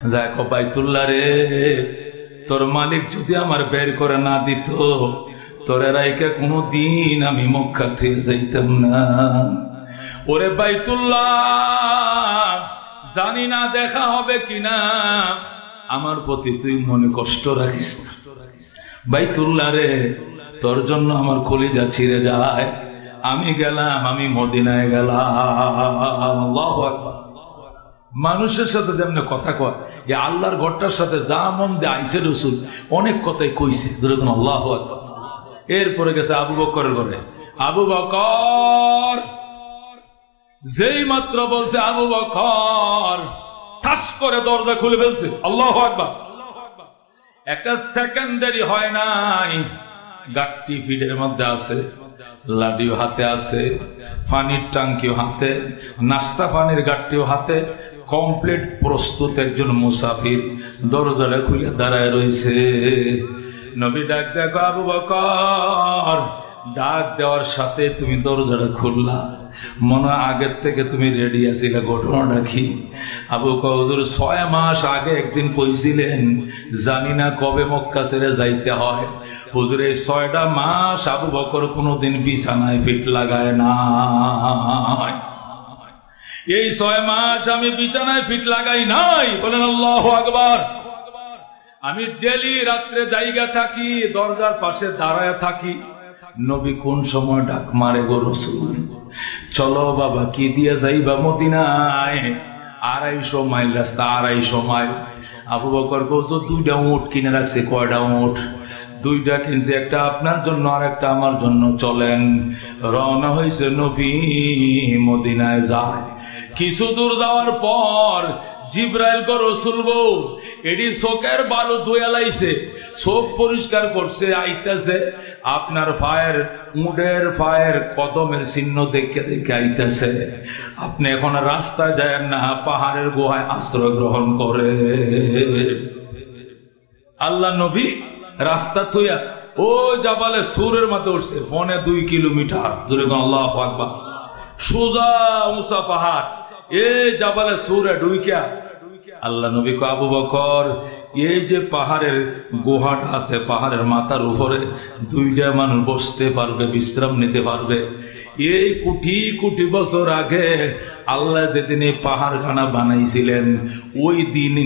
যাক বাইতুল্লাহ রে, তোর মালিক যদি আমার বের করে না দিত, তোরে রাইকে কোনদিন আমি মক্কা থেকে যাইতাম না। ওরে বাইতুল্লাহ, জানি না দেখা হবে কিনা, আমার প্রতি তুই মনে কষ্ট রাখিস না। বাইতুল্লাহ রে, তোর জন্য আমার কলিজা ছিঁড়ে যায়। আমি গেলাম, আমি মদিনায় গেলাম। আল্লাহু আকবার। মানুষের সাথে যেমন কথা কয়, এই আল্লাহর ঘরটার সাথে যা মন দিয়ে আইসে রসুল অনেক কথাই কইছে। যেরকম আল্লাহু আকবার। এরপরে গেছে আবু বকরের ঘরে। আবু বকর যেই মাত্র বলছে আবু বকর, ঠাস করে দরজা খুলে ফেলছে। আল্লাহু আকবার। একটা সেকেন্ড দেরি হয় নাই, গাট্টি ফিডের মধ্যে আছে, লাডিও হাতে আছে, পানির টাঙ্কিও হাতে, নাস্তা পানির গাট্টিও হাতে, কমপ্লিট প্রস্তুত। একজন মুসাফির দরজাটা খুলে দাঁড়ায় রয়েছে। নবী ডাক দেখো আবু বকর। ডাক দেওয়ার সাথে তুমি দরজাটা খুললা, মনে আগের থেকে তুমি রেডি আছিলে। ঘটনাটা কি? আবু বকর হুজুর 6 মাস আগে একদিন কইছিলেন জানি না কবে মক্কা ছেড়ে যাইতে হয়। হুজুর এই 6টা মাস আবু বকর কোনোদিন বিছানায় ফিট লাগায় না। এই 6 মাস আমি বিছানায় ফিট লাগাই নাই। বলেন আল্লাহু আকবার। আমি ডেলি রাত্রে জায়গা থাকি, দরজার পাশে দাঁড়ায় থাকি। নবী কোন সময় ডাক মারে গো রাসূল, চলো বাবা কি দিয়ে যাইবা মদিনায়? 250 মাইল রাস্তা, 250 মাইল। আবু বকর কইছো 2টা উট কিনে রাখছে। কয়টা উট? 2টা কিনছে, একটা আপনার জন্য আর একটা আমার জন্য। চলেন, রওনা হয়েছে নবী মদিনায় যায়। কিছু দূর যাওয়ার পর জিব্রাইল গো রাসূল গো, এডি চোখের বালু ধুয়ে লাইছে, চোখ পরিষ্কার করছে, আইতাছে আপনার পায়ের, উটের পায়ের কদমের চিহ্ন দেখে দেখে আইতাছে। আপনি এখন রাস্তায় যায় না, পাহাড়ের গুহায় আশ্রয় গ্রহণ করে। আল্লাহ নবী রাস্তা থুইয়া ও জাবালে সুরের মধ্যে উঠছে, ফোনে 2 কিলোমিটার দূরে। আল্লাহু আকবার। সোজা উঁচা পাহাড়, এ জাবালে সুরে ঢুইকা আল্লাহ নবী কো আবু বকর, এই যে পাহাড়ের গুহাটা আছে, পাহাড়ের মাথার উপরে 2টা মানুষ বসতে পারবে, বিশ্রাম নিতে পারবে। এই কোটি কোটি বছর আগে আল্লাহ যেদিন এই পাহাড়খানা বানাইছিলেন, ওই দিন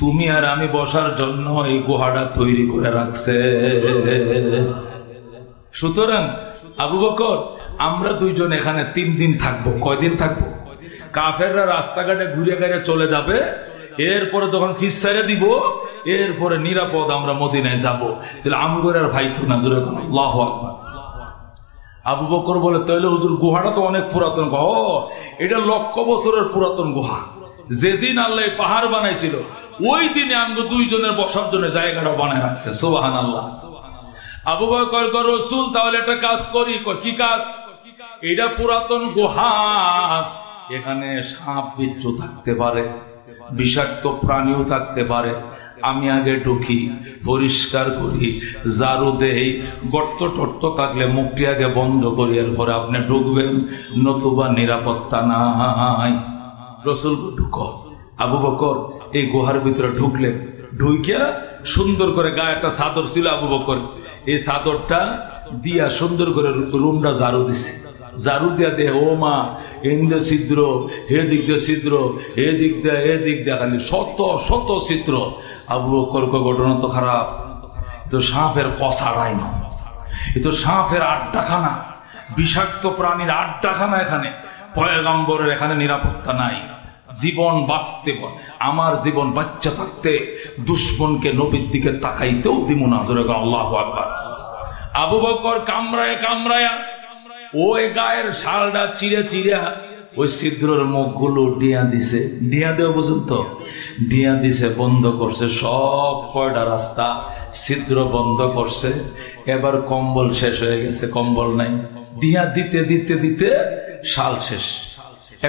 তুমি আর আমি বসার জন্য এই গুহাটা তৈরি করে রাখছে। সুতরাং আবু বকর, আমরা 2জন এখানে 3 দিন থাকবো। কয়দিন থাকবো? কাফেররা রাস্তাঘাটে ঘুরে ঘুরে চলে যাবে, এরপরে যখন ফিস ছেড়ে দিব, এরপরে নিরাপদ আমরা মদিনায় যাব। তাহলে আমগরের ভাই তো না। জোরে কোন আল্লাহু আকবার। আবু বকর বলে, তাহলে হুজুর গুহাটা তো অনেক পুরাতন। এটা লক্ষ বছরের পুরাতন গুহা। যেদিন আল্লাহ পাহাড় বানাইছিল ওই দিনে আমগো 2জনের বসার জন্য জায়গাটা বানায় রাখছে। সুবহানাল্লাহ। আবু বকর কর রাসূল, তাহলে একটা কাজ করি। কি কাজ? এটা পুরাতন গুহা, এখানে সাপ বিচ্ছু থাকতে পারে, বিষাক্ত প্রাণীও থাকতে পারে। আমি আগে ঢুকি, পরিষ্কার করি, ঝাড়ু দেই, গর্ত টর্ত থাকলে মুখটি আগে বন্ধ করি, এরপরে আপনি ঢুকবেন, নতুবা নিরাপত্তা নাই। রাসূল ঢুকো। আবু বকর এই গুহার ভিতরে ঢুকলেন। ঢুকিয়া সুন্দর করে গায়ে একটা চাদর ছিল আবু বকর, এই চাদরটা দিয়া সুন্দর করে রুমটা ঝাড়ু দিছে। ঝাড়ু দিয়া দে, ও মা এন্দে ছিদ্র, হে দিক দিয়ে ছিদ্র, হে দিক দিয়ে, এ দিক দিয়ে, খালি শত শত ছিদ্র। আবু বকর ঘটনা তো খারাপ, তো সাপের কষাড়াই না, এ তো সাপের আড্ডাখানা, বিষাক্ত প্রাণীর আড্ডাখানা। এখানে পয়গম্বরের এখানে নিরাপত্তা নাই। জীবন বাঁচতে, আমার জীবন বাচ্চা থাকতে দুশ্মনকে নবীর দিকে তাকাইতেও দিব না। জোরে আল্লাহু আকবার। আবু বকর কামড়ায় কামড়ায়া ওই গায়ের শালটা চিড়ে চিড়া ওই ছিদ্রের মুখগুলো ডিয়া দিছে। ডিয়া দেওয়া পর্যন্ত ডিয়া দিছে, বন্ধ করছে সব কয়টা রাস্তা, ছিদ্র বন্ধ করছে। এবার কম্বল শেষ হয়ে গেছে, কম্বল নাই। ডিয়া দিতে দিতে দিতে শাল শেষ।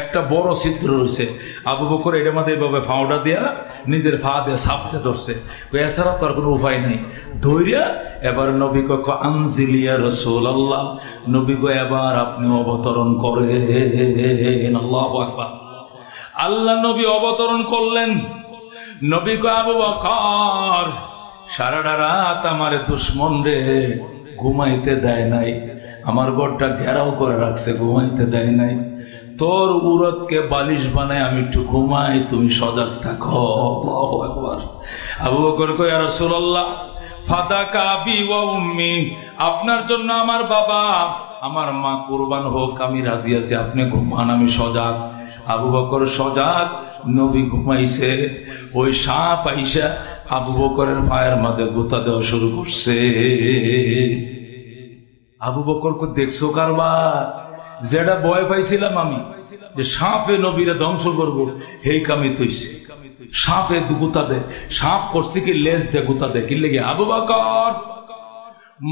একটা বড় ছিদ্র রয়েছে। আবু বকর এটার মধ্যে এইভাবে ফাউডা দিয়া নিজের ফা দিয়ে সাপতে ধরছে। এছাড়া তো আর কোনো উপায় নাই। ধৈর্যা এবার নবী কো আনজিলিয়া রাসূলুল্লাহ, নবী গো এবার আপনি অবতরণ করেন। আল্লাহু আকবার। আল্লাহ নবী অবতরণ করলেন। নবী কয় আবু বকর সারাটা রাত আমার দুশ্মন রে ঘুমাইতে দেয় নাই, আমার ঘরটা ঘেরাও করে রাখছে, ঘুমাইতে দেয় নাই। তোর উরতকে বালিশ বানায় আমি একটু ঘুমাই, তুমি সজাগ থাকো। আল্লাহু আকবার। আবু বকর কয় ইয়া রাসূলুল্লাহ ফাদাকা আবি ওয়া উম্মি, আপনার জন্য আমার বাবা আমার মা কুরবান হোক, আমি রাজি আছি, আপনি ঘুমান, আমি সজাগ। আবু বকর সজাগ, নবী ঘুমাইছে। ওই সাপ আইসা আবু বকরের পায়ের মধ্যে গোতা দেওয়া শুরু করছে। আবু বকরকে দেখছো কারবার, যেটা ভয় পাইছিলাম আমি যে সাপে নবীরে ধ্বংস করবো, হেই কামি তৈছে। সাপে গুতা দে, সাপ করছে কি লেজ দে গুতা দে, কি লেগে আবু বকর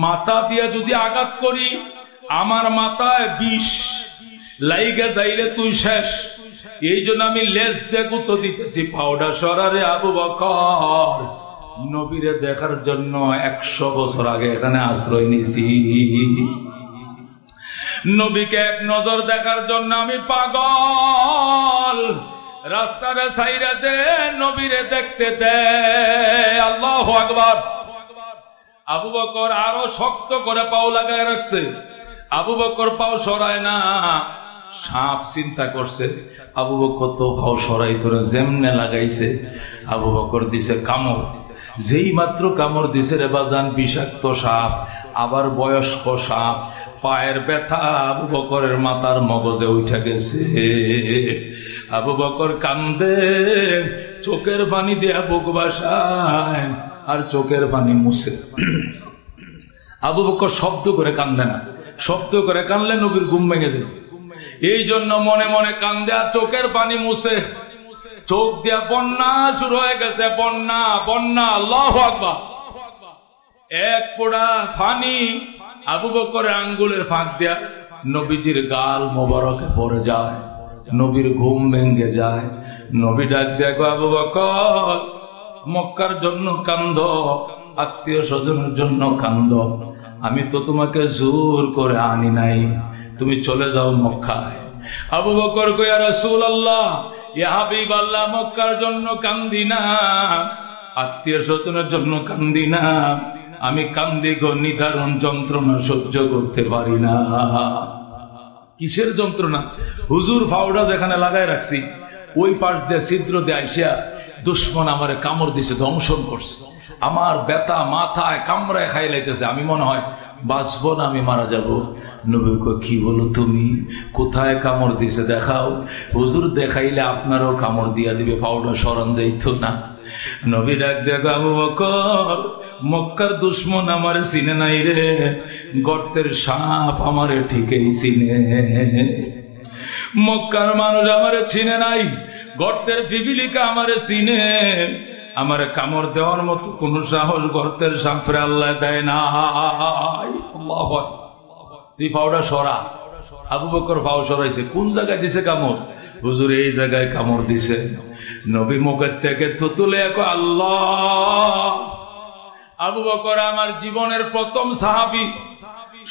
মাথা দিয়া যদি আঘাত করি আমার মাথায় বিষ লাইগা যাইলে তুই শেষ, এই জন্য আমি লেজ দিয়ে গুতো দিতেছি। পাউডার সরারে আবু বকর নবীরে দেখার জন্য 100 বছর আগে এখানে আশ্রয় নিছি। নবীকে এক নজর দেখার জন্য আমি পাগল, রাস্তাটা সাইরা দে, নবীরে দেখতে দে। আল্লাহু আকবার। আবু বকর আরো শক্ত করে পাও লাগায় রাখছে, আবু বকর পাও সরায় না। সাপ চিন্তা করছে আবু বকর তো পাও সরাই তোরে, যেমনে লাগাইছে আবু বকর দিছে কামড়। যেই মাত্র কামড় দিছে রে বাজান, বিষাক্ত সাপ, আবার বয়স্ক সাপ, পায়ের ব্যথা আবু বকরের মাথার মগজে উঠে গেছে। আবু বকর কান্দে, চোখের পানি দিয়ে বুক বাসায় আর চোখের পানি মুছে। আবু বকর শব্দ করে কান্দে না, শব্দ করে কানলে নবীর ঘুম ভেঙে যায়, এই জন্য মনে মনে কান্দে আর চোখের পানি মুছে। চোখ দিয়া বন্যা শুরু হয়ে গেছে, বন্যা বন্যা। আল্লাহু আকবার। এক পোড়া পানি আবু বকরের আঙ্গুলের ফাঁক দিয়া নবীজির গাল মোবারকে পড়ে যায়, নবীর ঘুম ভেঙে যায়। নবী ডাক দেখো আবু বকর মক্কার জন্য কান্দ, আত্মীয় স্বজনের জন্য কান্দ, আমি তো তোমাকে জোর করে আনি নাই, তুমি চলে যাও মক্কায়। আবু বকর কয় ইয়া রাসূলুল্লাহ, ইয়া হাবিবাল্লাহ, মক্কার জন্য কান্দি না, আত্মীয় স্বজনের জন্য কান্দি না, আমি কান্দি গো নিদারুণ যন্ত্রণা সহ্য করতে পারি না। কিসের যন্ত্রণা? হুজুর ফাউডা যেখানে লাগাই রাখছি ওই পাশ দিয়ে ছিদ্র দিয়ে আইসা দুশ্মন আমারে কামড় দিছে, দংশন করছে, আমার ব্যথা মাথায় কামড়ায় খাই লাইতেছে, আমি মনে হয় বাঁচবো না, আমি মারা যাব। নবী কয় কি বলো তুমি, কোথায় কামড় দিছে দেখাও। হুজুর দেখাইলে আপনারও কামড় দিয়া দিবে, ফাউডা সরণ যাইতো না। নবী ডাক দেখো আবু বকর মক্কার দুশ্মন আমারে চিনে নাই রে, গর্তের সাপ আমারে ঠিকই চিনে। মক্কার মানুষ আমারে চিনে নাই, গর্তের পিপিলিকা আমারে চিনে, আমারে কামড় দেওয়ার মতো কোন সাহস গর্তের সাপরে আল্লাহ দেয় না। তুই পাউডার সরা। আবু বকর পাও সরাইছে, কোন জায়গায় দিছে কামড়? হুজুর এই জায়গায় কামড় দিছে। নবী মুখের থেকে থুতুলে আল্লাহ। আবু বকর আমার জীবনের প্রথম সাহাবী,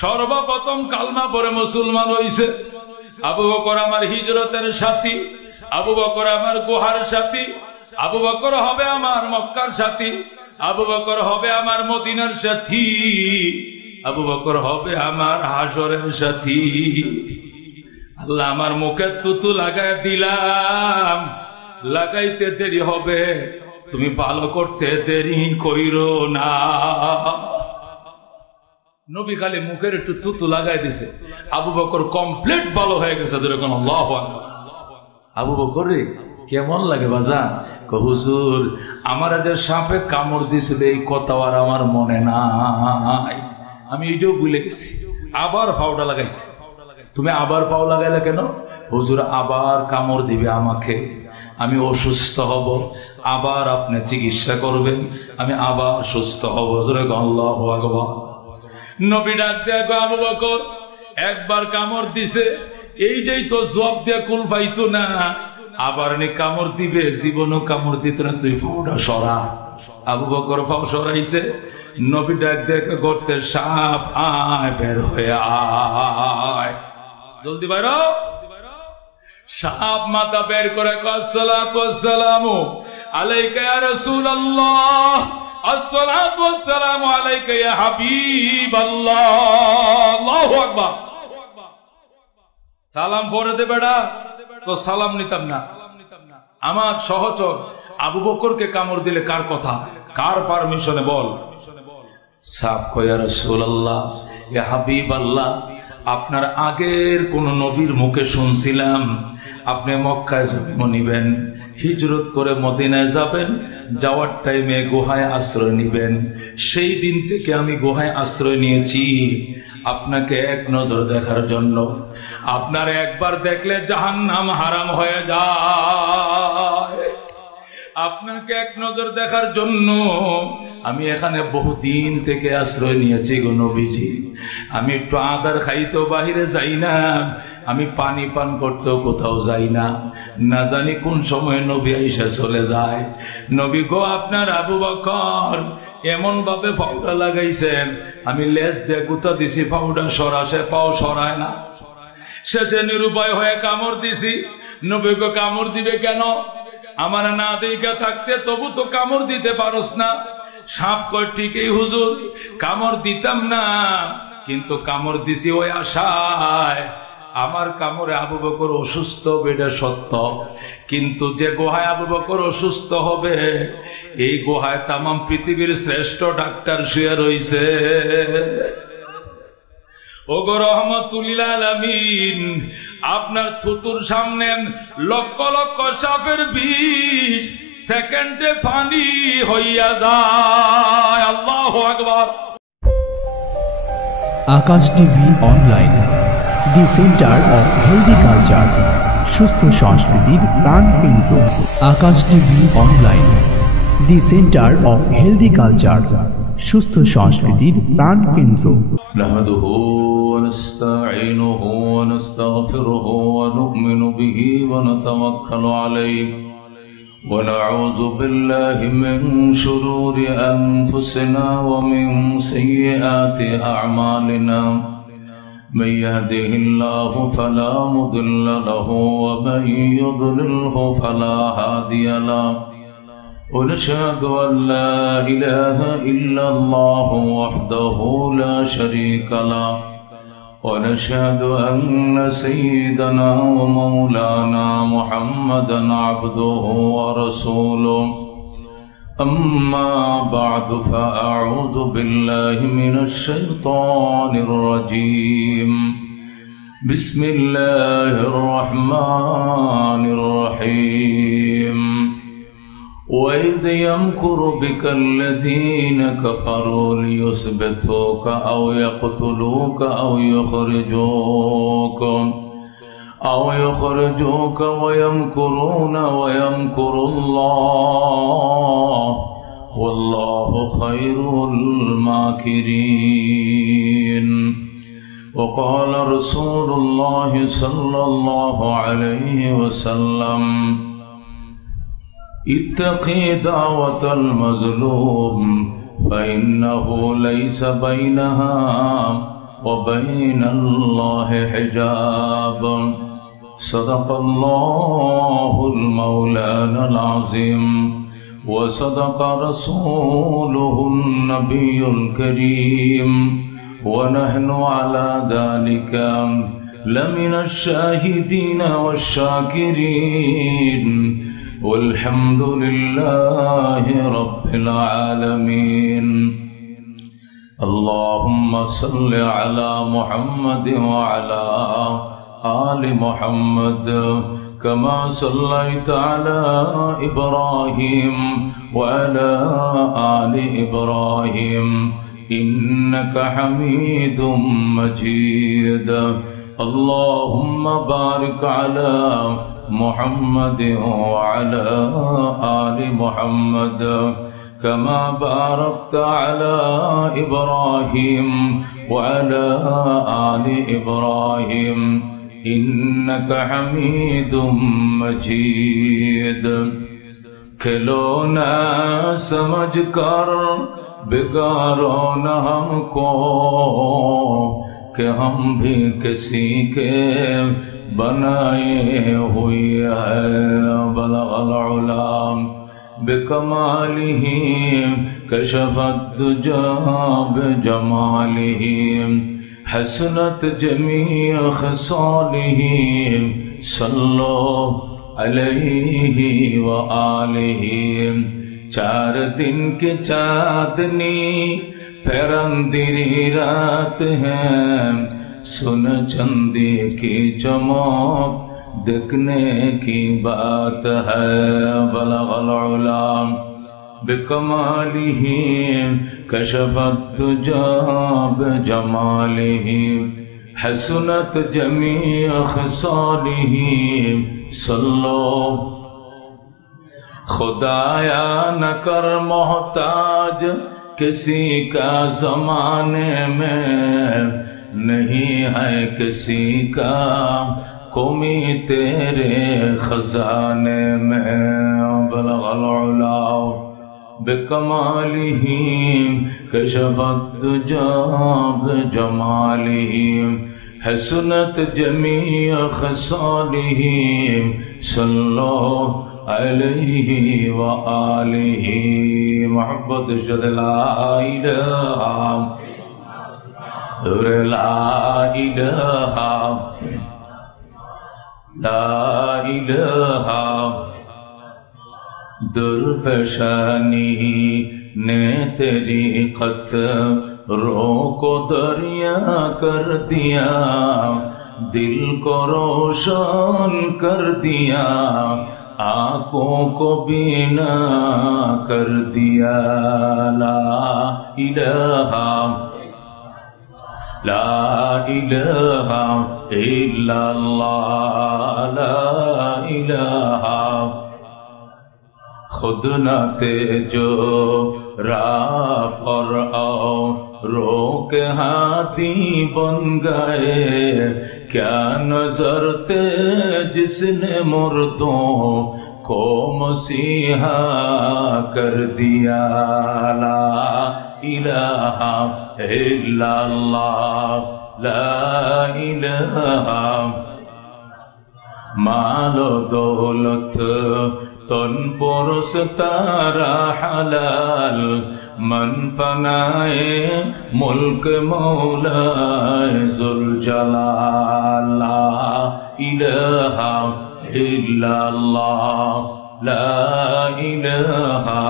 সর্বপ্রথম কালমা পড়ে মুসলমান হইছে। আবু বকর আমার হিজরতের সাথী, আবু বকর আমার গুহার সাথী, আবু বকর হবে আমার মক্কার সাথী, আবু বকর হবে আমার মদিনার সাথী, আবু বকর হবে আমার হাসরের সাথী। আল্লাহ আমার মুখে তুতু লাগাই দিলাম, লাগাইতে দেরি হবে, তুমি ভালো করতে দেরি কইরো না। নবী খালি মুখের একটু তুতু লাগাই দিছে, আবু বকর কমপ্লিট ভালো হয়ে গেছে। যেরকম আল্লাহু আকবার। আবু বকর রে কেমন লাগে বাজান? হুজুর আমার যে সাপে কামড় দিছিল এই কথা আর আমার মনে নাই, আমি এটাও ভুলে গেছি। আবার পাউডা লাগাইছি। তুমি আবার পাও লাগাইলে কেন? হুজুর আবার কামড় দিবে আমাকে, আমি অসুস্থ হব, আবার আপনি চিকিৎসা করবেন, আমি আবার সুস্থ হব। আল্লাহু আকবার। নবী ডাক দেখো আবু বকর একবার কামড় দিছে, এইটাই তো জবাব দিয়ে কুল পাইতো না, আবার নি কামড় দিবে, জীবনও কামড় দিত না, তুই ফাউডা সরা। আবু বকর ফাও সরাইছে। নবী ডাক দেখে গর্তের সাপ, আয় বের হয়ে আয়, জলদি বাইরো। সাপ মাথা বের করে আসসালাতু ওয়াসসালামু আলাইকা ইয়া রাসূলুল্লাহ, আসসালাতু ওয়াসসালামু আলাইকা ইয়া হাবিবাল্লাহ। আল্লাহু আকবার। সালাম পড়ে দে বেটা, তো সালাম নিতাম না। আমার সহচর আবু বকরকে কামড় দিলে কার কথা, কার পারমিশনে বল? সাব কয়া রাসূলুল্লাহ, ইয়া হাবিবাল্লাহ, আপনার আগের কোন নবীর মুখে শুনছিলাম আপনি মক্কায় জন্ম নিবেন, হিজরত করে মদিনায় যাবেন, যাওয়ার টাইমে গুহায় আশ্রয় নিবেন। সেই দিন থেকে আমি গুহায় আশ্রয় নিয়েছি আপনাকে এক নজর দেখার জন্য। আপনার একবার দেখলে জাহান্নাম হারাম হয়ে যায়। আপনাকে এক নজর দেখার জন্য আমি এখানে বহুদিন থেকে আশ্রয় নিয়েছি গো নবীজি। আমি একটু আদার খাইতেও বাহিরে যাই না, আমি পানি পান করতেও কোথাও যাই না, না জানি কোন সময় নবী আইসা চলে যায়। নবী গো, আপনার আবু বকর এমন ভাবে পাউডার লাগাইছেন, আমি লেজ দিয়ে গুতা দিছি, পাউডার সরাসে পাও সরায় না। শেষে নিরুপায় হয়ে কামড় দিছি। নবী গো, কামড় দিবে কেন? আমার না দেখা থাকতে তবু তো কামড় দিতে পারস না। সাপ কয়, ঠিকই হুজুর, কামড় দিতাম না, কিন্তু কামড় দিছি ওই আশায় আমার কামড়ে আবু বকর অসুস্থ হবে, এটা সত্য। কিন্তু যে গুহায় আবু বকর অসুস্থ হবে, এই গুহায় তামাম পৃথিবীর শ্রেষ্ঠ ডাক্তার শুয়ে রইছে। ওগো রহমাতুল আলামিন, আপনার থুতুর সামনে লক্ষ লক্ষ সাপের বিষ সেকেন্ডে পানি হইয়া যায়। আল্লাহু আকবার। Akash TV online, the centre of healthy culture, সুস্থ সংস্কৃতির প্রাণ কেন্দ্র। Akash TV online, the centre of healthy culture, সুস্থ সংস্কৃতির প্রাণ কেন্দ্র। নাহমাদুহু ওয়া নাস্তাঈনুহু ওয়া নাস্তাগফিরুহু ওয়া নু'মিনু বিহি ওয়া নাতাওয়াক্কালু আলাইহি ওয়া নাউযু বিল্লাহি মিন শুরুরি আনফুসিনা ওয়া মিন সাইয়্যাতি আ'মালিনা। من يهده الله فلا مضل له ومن يضلله فلا هادي له ونشهد أن لا إله إلا الله وحده لا شريك له ونشهد أن سيدنا ومولانا محمدا عبده ورسوله أما بعد فأعوذ بالله من الشيطان الرجيم بسم الله الرحمن الرحيم وإذ يمكر بك الذين كفروا ليثبتوك أو يقتلوك أو يخرجوك ويمكرون ويمكر الله والله خير الماكرين. وقال رسول الله صلى الله عليه وسلم اتقي دعوة المظلوم فإنه ليس بينها وبين الله حجاب. صدق الله المولانا العظيم وصدق رسوله النبي الكريم ونحن على ذلك لمن الشاهدين والشاكرين والحمد لله رب العالمين. اللهم صل على محمد وعلى آل محمد كما صليت على إبراهيم وعلى آل إبراهيم إنك حميد مجيد. اللهم بارك على محمد وعلى آل محمد كما باركت على إبراهيم وعلى آل إبراهيم إنك حميد مجيد. खिलौना समझ कर बिगाड़ो न हमको कि हम भी किसी के बनाए हुए हैं. बलगल उला بكماله كشف الدجى بجماله حسنت جميع خصاله صلوا عليه وآله चार दिन के चाँदनी पैरंदिरी रात है सुन चंदी की चमक देखने की बात है बलगल उलाम बिकमालिही कशफत दुजा बिजमालिही हसनत जमीअ खसालिही सल्लो खुदाया न कर मोहताज किसी का ज़माने में नहीं है किसी का कमी तेरे खजाने में बलगल उला बिकमालिही कशफत दुजा बिजमालिही हसनत जमीअ खसालिही सल्लो अलैहि व आलिहि मोहब्बत शुद ला इलाहा दुर्फशानी ने तेरी क़तरों को दरिया कर दिया दिल को रोशन कर दिया आँखों को बीना कर दिया ला इलाहा इल्लल्लाह ला इलाहा खुद न तेजो राह पर आओ रोक हाथी बन गए क्या नजर थे जिसने मुर्दों को मसीहा कर दिया ला इलाहा इल्लल्लाह ला इलाहा मालो दौलत तन पुरुष तारा हलाल मन फनाए मुल्क मौलाए जुल जलाल ला इलाहा इल्लल्लाह ला इलाहा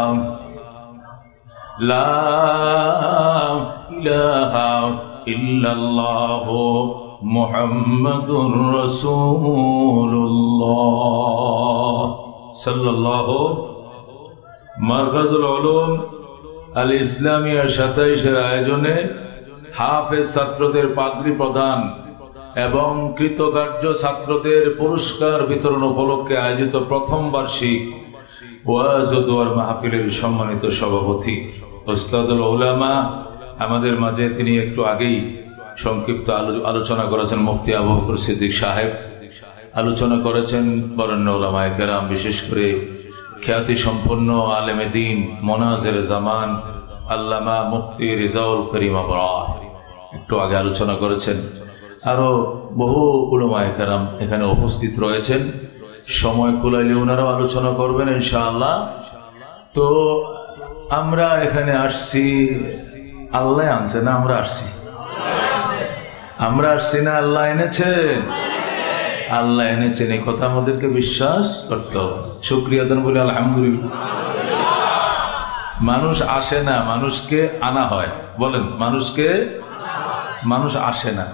ला इलाहा इल्लल्लाह मुहम्मदुर रसूलुल्लाह सल्लल्लाहु মারকাজুল উলুম আল ইসলামিয়া ২৭-এর আয়োজনে হাফেজ ছাত্রদের পাগড়ি প্রদান এবং কৃতকার্য ছাত্রদের পুরস্কার বিতরণ উপলক্ষে আয়োজিত প্রথম বার্ষিক ওয়াজ ও দোয়ার মাহফিলের সম্মানিত সভাপতি উস্তাদুল উলামা আমাদের মাঝে তিনি একটু আগেই সংক্ষিপ্ত আলোচনা করেছেন মুফতি আবু বকর সিদ্দিক সাহেব আলোচনা করেছেন বরেণ্য উলামায়ে কেরাম বিশেষ করে খ্যাতি সম্পন্ন আলেমে দ্বীন মোনাজির জামান আল্লামা মুফতি রিজাউল করিম আবরার একটু আগে আলোচনা করেছেন আরো বহু উলামায়ে কেরাম এখানে উপস্থিত রয়েছেন সময় কুলাইলে ওনারাও আলোচনা করবেন ইনশাআল্লাহ তো আমরা এখানে আসছি আল্লাহ আনছে না আমরা আসছি না আল্লাহ এনেছেন আল্লাহ এনেছেন এই কথা আমাদেরকে বিশ্বাস করতে হবে শুকরিয়া দেন বলে আলহামদুলিল্লাহ মানুষ আসে না মানুষকে আনা হয় বলেন মানুষ আসে না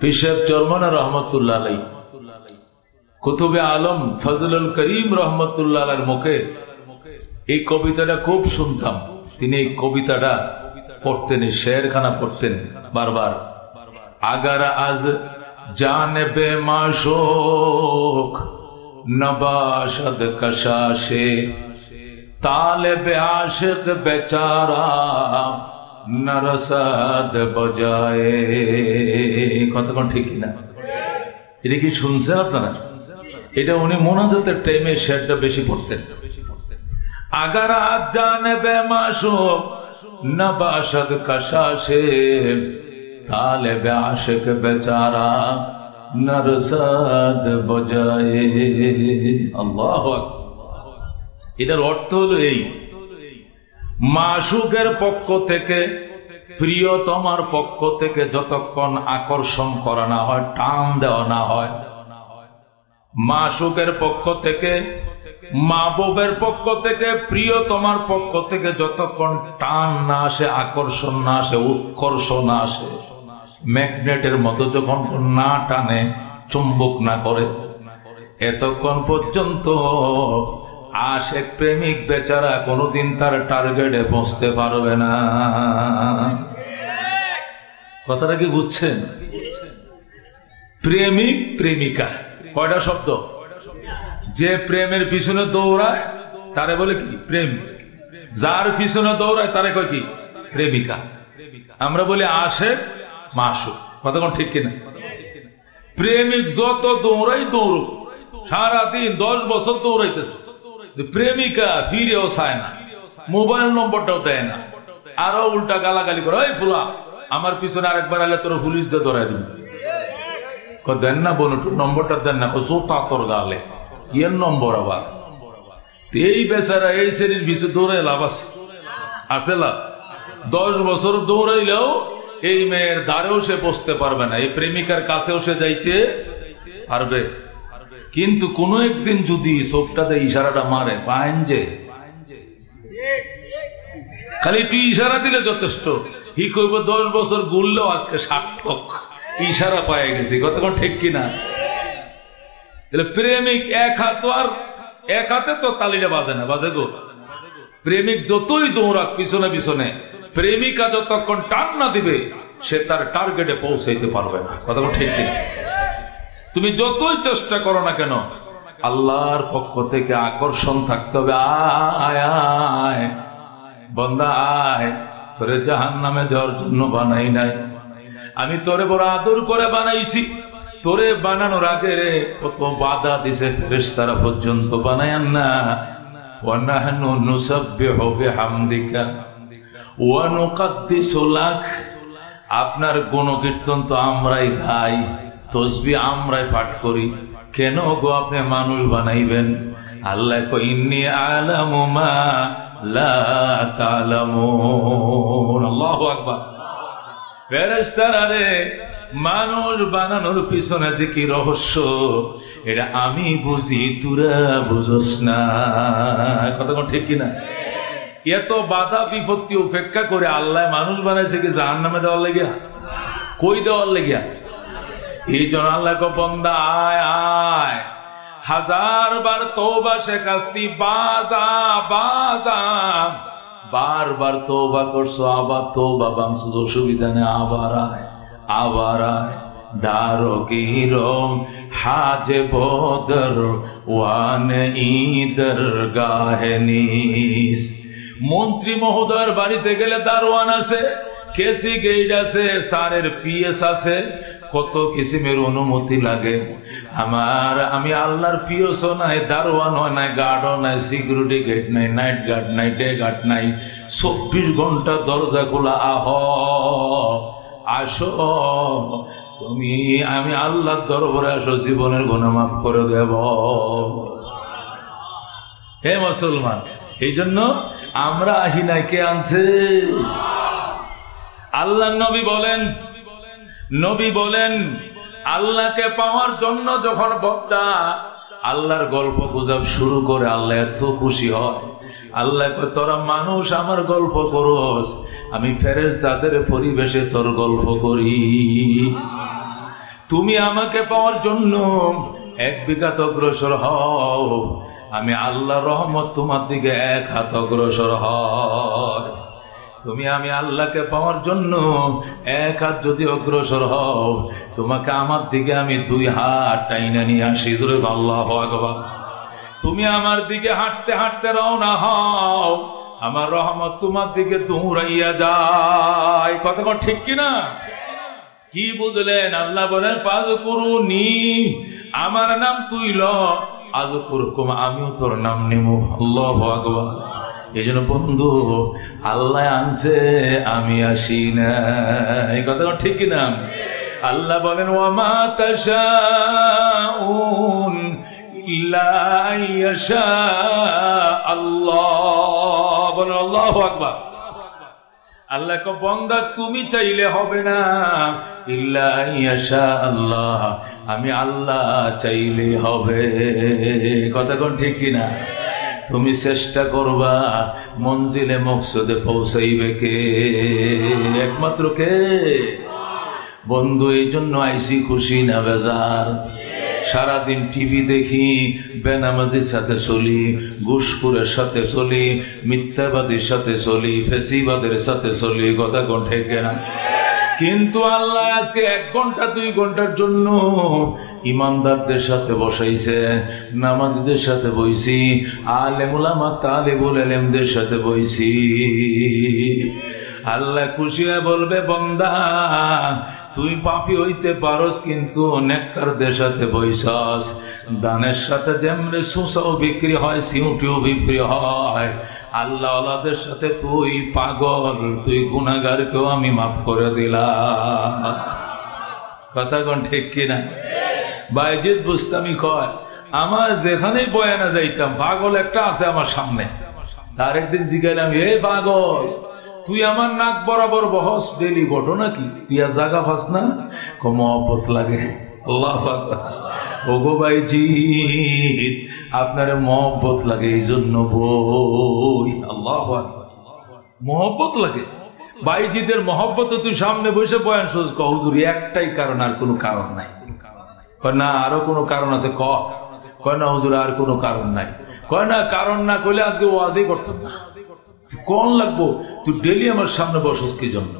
পীর সাহেব চরমনা রহমতুল্লাহ আলাইহি কুতুবে আলম ফজলুল করিম রহমতুল্লাহ আলাইহির মুখে এই কবিতাটা খুব শুনতাম তিনি এই কবিতাটা পড়তেন শেরখানা পড়তেন বারবার আগার আজ জানবে মাশোক নবাশদ কশাশে তালেবে আশিক বেচারা নরসাদ বজায়ে কথা কোন ঠিক কিনা এটা কি শুনছেন আপনারা এটা উনি মোনাজাতের টাইমে শেরটা বেশি পড়তেন আগার আজ জানবে মাশোক নবাশদ কশাশে তালেবে আশিক বেচারা নরসাদ বজায়ে আল্লাহু আকবার এটার অর্থ হলো এই, মাশুকের পক্ষ থেকে, প্রিয়তমার পক্ষ থেকে যতক্ষণ আকর্ষণ করা না হয়, টান দেওয়া না হয়, মাশুকের পক্ষ থেকে, মাহবুবের পক্ষ থেকে, প্রিয়তমার পক্ষ থেকে যতক্ষণ টান না আসে, আকর্ষণ না আসে, উৎকর্ষ না আসে, ম্যাগনেটের মতো যখন না টানে, চুম্বক না করে, এতক্ষণ পর্যন্ত আশেক প্রেমিক বেচারা কোনোদিন তার টার্গেটে পৌঁছতে পারবে না। কথাটা কি বুঝছেন? প্রেমিক প্রেমিকা কয়টা শব্দ? যে প্রেমের পিছনে দৌড়ায় তারে বলে কি? প্রেম। যার পিছনে দৌড়ায় তারে কয় কি? প্রেমিকা। আমরা বলি আশেক মাশুক। কথা কোন ঠিক কিনা? প্রেমিক যত দৌড়াই দৌড়ুক, সারাদিন 10 বছর দৌড়াইতেছে, প্রেমিকা ফিরেও চায় না, মোবাইল নম্বরটাও দেয় না, আরো উল্টা গালাগালি করে, ওই ফুলা আমার পিছনে আরেকবার আলে তোর পুলিশ দিয়ে ধরাই দিবি। দেন না বোন, একটু নম্বরটা দেন না, জোতা তোর গালে, ইয়ের নম্বর আবার। এই বেচারা এই শ্রেণীর পিছু দৌড়াই লাভ আছে? আছে লাভ? 10 বছর দৌড়াইলেও এই মেয়ের দ্বারেও সে বসতে পারবে না, এই প্রেমিকার কাছেও সে যাইতে পারবে। কিন্তু কোনো একদিন যদি চোখটাতে ইশারাটা মারে, পাইন যে খালি একটু ইশারা দিলে যথেষ্ট, হি কইব 10 বছর ঘুরলেও আজকে সার্থক, ইশারা পায়ে গেছি। কতক্ষণ ঠিক কিনা? প্রেমিক এক হাতে তো তালিটা বাজে না, বাজে গো। প্রেমিক যতই দৌড়াক পিছনে পিছনে, প্রেমিকা যতক্ষণ টান না দিবে সে তার টার্গেটে পৌঁছাইতে পারবে না। কতক্ষণ ঠিক কিনা? তুমি যতই চেষ্টা করো না কেন, আল্লাহর পক্ষ থেকে আকর্ষণ থাকতে হবে। আয় আয় বন্দা আয়, তোরে জাহান্নামে দেওয়ার জন্য বানাই নাই, আমি তোরে বড় আদর করে বানাইছি। তোরে বানানোর আগে রে কত বাধা দিছে ফেরেশতারা পর্যন্ত বানায়ান না। ওয়া নাহনু নুসাব্বিহু বিহামদিকা ওয়া নুকাদ্দিসু লাক, আপনার গুণকীর্তন তো আমরাই গাই, তসবিহ আমরাই পাঠ করি, কেন গো আপনি মানুষ বানাইবেন? আল্লাহ কই ইন্নী আ'লামু মা লা তা'লামুন। আল্লাহু আকবার। ফেরেশতারা রে, মানুষ বানানোর পিছনে যে কি রহস্য এটা আমি বুঝি, তোরা বুঝোস না। কথা কোন ঠিক কিনা? এত বাধা বিপত্তি উপেক্ষা করে আল্লাহ মানুষ বানাইছে কি জাহান্নামে দেওয়ার লাগিয়া? কই দেওয়ার লাগিয়া? এই জন্য আল্লাহ কো বান্দা আয় আয়, 1000 বার তওবা শেখাস্তি, বাজা বাজা, বারবার তওবা করছো, আবার তওবা ভাঙছো, অসুবিধা নেই, আবার আয় আবার আয়। দারোগীরম হাজে বদর ওয়ানে ঈদর গাহেনিস। মন্ত্রী মহোদয়ের বাড়িতে গেলে দারোয়ান আছে, কেসি গেইড আছে, সারের পিএস আছে, কত কিসিমের অনুমতি লাগে। আমি আল্লাহর পিওস নাই, দারোয়ান হয় নাই, গার্ডও নাই, সিকিউরিটি গেট নাই, নাইট গার্ড নাই, ডে গার্ড নাই, 24 ঘন্টা দরজা খোলা। আসো তুমি, আমি আল্লাহর দরবারে আসো, জীবনের গুনাহ মাফ করে দেব। হে মুসলমান, এই জন্য আমরা আহি নাই, কে আনছে? আল্লাহ নবী বলেন আল্লাহকে পাওয়ার জন্য যখন বক্তা আল্লাহর গল্প গুজব শুরু করে, আল্লাহ এত খুশি হয়। আল্লাহ কয়, তোরা মানুষ আমার গল্প করস, আমি ফেরেশতাদের পরিবেশে তোর গল্প করি। তুমি আমাকে পাওয়ার জন্য 1 বিঘাত অগ্রসর হও, আমি আল্লাহর রহমত তোমার দিকে 1 হাত অগ্রসর হয়। আমি আল্লাহকে পাওয়ার জন্য 1 হাত যদি অগ্রসর হও, তোমাকে আমার দিকে আমি 2 হাত টাইনা নিয়ে আসি। আল্লাহু আকবার। তুমি আমার দিকে হাঁটতে হাঁটতে রওনা হও, আমার রহমত তোমার দিকে দৌড়াইয়া যায়। কথা ঠিক কিনা? কি বুঝলেন? আল্লাহ বলেন ফাযকুরুনি, আমার নাম তুই ল, আযকুরকুম, আমিও তোর নাম নেব। আল্লাহু আকবার। এই জন্য বন্ধু, আল্লাহ আনছে, আমি আসি না। এই কথা ঠিক কিনা? আল্লাহ বলেন ওয়া মা তাশাউন ইল্লা ইয়াশা আল্লাহ। বলেন আল্লাহু আকবার। আল্লাহ কো বান্দা তুমি চাইলে হবে না, ইল্লা ইয়াশা আল্লাহ, আমি আল্লাহ চাইলে হবে। কথা কোন ঠিক কিনা? তুমি চেষ্টা করবা, মঞ্জিলে মকসদে পৌঁছাইবে কে? একমাত্র কে? বন্ধু এই জন্য আইসি খুশি না বেজার? সারাদিন টিভি দেখি, বেনামাজির সাথে চলি, ঘুষখোরের সাথে চলি, মিথ্যাবাদীর সাথে চলি, ফেসিবাদের সাথে চলি। কথা কোন ঠিক না? কিন্তু আল্লাহ আজকে 1 ঘন্টা 2 ঘন্টার জন্য ইমানদারদের সাথে বসাইছে, নামাজীদের সাথে বইছি, আলেম উলামা তালিবুল ইলমদের সাথে বইছি। আল্লাহ খুশি হয়ে বলবে, বান্দা তুই পাপী হইতে পারস কিন্তু নেককারদের সাথে বইছস। দানের সাথে যেমনে সুসাও বিক্রি হয়, সিউটিও বিক্রি হয়, আল্লাহ ওয়ালাদের সাথে তুই পাগল, তুই গুনাহগারকেও আমি মাফ করে দিলাম। কথা কোন ঠিক কিনা? বাইজিদ বুস্তামি কয়, আমার যেখানেই বয়ানে যাইতাম পাগল একটা আছে আমার সামনে। তার একদিন জিজ্ঞাসা, এই পাগল তুই আমার নাক বরাবর বহস ডেলি, ঘটনা কি? তুই আর জাগা পাস না? মহব্বত লাগে। আল্লাহু আকবার। ওগো বাইজিদ আপনারে মহব্বত লাগে এই জন্য বই। আল্লাহু আকবার। মহব্বত লাগে। বাইজিদের মহব্বত তুই সামনে বসে বয়ান শুনছ, হুজুর একটাই কারণ, আর কোনো কারণ নাই। কয় না আরো কোনো কারণ আছে। কয় না হুজুর আর কোনো কারণ নাই। কয় না কারণ না কইলে আজকে ওয়াজই করতাম না। কোন লাগবো? তুই ডেলি আমার সামনে বসস কি জন্য?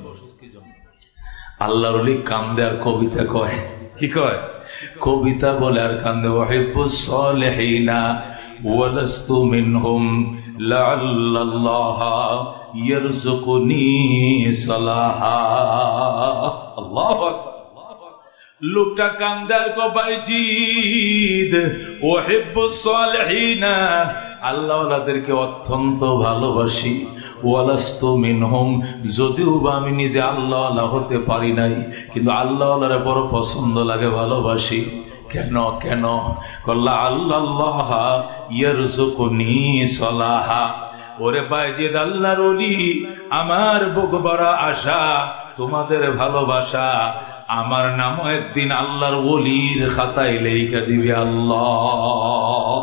আল্লাহর ওলি কান্দে আর কবিতা কয়। কি কয়? কবিতা বলে আর কান্দে। ওয়াহিব্বুস সালিহিনা ওয়ালাস্তু মিনহুম লাআল্লাল্লাহ ইয়ারযুকুনি সালাহা। আল্লাহু আকবার। লোকটা কান্দার কো বাইজিদ ওয়াহিব্বুস সালিহিনা, আল্লাহ ওয়ালাদেরকে অত্যন্ত ভালোবাসি। ওয়ালাস্তু মিনহুম, যদিও বা আমি নিজে আল্লাহ ওয়ালা হতে পারি নাই, কিন্তু আল্লাহ ওয়ালারে বড় পছন্দ লাগে, ভালোবাসি। কেন কেন? কল্লা আল্লাহ ইয়ারযুকুনি সালাহা। ওরে বাইজিদ আল্লাহর ওলি, আমার বুক ভরা আশা তোমাদের ভালোবাসা, আমার নামও একদিন আল্লাহর ওলির খাতায় লেখা দিবে আল্লাহ।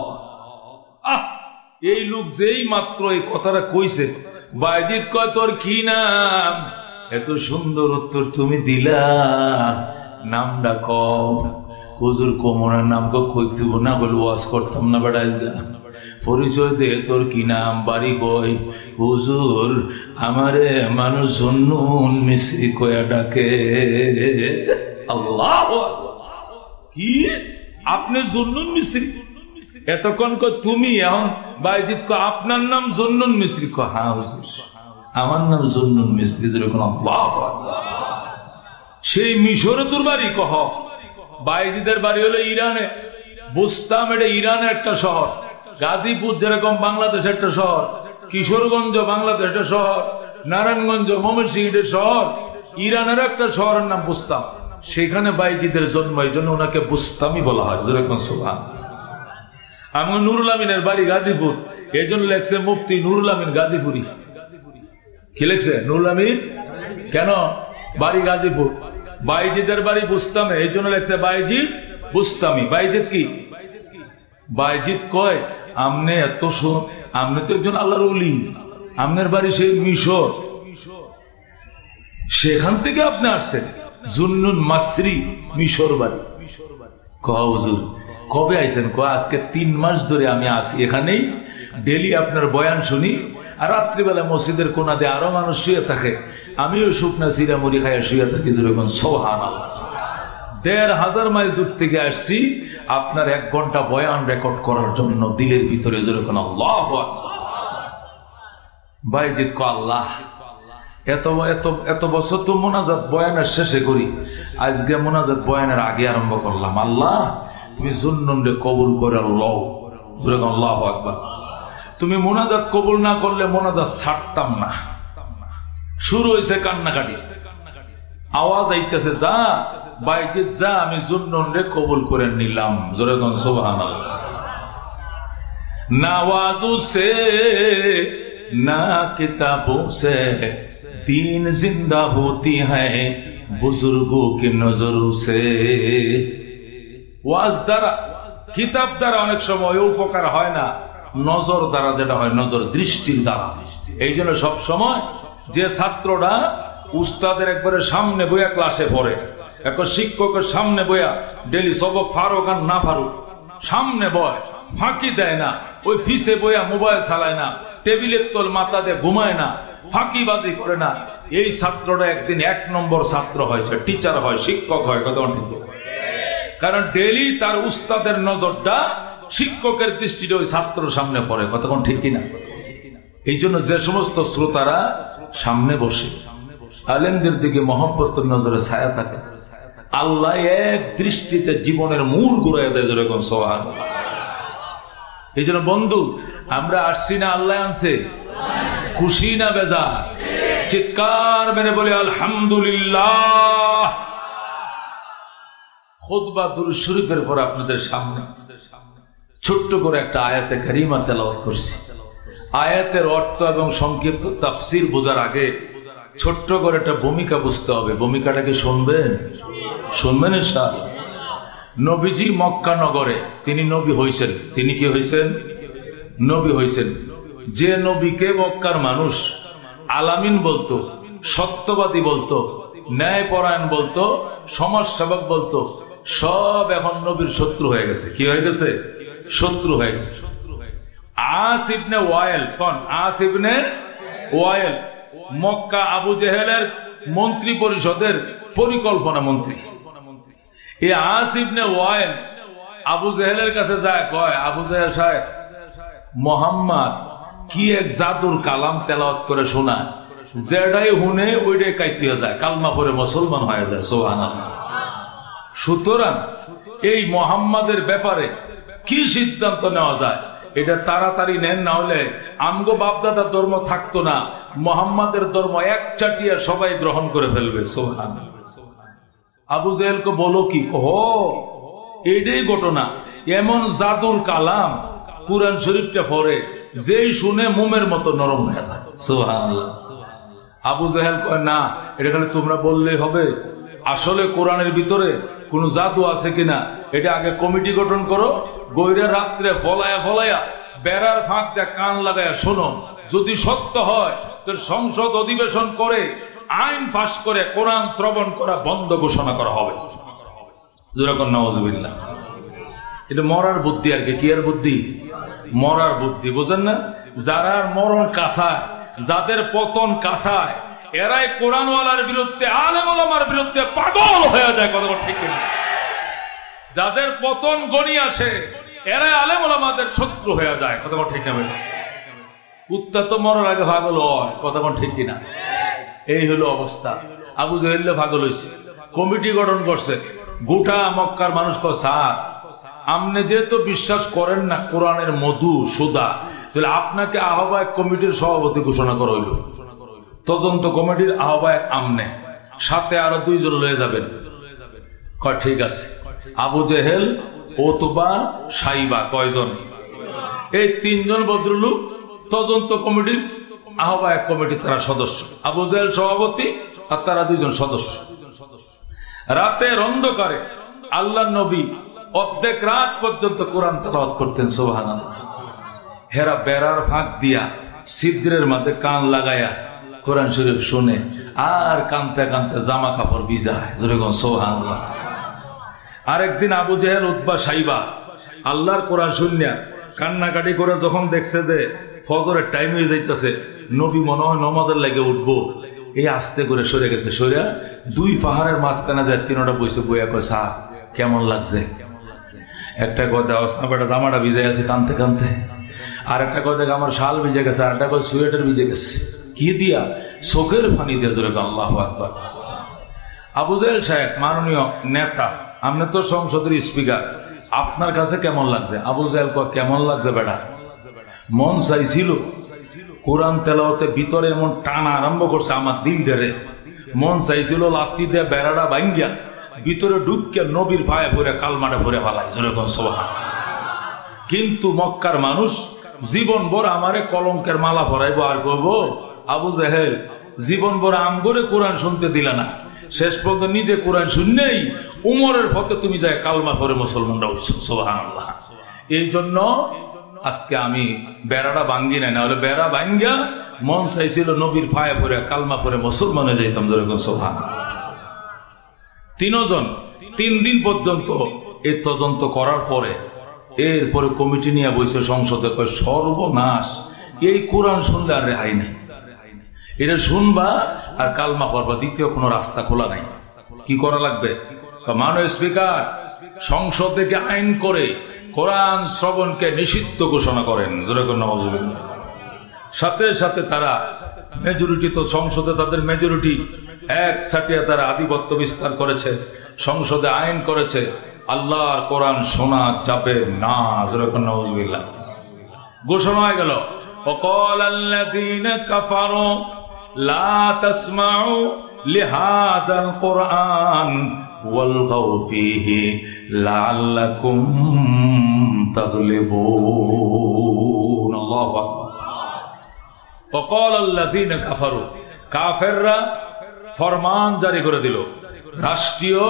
এই লোক যেই মাত্র এই কথাটা কইছে, বাইজিদ কয় তোর কি নাম? এত সুন্দর উত্তর তুমি দিলা, নামটা কও। হুজুর কোমরের নাম কইতুব না, বলে ওয়াজ করতাম না বেটা। পরিচয় দে, তোর কি নাম, বাড়ি কই? হুজুর আমারে মানুষ জুন্নুন মিস্ত্রি কয়া ডাকে। আল্লাহু আকবার। কি আপনি জুন্নুন মিস্ত্রি? এতক্ষণ কো তুমি, এখন বাইজিদ কো আপনার নাম জুন্নুন মিস্ত্রি? কো হ্যাঁ হুজুর আমার নাম জুন্নুন মিস্ত্রি। যেরকম আল্লাহু আকবার। সেই মিশরে তোর বাড়ি? কহ বাইজিদের বাড়ি হলো ইরানে। বুস্তাম এটা ইরানের একটা শহর। গাজীপুর যেরকম বাংলাদেশের একটা শহর, কিশোরগঞ্জ বাংলাদেশ একটা শহর, নারায়ণগঞ্জ ময়মনসিংহের শহর, ইরানের একটা শহরের নাম বুস্তাম। সেখানে বাইজিদের জন্ম, এই জন্য ওনাকে বুস্তামি বলা হয়। যেরকম সুবহান। আমার নুরুল আমিনের বাড়ি গাজীপুর, এই জন্য লেখছে মুফতি নুরুল আমিন গাজীপুরি। কি লেখছে? নুরুল আমিন। কেন? বাড়ি গাজীপুর, বাইজিদের বাড়ি বুস্তামে, এই জন্য লেখছে বাইজিদ বুস্তামি। বাইজিদ কি? বাইজিদ কয় আমনে এত আমনে তো একজন আল্লাহর ওলি, আমনের বাড়ি সেই মিশর, সেখান থেকে আপনি আসছেন। জুন্নুন মাসরি মিশর বাড়ি। কহ হুজুর কবে আইছেন? কয় আজকে 3 মাস ধরে আমি আসি এখানেই, ডেলি আপনার বয়ান শুনি, আর রাত্রিবেলা মসজিদের কোনা দিয়ে আরো মানুষ শুয়ে থাকে, আমিও শুকনা সিরা মুড়ি খাইয়া শুয়ে থাকি। যেরকম সুবহানাল্লাহ। 1500 মাইল দূর থেকে আসছি আপনার 1 ঘন্টা বয়ান রেকর্ড করার জন্য, দিলের ভিতরে যেরকম আল্লাহু আকবার। বাইজিদ কো আল্লাহ এত এত এত বছর তো মোনাজাত বয়ানের শেষে করি, আজকে মোনাজাত বয়ানের আগে আরম্ভ করলাম। আল্লাহ তুমি জুন্নুন রে কবুল করে লও। যেরকম আল্লাহু আকবার। তুমি মোনাজাত কবুল না করলে মোনাজাত ছাড়তাম না। শুরু হয়েছে কান্নাকাটি, আওয়াজ আইতেছে যা বাইজিদ যা, আমি জুন্নুন রে কবুল করে নিলাম। যেরকম সুবহানাল্লাহ। नवाजों से ना किताबों से दीन जिंदा होती है बुजुर्गों की नजरों से। ওয়াজ দ্বারা কিতাব দ্বারা অনেক সময় উপকার হয় না, নজর দ্বারা যেটা হয়, নজর দৃষ্টির দ্বারা। এই জন্য সব সময় যে ছাত্ররা উস্তাদের একবারে সামনে বইয়া ক্লাসে পড়ে, এক শিক্ষকের সামনে বইয়া ডেলি সবক ফারুক আর না ফারুক সামনে বয়, ফাঁকি দেয় না, ওই ফিসে বইয়া মোবাইল চালায় না, টেবিলের তোল মাথা দিয়ে ঘুমায় না, ফাঁকিবাজি করে না, এই ছাত্রটা একদিন 1 নম্বর ছাত্র হয়েছে, টিচার হয়, শিক্ষক হয়। কত ঠিক? কারণ ডেলি তার উস্তাদের নজরটা শিক্ষকের দৃষ্টিতে ওই ছাত্রের সামনে পড়ে। কতক্ষণ ঠিক কিনা? এই জন্য যে সমস্ত শ্রোতারা সামনে বসে আলেমদের দিকে মহব্বতের নজরে ছায়া থাকে, আল্লাহ এক দৃষ্টিতে জীবনের মূল ঘুরাইয়া দেয়। যেরকম সুবহানাল্লাহ। এই জন্য বন্ধু, আমরা আসছি না আল্লাহ আনছে, খুশি না বেজার? চিৎকার মেরে বলি আলহামদুলিল্লাহ। খুতবা দুরূদ শরীফের পর আপনাদের সামনে ছোট্ট করে একটা আয়াতে কারিমা তেলাওয়াত করছি। আয়াতের অর্থ এবং সংক্ষিপ্ত তাফসীর বোঝার আগে ছোট্ট করে একটা ভূমিকা বুঝতে হবে। ভূমিকাটাকে শুনবেন? শুনবেন ইনশাআল্লাহ। নবীজি মক্কা নগরে তিনি নবী হয়েছেন। তিনি কি হয়েছেন? নবী হয়েছেন। যে নবীকে মক্কার মানুষ আলামিন বলতো, সত্যবাদী বলতো, ন্যায়পরায়ণ বলতো, সমাজসেবক বলতো, সব এখন নবীর শত্রু হয়ে গেছে। কি হয়ে গেছে? শত্রু হয়ে গেছে। আস ইবনে ওয়াইল, কোন আস ইবনে ওয়াইল মক্কা আবু জেহেলের মন্ত্রী পরিষদের পরিকল্পনা মন্ত্রী। এই আস ইবনে ওয়াইল আবু জেহেলের কাছে যায়, কয় আবু জেহেল সাহেব, মোহাম্মদ কি এক জাদুর কালাম তেলাওয়াত করে শোনায়, যেটাই হুনে ওইটাই কাইতে যায়, কালমা পরে মুসলমান হয়ে যায়। সুবহানাল্লাহ। সুতরাং এই মোহাম্মদের ব্যাপারে কি সিদ্ধান্ত নেওয়া যায়, এটা তাড়াতাড়ি নেন, না হলে আমগো বাপদাদা ধর্ম থাকতো না, মোহাম্মদের ধর্ম এক চাটিয়া সবাই গ্রহণ করে ফেলবে। সুবহানাল্লাহ। আবু জেহেলকে বলো কি, কহো এইটাই ঘটনা। এমন জাদুর কালাম কুরআন শরীফটা পড়ে যেই শুনে মোমের মতো নরম হয়ে যায়। সুবহানাল্লাহ। আবু জেহেল কয়, না, এটা খালি তোমরা বললেই হবে, আসলে কোরআনের ভিতরে কোন জাদু আছে কিনা এটা আগে কমিটি গঠন করো, গইরা রাত্রে ফলায়া ফলায়া বেড়ার ফাঁক দিয়ে কান লাগায়া শোনো, যদি সত্য হয় তোর সংসদ অধিবেশন করে আইন পাস করে কোরআন শ্রবণ করা বন্ধ ঘোষণা করা হবে। যেরকম নাউজুবিল্লাহ। এটা মরার বুদ্ধি আর কি আর বুদ্ধি? মরার বুদ্ধি, বুঝেন না? যারা মরণ কাছায়, যাদের পতন কাছায়, এরাই কোরআনওয়ালার বিরুদ্ধে, আলেম ওলামার বিরুদ্ধে পাগল হয়ে যায়। কত ঠিক না? যাদের পতন গনি আসে, এরাই আলেম ওলামাদের শত্রু হয়ে যায়। কত ঠিক না? কুত্তা তো মরার আগে পাগল হয়। কতক্ষণ ঠিক কিনা? এই হলো অবস্থা। আবু জেহেল পাগল হয়েছে, কমিটি গঠন করছে। গোটা মক্কার মানুষ কয়, স্যার আপনি যেহেতু বিশ্বাস করেন না কোরআনের মধু সুদা, তাহলে আপনাকে আহ্বায়ক কমিটির সভাপতি ঘোষণা করা হইল। তদন্ত কমিটির আহ্বায়ক আমনে, সাথে আরো 2 জন লয়ে যাবেন। কয় ঠিক আছে। আবু জেহেল, ওতবা, সাইবা, কয়জন? এই 3 জন ভদ্রলোক তদন্ত কমিটির আহ্বায়ক কমিটির তারা সদস্য। আবু জেহেল সভাপতি আর তারা 2 জন সদস্য। রাতের অন্ধকারে আল্লাহর নবী অর্ধেক রাত পর্যন্ত কোরআন তেলাওয়াত করতেন। সুবহানাল্লাহ। হেরা বেড়ার ফাঁক দিয়া ছিদ্রের মধ্যে কান লাগায়া কোরআন শরীফ শুনে আর কানতে কানতে জামা কাপড় ভিজায়। যেরকম সুবহানাল্লাহ। আরেকদিন আবু জেহেল, উতবা, সাইবা আল্লাহর কোরআন শুনিয়া কান্নাকাটি করে যখন দেখছে যে ফজরের টাইম হয়ে যাইতেছে, নবী মনে হয় নমাজের লাগে উঠবো, এই আস্তে করে সরে গেছে। সরিয়া 2 পাহাড়ের মাঝখানে যায়, 3টা বসে বইয়া কয়, সাহ কেমন লাগছে? একটা কথা, বেটা জামাটা ভিজে গেছে কানতে কানতে। আর একটা কথা, আমার শাল ভিজে গেছে। আর একটা কথা, সোয়েটার ভিজে গেছে। কি দিয়া? চোখের পানি দিয়ে। জোরে আল্লাহু আকবার। আবু জেহেল সাহেব মাননীয় নেতা, আপনি তো সংসদের স্পিকার, আপনার কাছে কেমন লাগছে? আবু জেহেল কয়, কেমন লাগছে বেটা? মন চাইছিল কোরআন তেলাওয়াতে ভিতরে এমন টানা আরম্ভ করছে আমার দিল ধরে, মন চাইছিল লাত্তি দিয়ে বেড়াটা ভাঙ্গিয়া ভিতরে ঢুকিয়া নবীর পায়ে পরে কালমাটা ভরে ফেলাই। যেরকম সুবহানাল্লাহ। কিন্তু মক্কার মানুষ জীবন ভর আমারে কলঙ্কের মালা ভরাইবো আর করবো আবু জেহেল জীবন ভর আম করে কোরআন শুনতে দিলা না, শেষ পর্যন্ত নিজে কোরআন শুনলেই উমরের ফতে তুমি যায় কালমা পরে মুসলমানরা হইছো। সুবহানাল্লাহ। এই জন্য আজকে আমি বেড়াটা ভাঙ্গি নাই, না হলে বেড়া ভাঙ্গা মন চাইছিল নবীর ফায়ে পরে কালমা পরে মুসলমানে যাইতাম। যেরকম সুবহানাল্লাহ। তিনজন 3 দিন পর্যন্ত এই তদন্ত করার পরে এরপরে কমিটি নিয়ে বসে সংসদে কয় সর্বনাশ, এই কোরআন শুনলে আর রেহাই নেই, এটা শুনবা আর কালমা পড়বা, দ্বিতীয় কোনো রাস্তা খোলা নাই। কি করা লাগবে? মাননীয় স্পিকার সংসদ থেকে আইন করে কোরআন শ্রবণকে নিষিদ্ধ ঘোষণা করেন। সাথে সাথে তারা মেজরিটি, তো সংসদে তাদের মেজরিটি একসাথে তারা আধিপত্য বিস্তার করেছে, সংসদে আইন করেছে আল্লাহর কোরআন শোনা যাবে না। ঘোষণা হয়ে গেল وقال الذين كفروا لا تسمعوا لهذا القرآن والغوا فيه لعلكم تغلبون। الله أكبر। وقال الذين كفروا কাফেররা ফরমান জারি করে দিল, রাষ্ট্রীয়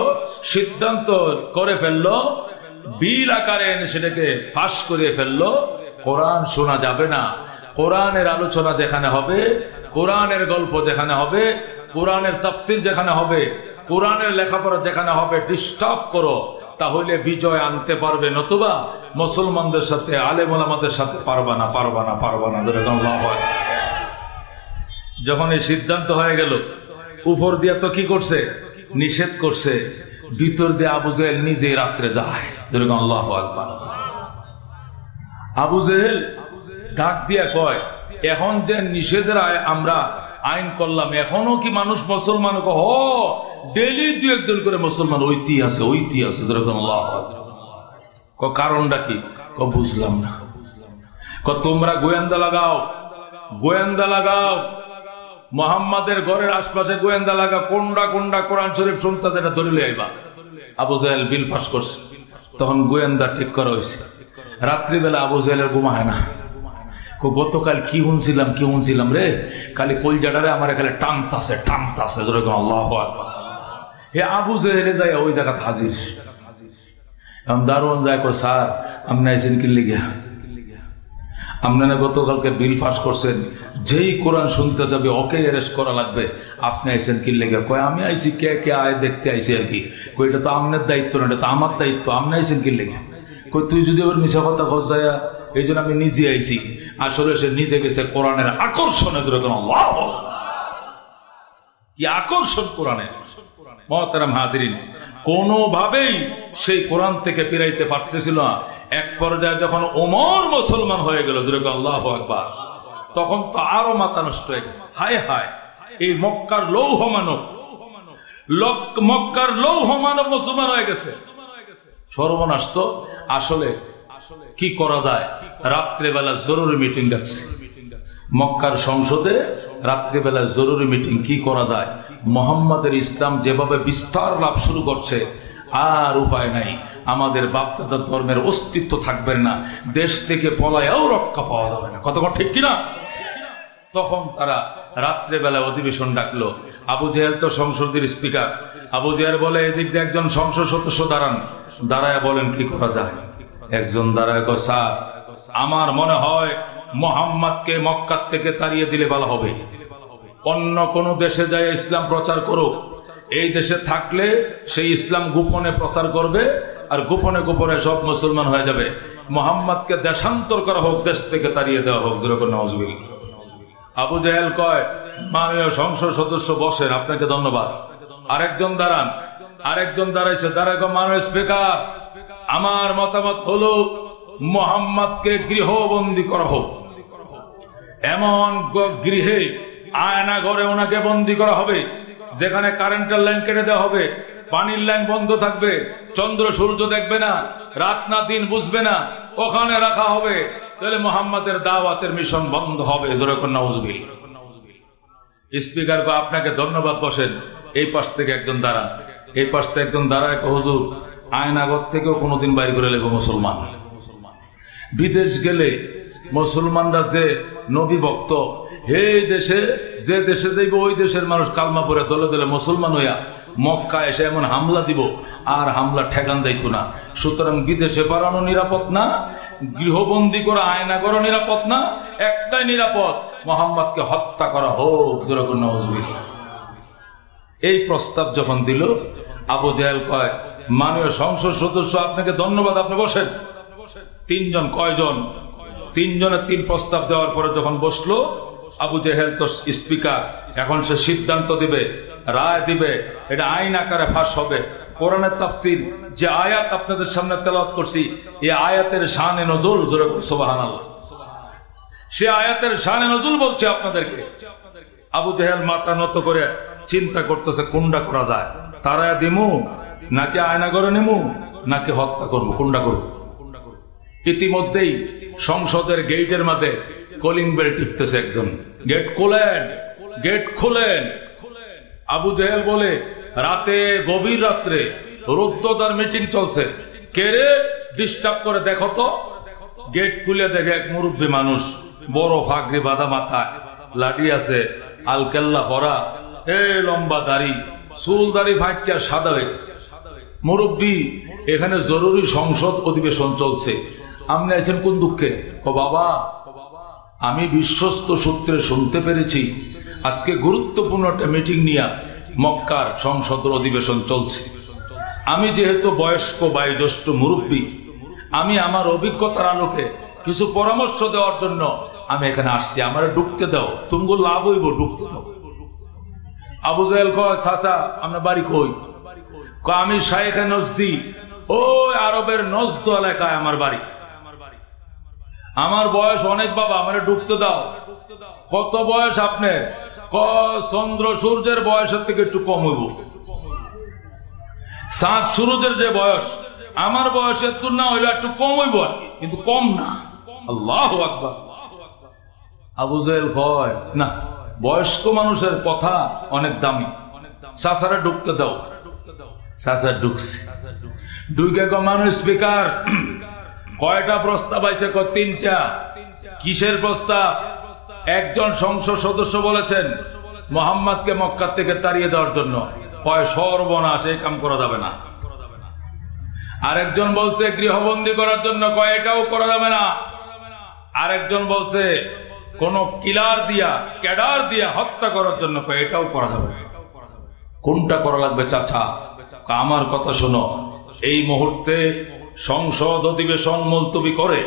সিদ্ধান্ত করে ফেললো, বিল আকারে এনে সেটাকে ফাঁস করে ফেললো, কোরআন শোনা যাবে না। কোরআনের আলোচনা যেখানে হবে, কোরআনের গল্প যেখানে হবে, কোরআনের তাফসির যেখানে হবে, কোরআনের লেখাপড়া যেখানে হবে, ডিস্টার্ব করো, তাহলে বিজয় আনতে পারবে, নতুবা মুসলমানদের সাথে আলেম ওলামাদের সাথে পারবা না, পারবা না, পারবা না। যখন এই সিদ্ধান্ত হয়ে গেল, উপর দিয়ে তো কি করছে? নিষেধ করছে, ভিতর দিয়ে আবু জেহেল নিজেই রাত্রে যায়। যেরকম আল্লাহু আকবার। আবু জেহেল ডাক দিয়া কয়, এখন যে নিষেধের আমরা আইন করলাম, এখনো কি মানুষ মুসলমান? ডেলি 2-1 করে মুসলমান ঐতি আছে, ঐতি আছে। যেরকম আল্লাহু আকবার। কারণটা কি? বুঝলাম না। তোমরা গোয়েন্দা লাগাও, গোয়েন্দা লাগাও, মুহাম্মাদের ঘরের আশপাশে গোয়েন্দা লাগা, কোনটা কোনটা কোরআন শরীফ শুনতে যেটা ধরিলে আইবা। আবু জেহেল বিল পাস করছে, তখন গোয়েন্দা ঠিক করা হয়েছে। রাত্রিবেলা আবু জেহেলের ঘুম হয় না। গতকাল কি শুনছিলাম রে, খালি কলজাটারে আমার এখানে টানতাছে টানতাছে। যেরকম আল্লাহু আকবার। হে আবু জেহেলে যায় ওই জায়গাতে হাজির। দারোয়ান যায়, স্যার আপনি আইসেন কি লিগা? আপনারা গতকালকে বিল পাস করছেন, যেই কোরআন শুনতে যাবে ওকে অ্যারেস্ট করা লাগবে, আপনি আইসেন কি লেগে? কয় আমি আইসি, কে কে আয় দেখতে আইসি আর কি। কই এটা তো আপনার দায়িত্ব না, এটা তো আমার দায়িত্ব, আপনি আইসেন কি লেগে? কই তুই যদি আবার মিশা কথা খোঁজায়া, এই জন্য আমি নিজে আইসি। আসলে সে নিজে গেছে কোরআনের আকর্ষণে। যেরকম আল্লাহ কি আকর্ষণ কোরআনের। মুহতারাম হাজিরিন, কোনোভাবেই সেই কোরআন থেকে ফিরাইতে পারতেছিল না। এক পর্যায়ে যখন ওমর মুসলমান হয়ে গেল, যেরকম আল্লাহু আকবার, তখন তো আরো মাথা নষ্ট হয়ে গেছে। হায় হায়, এই মক্কার লৌহ মানব, মক্কার লৌহ মানব মুসলমান হয়ে গেছে, সর্বনাশ। তো আসলে কি করা যায়? রাত্রেবেলা জরুরি মিটিং ডাকছে মক্কার সংসদে। রাত্রিবেলা জরুরি মিটিং, কি করা যায়? মুহাম্মাদের ইসলাম যেভাবে বিস্তার লাভ শুরু করছে, আর উপায় নাই, আমাদের বাপদাদার ধর্মের অস্তিত্ব থাকবে না, দেশ থেকে পলায়ও রক্ষা পাওয়া যাবে না। কতক্ষণ ঠিক কিনা? তখন তারা রাত্রেবেলা অধিবেশন ডাকলো। আবু জেহেল তো সংসদের স্পিকার। আবু জেহেল বলে, এদিক দিয়ে একজন সংসদ সদস্য দাঁড়ান। দাঁড়ায় বলেন কি করা যায়? একজন দাঁড়ায় কয়, স্যার আমার মনে হয় মুহাম্মাদকে মক্কা থেকে তাড়িয়ে দিলে ভালো হবে। অন্য কোন দেশে যায় ইসলাম প্রচার করুক, এই দেশে থাকলে সেই ইসলাম গোপনে প্রচার করবে, আর গোপনে গোপনে সব মুসলমান হয়ে যাবে। মুহাম্মাদকে দেশান্তর করা হোক, দেশ থেকে তাড়িয়ে দেওয়া হোক। যেরকম নাউজুবিল্লাহ। আবু জেহেল কয়, মাননীয় সংসদ সদস্য বসেন, আপনাকে ধন্যবাদ। আরেকজন দাঁড়ান। আরেকজন দাঁড়াইছে, দাঁড়ায়, মাননীয় স্পিকার, আমার মতামত হলো মুহাম্মাদকে গৃহবন্দী করা হোক। এমন গৃহে, আয়না ঘরে ওনাকে বন্দী করা হবে, যেখানে কারেন্টের লাইন কেটে দেওয়া হবে, পানির লাইন বন্ধ থাকবে, চন্দ্র সূর্য দেখবে না, রাত না দিন বুঝবে না, ওখানে রাখা হবে। তাহলে মুহাম্মাদের দাওয়াতের মিশন বন্ধ হবে। যেরকম নাউজুবিল্লাহ। স্পিকার কো, আপনাকে ধন্যবাদ, বসেন। এই পাশ থেকে একজন দাঁড়ান। এই পাশ থেকে একজন দাঁড়ায়, হুজুর আয়নাঘর থেকেও কোনোদিন বাইর করে লেগো মুসলমান। বিদেশ গেলে মুসলমানরা যে নবী ভক্ত, এই দেশে যে দেশে যাইব ওই দেশের মানুষ কালমা পড়ে দলে দলে মুসলমান হইয়া মক্কা এসে এমন হামলা দিব আর হামলা ঠেকান যাইতো না। সুতরাং বিদেশে পাঠানো নিরাপদ না, গৃহবন্দী করা আয়না করা নিরাপদ না, একটাই নিরাপদ, মোহাম্মদকে হত্যা করা হোক। যেরকম নাউজুবিল্লাহ। এই প্রস্তাব যখন দিল, আবু জাহেল কয়, মাননীয় সংসদ সদস্য আপনাকে ধন্যবাদ, আপনি বসেন। তিনজন, কয়জন? তিনজনের তিন প্রস্তাব দেওয়ার পরে যখন বসলো, আবু জাহেল তো স্পিকার, এখন সে সিদ্ধান্ত দিবে, রায় দিবে, এটা আইন আকারে ফাঁস হবে। কোরআনের তাফসীর যে আয়াত আপনাদের সামনে তেলাওয়াত করছি, এই আয়াতের শানে নজুল, সুবহানাল্লাহ, সে আয়াতের শানে নজুল বলছে আপনাদেরকে। আবু জাহেল মাথা নত করে চিন্তা করতেছে কোনটা করা যায়, তারা দিমু নাকি আয়না করে নিমু নাকি হত্যা করবো, কোনটা করবো। ইতিমধ্যেই সংসদের গেটের মধ্যে কলিং বেল টিপতেছে একজন, গেট খোলেন, গেট খোলেন। আবু জাহেল বলে, রাতে, গভীর রাত্রে রুদ্ধদ্বার মিটিং চলছে, কে রে ডিস্টার্ব করে, দেখো তো। গেট খুলে দেখে এক মুরব্বী মানুষ, বড় ফাগরি বাঁধা মাথায়, লাঠি আছে, আলকেল্লা পরা, লম্বা দাড়ি, চুল দাড়ি ফাঁকিয়া সাদা হয়ে গেছে। মুরব্বী, এখানে জরুরি সংসদ অধিবেশন চলছে, আপনি আছেন কোন দুঃখে? ও বাবা, আমি বিশ্বস্ত সূত্রে শুনতে পেরেছি আজকে গুরুত্বপূর্ণ একটা মিটিং নিয়ে মক্কার সংসদের অধিবেশন চলছে। আমি যেহেতু বয়স্ক বয়োজ্যেষ্ঠ মুরব্বী, আমি আমার অভিজ্ঞতার আলোকে কিছু পরামর্শ দেওয়ার জন্য আমি এখানে আসছি, আমার ঢুকতে দাও, তুমি লাভ হইব, ঢুকতে দাও। আবু জাহেল কয়, চাচা আপনার বাড়ি কই? আমি শাইখে নজদি, ওই আরবের নজদ এলাকায় আমার বাড়ি। আমার বয়স অনেক বাবা, আমার ঢুকতে দাও। কত বয়স আপনার? চন্দ্র সূর্যের বয়সের থেকে একটু কম হইব। চাঁদ সূর্যের যে বয়স, আমার বয়সের তো না হইলে একটু কম হইব, কিন্তু কম না। আল্লাহু আকবার। আবু জাহেল কয়, না, বয়স্ক মানুষের কথা অনেক দামি, চাচারা ঢুকতে দাও। চাচা ঢুকছে, ঢুকে মানুষ স্পিকার, কয়টা প্রস্তাব আছে? তিনটা। কিসের প্রস্তাব? একজন সংসদ সদস্য বলেছেন মোহাম্মদকে মক্কা থেকে তাড়িয়ে দেওয়ার জন্য, কয় সর্বনাশ, এই কাম করা যাবে না। আরেকজন বলছে গৃহবন্দী করার জন্য, কয় এটাও করা যাবে না। আরেকজন বলছে কোন কিলার দিয়া, ক্যাডার দিয়া হত্যা করার জন্য, কয় এটাও করা যাবে না। কোনটা করা লাগবে চাচা? আমার কথা শোনো, এই মুহূর্তে সংসদ অধিবেশন মুলতবি করে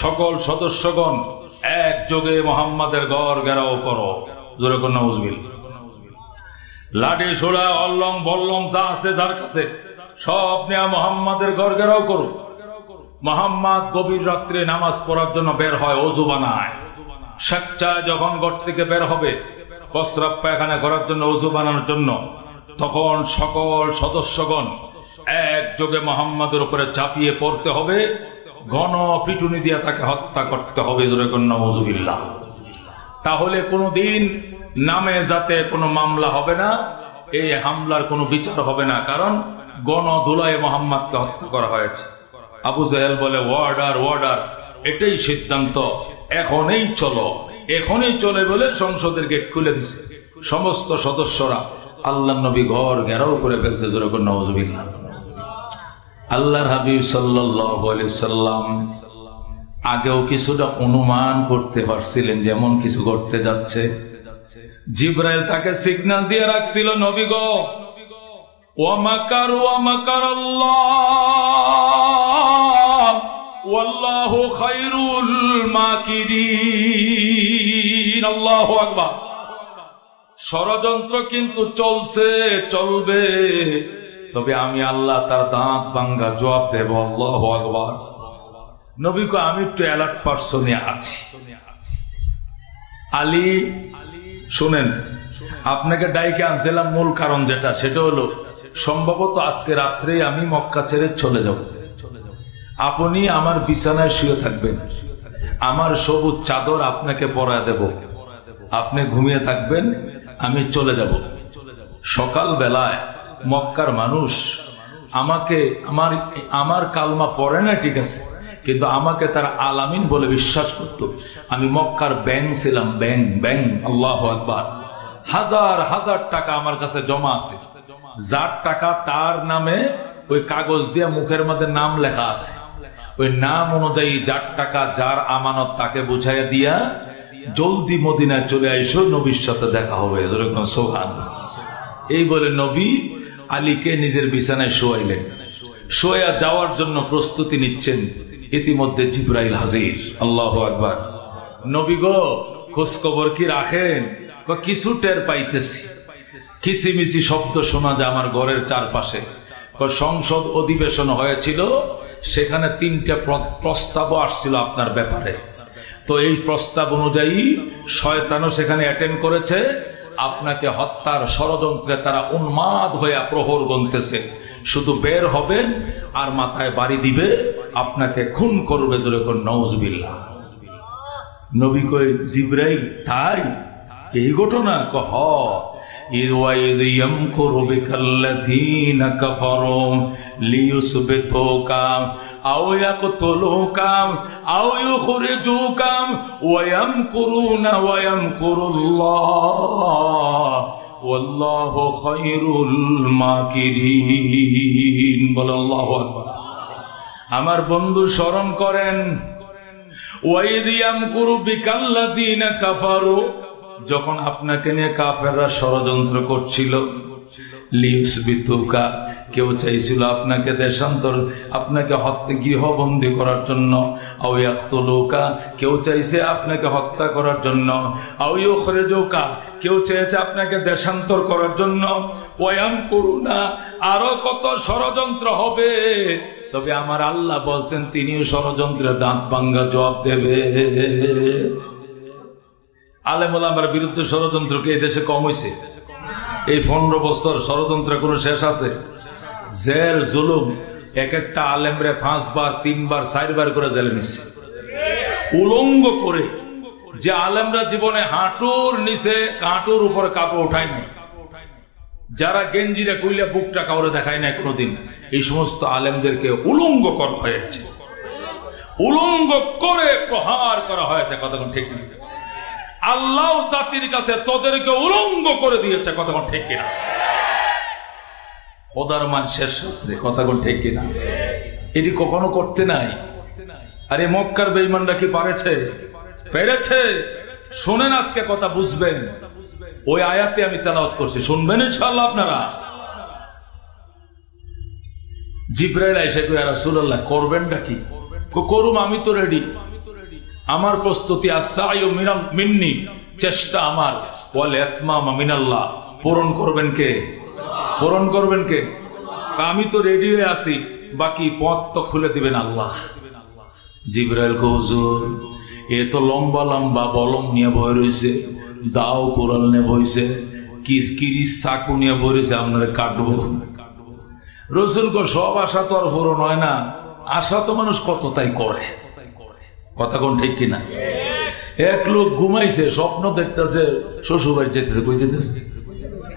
সকল সদস্যগণ একযোগে মোহাম্মদের গড় ঘেরাও করো। জোরে কর নাউজুবিল্লাহ। লাঠি সোড়া অল্লং বল্লং যা আছে যার কাছে সব নিয়ে মোহাম্মদের গড় ঘেরাও করো। মোহাম্মদ গভীর রাত্রে নামাজ পড়ার জন্য বের হয়, ওযু বানায়। স্বেচ্ছায় যখন ঘর থেকে বের হবে প্রস্রাব পায়খানা করার জন্য, ওযু বানানোর জন্য, তখন সকল সদস্যগণ একযোগে মোহাম্মদের উপরে ঝাঁপিয়ে পড়তে হবে, ঘন পিটুনি দিয়ে তাকে হত্যা করতে হবে। নাউজুবিল্লাহ। তাহলে কোনোদিন নামে যাতে কোনো মামলা হবে না, এই হামলার কোনো বিচার হবে না, কারণ গণধুলায় মোহাম্মদকে হত্যা করা হয়েছে। আবু জাহেল বলে, ওয়ার্ডার, ওয়ার্ডার, এটাই সিদ্ধান্ত, এখনই চলো, এখনই চলে বলে সংসদের গেট খুলে দিছে। সমস্ত সদস্যরা আল্লাহর নবী ঘর ঘেরাও করে ফেলছে। যেরকম নাউজুবিল্লাহ। আল্লাহর হাবিব সাল্লাল্লাহু আলাইহি সাল্লাম আগেও কিছুটা অনুমান করতে পারছিলেন যেমন কিছু ঘটতে যাচ্ছে। জিবরাইল তাকে সিগন্যাল দিয়ে রাখছিল, নবী গো, ওয়া মাকারু ওয়া মাকারাল্লাহ ওয়াল্লাহু খায়রুল মাকিরিন। আল্লাহু আকবার। ষড়যন্ত্র কিন্তু চলছে, চলবে, তবে আমি আল্লাহ তার দাঁত ভাঙ্গা জবাব দেব। আল্লাহু আকবার। নবী কো, আমি একটু অ্যালার্ট পারসনে আছি। আলী, শুনেন, আপনাকে ডাইকে আনছিলাম মূল কারণ যেটা, সেটা হলো সম্ভবত আজকে রাত্রে আমি মক্কা ছেড়ে চলে যাব। আপনি আমার বিছানায় শুয়ে থাকবেন, আমার সবুজ চাদর আপনাকে পরায় দেব, আপনি ঘুমিয়ে থাকবেন, আমি চলে যাব। সকাল বেলায় মক্কার মানুষ আমাকে আমার কালমা পড়ে না, ঠিক আছে, কিন্তু আমাকে তারা আলামিন বলে বিশ্বাস করত। আমি মক্কার ব্যাংক ছিলাম, ব্যাংক। আল্লাহু আকবার। হাজার হাজার টাকা আমার কাছে জমা আছে। যার টাকা তার নামে ওই কাগজ দিয়ে মুখের মধ্যে নাম লেখা আছে। ওই নাম অনুযায়ী যার টাকা, যার আমানত, তাকে বুঝাইয়া দিয়া জলদি মদিনায় চলে আইসো, নবীর সাথে দেখা হবে। সুবহানাল্লাহ। এই বলে নবী আলীকে নিজের বিছানায় শোয়াইলেন। শোয়া যাওয়ার জন্য প্রস্তুতি নিচ্ছেন। ইতিমধ্যে জিবরাইল হাজির। আল্লাহু আকবার। নবী গো, খোঁজ খবর কি রাখেন? কিছু টের পাইতেছি, কিচিমিচি শব্দ শোনা যায় আমার ঘরের চারপাশে। সংসদ অধিবেশন হয়েছিল, সেখানে 3টা প্রস্তাবও আসছিল আপনার ব্যাপারে। তো এই প্রস্তাব অনুযায়ী শয়তানও সেখানে অ্যাটেন্ড করেছে। আপনাকে হত্যার ষড়যন্ত্রে তারা উন্মাদ হইয়া প্রহর গুনতেছে। শুধু বের হবেন আর মাথায় বাড়ি দিবে, আপনাকে খুন করবে। যেরকম নাউজুবিল্লাহ। নবী কই, জিবরাইল তাই? এই ঘটনা? হ। إذ يمكر بك الذين كفروا ليثبتوك أو يقتلوك أو يخرجوك ويمكرون ويمكر الله والله خير الماكرين। বল আল্লাহু আকবার। আমার বন্ধু স্মরণ করেন, وإذ يمكر بك الذين كفروا, যখন আপনাকে নিয়ে কাফেররা ষড়যন্ত্র করছিল। লিউসবিতুকা, কেউ চাইছিল আপনাকে দেশান্তর, আপনাকে গৃহবন্দী করার জন্য। আও ইয়াকতুলুকা, কেউ চাইছে আপনাকে হত্যা করার জন্য। আও ইউখরিজুকা, কেউ চেয়েছে আপনাকে দেশান্তর করার জন্য। ওয়ায়ামকুরুনা, আরো কত ষড়যন্ত্র হবে। তবে আমার আল্লাহ বলছেন তিনিও ষড়যন্ত্রের দাঁত ভাঙ্গা জবাব দেবে। আলেম ওলামার বিরুদ্ধে ষড়যন্ত্রকে এই দেশে কম হয়েছে? এই 15 বছর ষড়যন্ত্রের কোনো শেষ আছে? জেল জুলুম, এক একটা আলেমরে 5 বার 3 বার 4 বার করে জেলে নিচ্ছে উলঙ্গ করে। যে আলেমরা জীবনে হাঁটুর নিচে হাঁটুর উপরে কাপড় উঠায় নাই, যারা গেঞ্জিরা কইলে বুকটা কাউরে দেখায় নাই কোনোদিন, এই সমস্ত আলেমদেরকে উলঙ্গ করা হয়েছে। উলঙ্গ করে প্রহার করা হয়েছে। কতক্ষণ ঠিক না? আল্লাহ জাতির কাছে তোদেরকে উলঙ্গ করে দিয়েছে। কতক্ষণ ঠিক কিনা? খোদার মান শেষ সূত্রে। কতক্ষণ ঠিক কিনা? এটি কখনো করতে নাই। আরে মক্কার বেঈমানরা কি পারেছে? পেরেছে। শুনেন, আজকে কথা বুঝবেন। ওই আয়াতে আমি তেলাওয়াত করছি, শুনবেন ইনশাআল্লাহ আপনারা। জিবরাইল আইসা কই, ইয়া রাসূলুল্লাহ করবেনটা কি? করুম, আমি তো রেডি, আমার প্রস্তুতি। আসায়ু মিন্নি, চেষ্টা আমার। ওয়াল ইতমামা মিনাল্লাহ, পূরণ করবেন কে? পূরণ করবেন কে? আমি তো রেডি হয়ে আছি, বাকি পথ তো খুলে দিবেন আল্লাহ। জিবরাইল কো, হুজুর এ তো লম্বা লম্বা বলম নিয়ে বয়ে রয়েছে, দাও কোরাল নিয়ে বইছে, কিরিস চাকু নিয়ে বয়ে রয়েছে, আপনারা কাটবো। রসুল কো, সব আশা তো আর পূরণ হয় না। আশা তো মানুষ কত তাই করে। কথা কোন ঠিক কিনা? এক লোক ঘুমাইছে, স্বপ্ন দেখতেছে শ্বশুর বাড়ি যেতেছে। কই যেতেছে?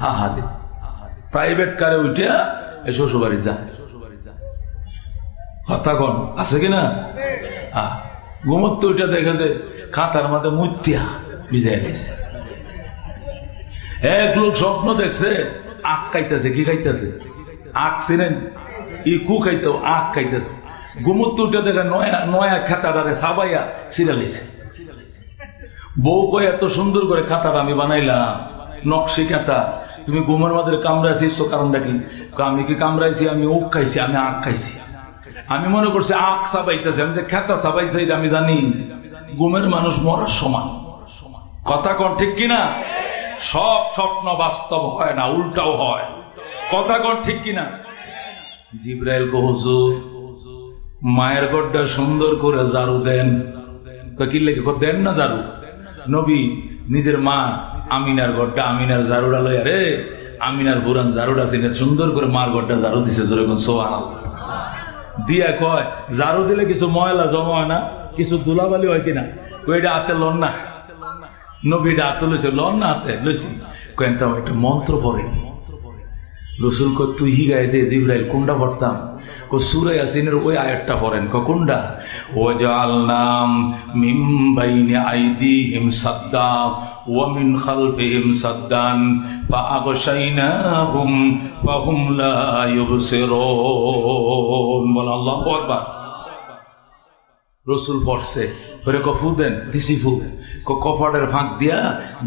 হাহারে প্রাইভেট কারে উঠে শ্বশুর বাড়ি যায়। কথা কোন আছে কিনা? ঘুমোতে উঠে দেখেছে খাতার মধ্যে মুতিয়া ভিজাই গেছে। এক লোক স্বপ্ন দেখছে আখ খাইতেছে। কি খাইতেছে? আখ ছিলেন ইকু খাইতে, আখ খাইতেছে। ঘুমোতে উঠে দেখে নয়া নয়া খাতাটারে সাবাইয়া সিরালাইছে। বউ কয়, এত সুন্দর করে খাতাটা আমি বানাইলাম, নকশি খাতা, তুমি ঘুমের মধ্যে কামড়াইছিস, কারণটা কি? আমি কি কামড়াইছি? আমি উখ খাইছি, আমি আখ খাইছি। আমি মনে করছি আখ সাবাইতেছে, আমি যে খাতা সাবাইছে এটা আমি জানি। ঘুমের মানুষ মরার সমান। কথা কন ঠিক কিনা? সব স্বপ্ন বাস্তব হয় না, উল্টাও হয়। কথা কন ঠিক কিনা? জিবরাইল কো, হুজুর মায়ের ঘরটা সুন্দর করে ঝাড়ু দেন। কি লেগে দেন না ঝাড়ু? নবী নিজের মা আমিনার ঘরটা, আমিনার ঝাড়ুটা লইয়া রে, আমিনার বুড়ান ঝাড়ুটা চিনে সুন্দর করে মার ঘরটা ঝাড়ু দিছে। যেরকম সুবহানাল্লাহ দিয়া কয়, ঝাড়ু দিলে কিছু ময়লা জমা হয় না, কিছু ধুলাবালি হয় কিনা? কইটা হাতে লন না। নবীটা হাতে লইছে, লন না হাতে লইছি। কেন একটা মন্ত্র পড়েন। রসুল কো তুই হি গায়ে দে জিব্রাইল কোনটা পড়তাম কো সূরা ইয়াসিনের ওই আয়াতটা পড়েন কো কোনটা ওয়াজআলনাম মিন বাইনি আইদিহিম সাদ্দা ওয়া মিন খালফিহিম সাদ্দান ফাআগশাইনাহুম ফাহুম লা ইউবসিরুন বল আল্লাহু আকবার রসুল পড়ছে ওরে কফু দেন দিছি ফু কফাটের ফাঁক দিয়া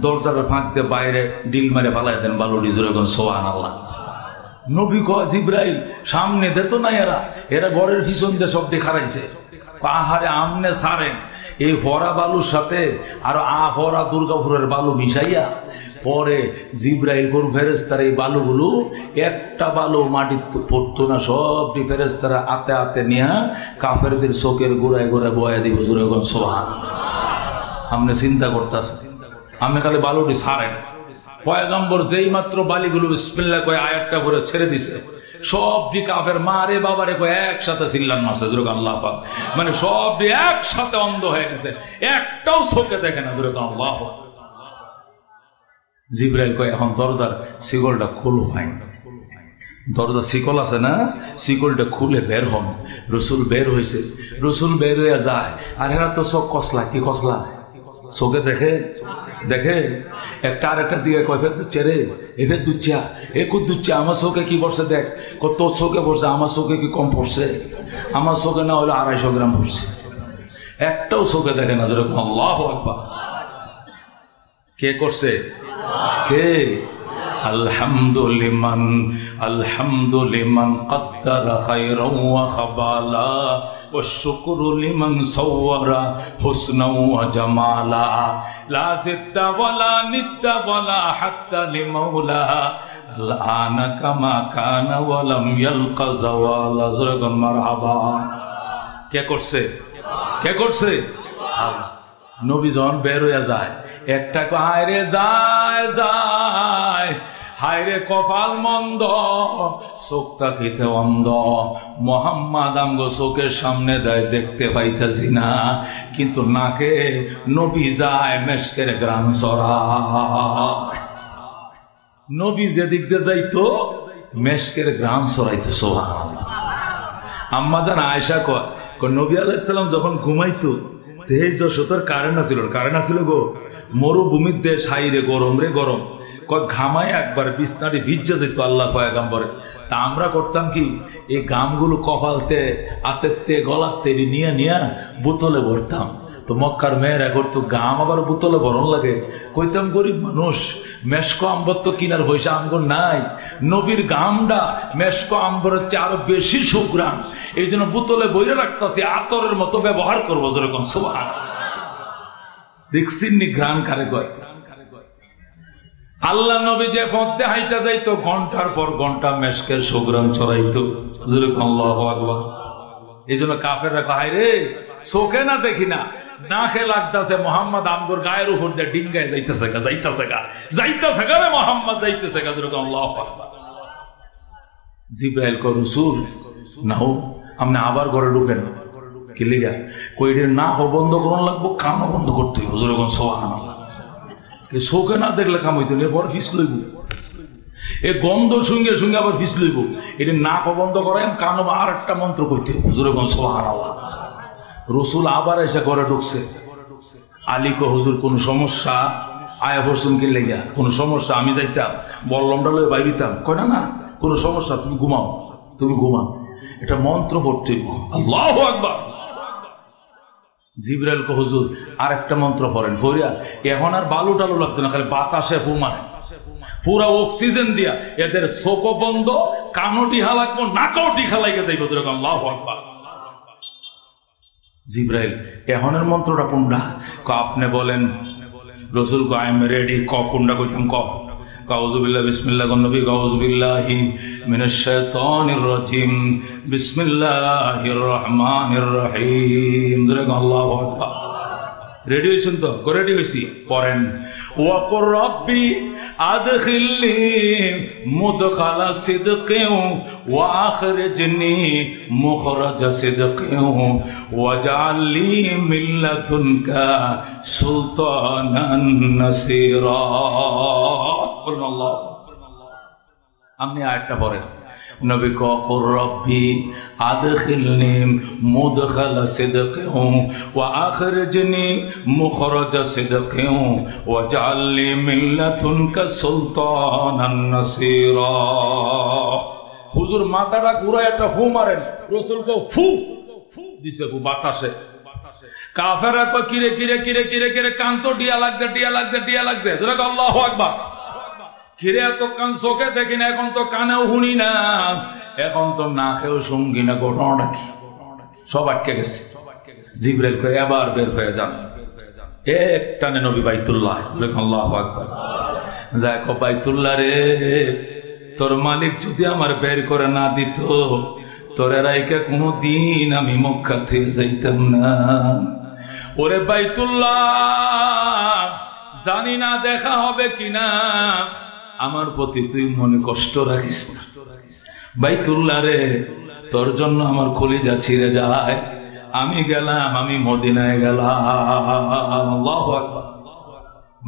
দরজার ফাঁক দিয়ে বাইরে ডিল মারে ফালাই দেন বালুডি জোরে কোন সুবহানাল্লাহ নবী কয় জিব্রাইল সামনে দে তো না এরা ঘরের পিছন দিয়ে সব দেখারাইছে আহারে আমনে সারেন এই ভরা বালুর সাথে আর ভরা দুর্গাপুরের বালু মিশাইয়া পরে জিব্রাইল কোন ফেরেশতারা এই বালুগুলো একটা বালু মাটি পড়তো না সবটি ফেরেশতারা আতে আতে নিয়ে কাফেরদের চোখের গোড়ায় গোড়ায় বয়া দিব জোরে কোন সুবহানাল্লাহ আপনি চিন্তা করতেছেন আপনি খালি বালুটি সারেন পয়গম্বর যেই মাত্র বালিগুলো বিসমিল্লাহ কয়ে আয়াতটা পরে ছেড়ে দিছে সবটি কাফের মারে বাবারে কয়ে একসাথে চিল্লান মারছে জোরে আল্লাহ পাক মানে সবটি একসাথে অন্ধ হয়ে গেছে একটাও চোখে দেখে না জোরে আল্লাহ জিব্রাইল কয় এখন দরজার শিকলটা খুলো ফাইন দরজা শিকল আছে না শিকলটা খুলে বের হন রসুল বের হয়েছে রসুল বের হয়ে যায় আর এরা তো সব কসলা কি কসলা চোখে দেখে দেখে একটা আর একটা দিকে কয় ফের দুচ্ছে রে এ ফের দুচ্ছা এ কুদ দুচ্ছে আমার চোখে কি পড়ছে দেখ কত চোখে পড়ছে আমার চোখে কি কম পড়ছে আমার চোখে না হলে 250 গ্রাম পড়ছে একটাও চোখে দেখে না যেরকম আল্লাহু আকবার কে করছে কে আলহামদুলিমান কদ্দারা খায়রান ওয়া খাবালা ওয়াশ-শুকরু লিমান সাওয়ারা হুসনান ওয়া জামালা লা জিদ্দা ওয়ালা নিদ্দা ওয়ালা হাত্তা লিমাওলা আল-আনা কামা কানা ওয়া লাম ইয়ালকা যাওয়ালা যুরগান মারহাবা কে করছে কে করছে আল্লাহ নবী যখন বের হইয়া যায় একটা হায় রে যায় যায় হায় রে কপাল মন্দ চোখটা খেতে অন্ধ মোহাম্মদ আমগো চোখের সামনে দেয় দেখতে পাইতেছি না কিন্তু নাকে নবী যায় মেশকের গ্রাম ছড়ায় নবী যেদিক দিয়ে যাইতো মেশকের গ্রাম ছড়াইতো সুবহানাল্লাহ আম্মা জান আয়েশা কয় নবী আলাইহিস সালাম যখন ঘুমাইতো দেশ যশোর কারেন্ট আসিল গো মরুভূমির দেশ হাই রে গরম কয় ঘামায় একবার বিছনাটি ভিজে দিত আল্লাহ পয়গম্বরে তা আমরা করতাম কি এই গামগুলো কপালতে আতেতে গলাতে নিয়ে নিয়ে বোতলে ভরতাম তো মক্কার মেয়েরা করতো গাম আবার বোতলে ভরণ লাগে কইতাম গরিব মানুষ মেশকো আম্বর তো কিনার পয়সা আমগর নাই নবীর গামটা মেশকো আম্বরের চেয়ে আরো বেশি সুগ্রাম এই জন্য বোতলে বইরে রাখতেছি আতরের মতো ব্যবহার করবো যেরকম সুবহানাল্লাহ দেখছেন নি ঘ্রাণ কারে কয় আল্লাহ নবী যে পথে হাইটা যাইতো ঘন্টার পর ঘন্টা মেশকের সুগ্রাম ছড়াইতো যেরকম আল্লাহু আকবার এই জন্য কাফেররা কয় রে চোখে না দেখি না নাকে লাগতেছে মোহাম্মদ আমগর গায়ের উপর দিয়ে ডিঙ্গায় যাইতেছে গা রে মোহাম্মদ যাইতেছে গা যেরকম আল্লাহু আকবার জিব্রাইল কো রাসূল নাও আপনি আবার ঘরে ঢুকেন কি লিগা কইদের নাক বন্ধ করন লাগবো কানও বন্ধ করতে হইব যেরকম সুবহানাল্লাহ কে চোখে না দেখলে কাম হইতো না পরে ফিস লইব এ গন্ধ সঙ্গে সঙ্গে আবার ফিস লইব এটা নাক বন্ধ করায় কানও আর একটা মন্ত্র কইতে হইব যেরকম সুবহানাল্লাহ রসুল আবার এসে ঘরে ঢুকছে আলী কো হুজুর কোন সমস্যা আয়া বসুন কি লেগা কোন সমস্যা আমি যাইতাম বললামটা লয়ে বাইরিতাম কয় না কোনো সমস্যা তুমি ঘুমাও এটা মন্ত্র পড়তে হইব আল্লাহু আকবার জিবরাইল কো হুজুর আর একটা মন্ত্র পড়েন ফরিয়া এখন আর বালু টালু লাগতো না খালি বাতাসে ফু মারে পুরা অক্সিজেন দিয়া এদের চোখ বন্ধ কানও টিহা লাগবো নাকও টিহা লাগে যাইব যেরকম আল্লাহু আকবার জিব্রাইল এখনের মন্ত্রটা কোনটা আপনি বলেন রসুল কো আই এম রেডি কোনটা কইতাম কাউযুবিল্লাহ বিসমিল্লাহ নবী কাউযুবিল্লাহি মিনাশ শাইতানির রাজিম বিসমিল্লাহির রহমানির রহিম যেরকম আল্লাহু আকবার রেডি হইছেন তো রেডি হইছি পড়েন ওয়া কুর রাব্বি আদখিলনি মুদখালা সিদকিন ওয়া আখরিজনি মুখরাজা সিদকিন ওয়াজআল লি মিন লাদুনকা সুলতানান নাসীরা আল্লাহ আপনি আরেকটা পড়েন, নবী কর রব্বি আদখিলনি মুদখালা সিদকিন ওয়া আখরিজনি মুখরাজা সিদকিন ওয়াজআলনি মিন লাদুনকা সুলতানান নাসীরা। হুজুর মাথাটা ঘুরায় একটা ফু মারেন, রাসূলকে ফু দিছে বাতাসে। কাফেররা কয় কিরে কিরে কিরে কিরে কিরে কান তো ডিয়া লাগছে ডিয়া লাগছে ডিয়া লাগছে। আল্লাহু আকবার। কিরে এত কান চোখে দেখি না, এখন তো কানেও শুনি না, এখন তো না খেয়েও শুনগি না, ঘটনাটা কি? সব আটকে গেছে। জিবরাইল কয় এবার বের হয়ে যান। এক টানে নবী বাইতুল্লাহ। আল্লাহু আকবার। যায় কয় বাইতুল্লাহ রে, তোর মালিক যদি আমার বের করে না দিত, তোরে রাইকে কোনদিন আমি মক্কা থেকে যাইতাম না। ওরে বাইতুল্লাহ, জানি না দেখা হবে কিনা, আমার প্রতি তুই মনে কষ্ট রাখিস না। বাইতুল্লাহ রে, তোর জন্য আমার কলিজা ছিঁড়ে যায়। আমি গেলাম, আমি মদিনায় গেলাম। আল্লাহু আকবার।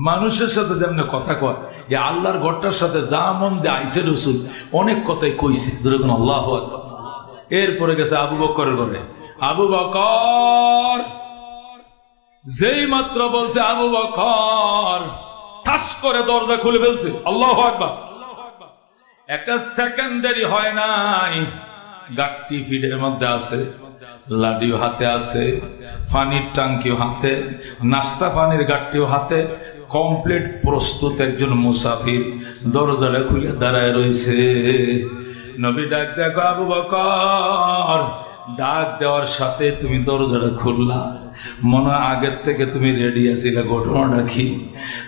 মানুষের সাথে যেমন কথা কয়, এই আল্লাহর ঘরটার সাথে যা মন দিয়ে আইছে রাসূল অনেক কথাই কইছে। যেরকম আল্লাহু আকবার। এরপরে গেছে আবু বকরের ঘরে। আবু বকর যেই মাত্র বলছে আবু বকর, ঠাস করে দরজা খুলে ফেলছে। আল্লাহু আকবার। একটা সেকেন্ড দেরি হয় নাই, গাট্টি ফিডের মধ্যে আছে, লাডিও হাতে আছে, পানির টাঙ্কিও হাতে, নাস্তা পানির গাট্টিও হাতে, কমপ্লিট প্রস্তুত একজন মুসাফির দরজাটা খুলে দাঁড়ায় রয়েছে। নবী ডাক দেখো আবু বকর, ডাক দেওয়ার সাথে তুমি দরজাটা খুললা, মনে আগের থেকে তুমি রেডি আছিলে, ঘটনাটা কি?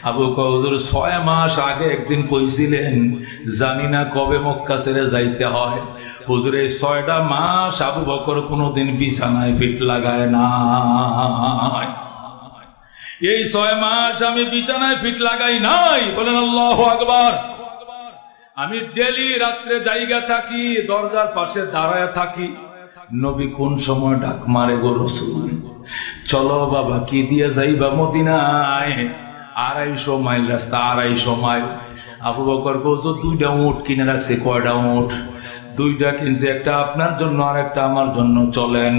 আবু বকর হুজুর 6 মাস আগে একদিন কইছিলেন জানি না কবে মক্কা ছেড়ে যাইতে হয়। হুজুর এই 6টা মাস আবু বকর কোনোদিন বিছানায় ফিট লাগায় না। এই 6 মাস আমি বিছানায় ফিট লাগাই নাই। বলেন আল্লাহু আকবার। আমি ডেলি রাত্রে জায়গা থাকি, দরজার পাশে দাঁড়ায় থাকি। নবী কোন সময় ডাক মারে গো রাসূল, চলো বাবা কি দিয়ে যাইবা মদিনায়? 250 মাইল রাস্তা, 250 মাইল। আবু বকর কইছো 2টা উট কিনে রাখছে। কয়টা উট? 2টা কিনছে, একটা আপনার জন্য আর একটা আমার জন্য। চলেন।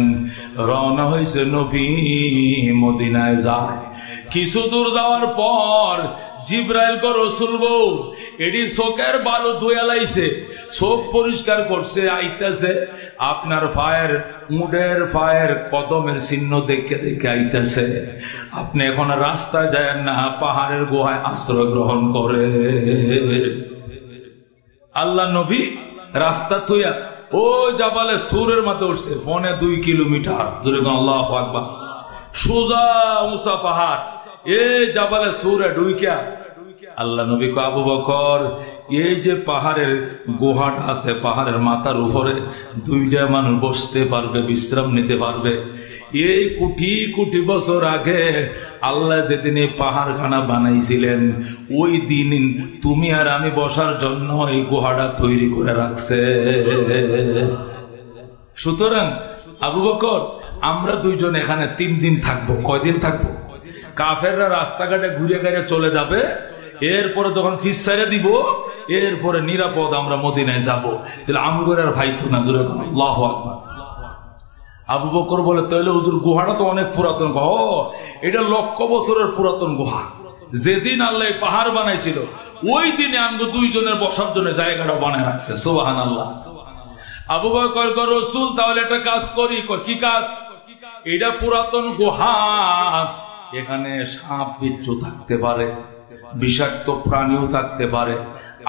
রওনা হয়েছে নবী, মদিনায় যায়। কিছু দূর যাওয়ার পর জিব্রাইল কো রাসূল গো, এডি চোখের বালু ধুয়ে লাইছে, চোখ পরিষ্কার করছে, আইতাছে আপনার পায়ের, উটের পায়ের কদমের চিহ্ন দেখে দেখে আইতাছে। আপনি এখন রাস্তায় যায় না, পাহাড়ের গুহায় আশ্রয় গ্রহণ করে। আল্লাহ নবী রাস্তা থইয়া ও জাবালে সুরের মধ্যে উঠছে, 2.5 কিলোমিটার দূরে। আল্লাহু আকবার। সোজা উঁচা পাহাড়, এ জাবালে সুরে ঢুইকা আল্লাহ নবী কো আবু বকর, এই যে পাহাড়ের গুহাটা আছে, পাহাড়ের মাথার উপরে 2টা মানুষ বসতে পারবে, বিশ্রাম নিতে পারবে। এই কোটি কোটি বছর আগে আল্লাহ যেদিন এই পাহাড়খানা বানাইছিলেন, ওই দিন তুমি আর আমি বসার জন্য এই গুহাটা তৈরি করে রাখছে। সুতরাং আবু বকর, আমরা 2 জন এখানে 3 দিন থাকবো। কয়দিন থাকবো? কাফেররা রাস্তাঘাটে ঘুরে ঘুরে চলে যাবে, এরপরে যখন ফিস ছেড়ে দিব, এরপরে নিরাপদ আমরা মদিনায় যাব। তাহলে আমগরের ভাই তো না। জোরে কোন আল্লাহু আকবার। আবু বকর বলে, তাহলে হুজুর গুহাটা তো অনেক পুরাতন। এটা 1,00,000 বছরের পুরাতন গুহা। যেদিন আল্লাহ পাহাড় বানাইছিল, ওই দিনে আমগো 2 জনের বসার জন্য জায়গাটা বানায় রাখছে। সুবহানাল্লাহ। আবু বকর কো রাসূল, তাহলে একটা কাজ করি। কি কাজ? এটা পুরাতন গুহা, এখানে সাপ বিচ্ছু থাকতে পারে, বিষাক্ত প্রাণীও থাকতে পারে।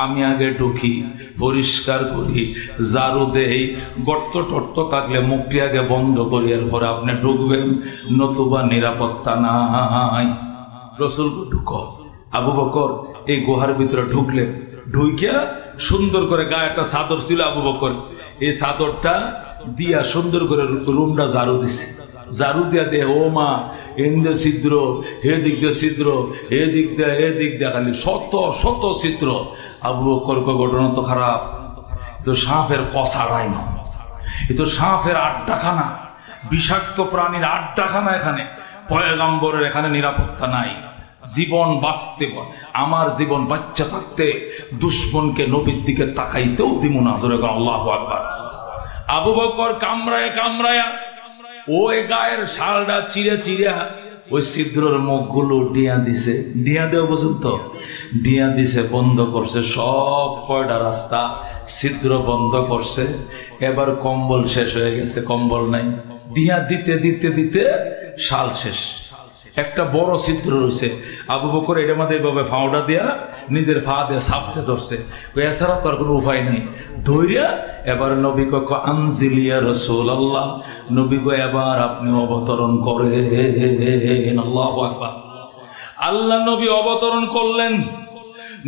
আমি আগে ঢুকি, পরিষ্কার করি, ঝাড়ু দেই, গর্ত টর্ত থাকলে মুখটি আগে বন্ধ করি, এরপরে আপনি ঢুকবেন, নতুবা নিরাপত্তা নাই। রাসূল ঢুকো। আবু বকর এই গুহার ভিতরে ঢুকলেন। ঢুকিয়া সুন্দর করে গায়ে একটা চাদর ছিল আবু বকর, এই চাদরটা দিয়া সুন্দর করে রুমটা ঝাড়ু দিছে। ঝাড়ু দিয়া দে, ও মা এন্দে ছিদ্র, হে দিক দিয়ে ছিদ্র, এ দিক দিয়ে, এ দিক দিয়ে, খালি শত শত ছিদ্র। আবু বকর কয়, ঘটনা তো খারাপ, তো সাপের কষাড়াই না, এ তো সাপের আড্ডাখানা, বিষাক্ত প্রাণীর আড্ডাখানা। এখানে পয়গাম্বরের এখানে নিরাপত্তা নাই। জীবন বাঁচতে, আমার জীবন বাচ্চা থাকতে দুশ্মনকে নবীর দিকে তাকাইতেও দিব না। জোরে করে আল্লাহু আকবার। আবু বকর কামড়ায় কামড়ায়া ওই গায়ের শালটা চিরে চিরা ওই ছিদ্রর মুখগুলো ডিয়া দিছে। ডিয়া দেও বুঝুন তো, ডিয়া দিছে, বন্ধ করছে সব কয়টা রাস্তা, ছিদ্র বন্ধ করছে। এবার কম্বল শেষ হয়ে গেছে, কম্বল নাই। ডিয়া দিতে দিতে দিতে শাল শেষ, একটা বড় ছিদ্র রয়েছে। আবু বকর এটার মধ্যে এইভাবে ফাউডা দিয়া নিজের ফা দিয়ে সাপতে ধরছে, এছাড়া তো আর কোনো উপায় নেই। ধৈর্যা এবার নবী কো আনজিলিয়া রাসূলুল্লাহ, নবী গো এবার আপনি অবতরণ করেন। আল্লাহু আকবার। আল্লাহ নবী অবতরণ করলেন।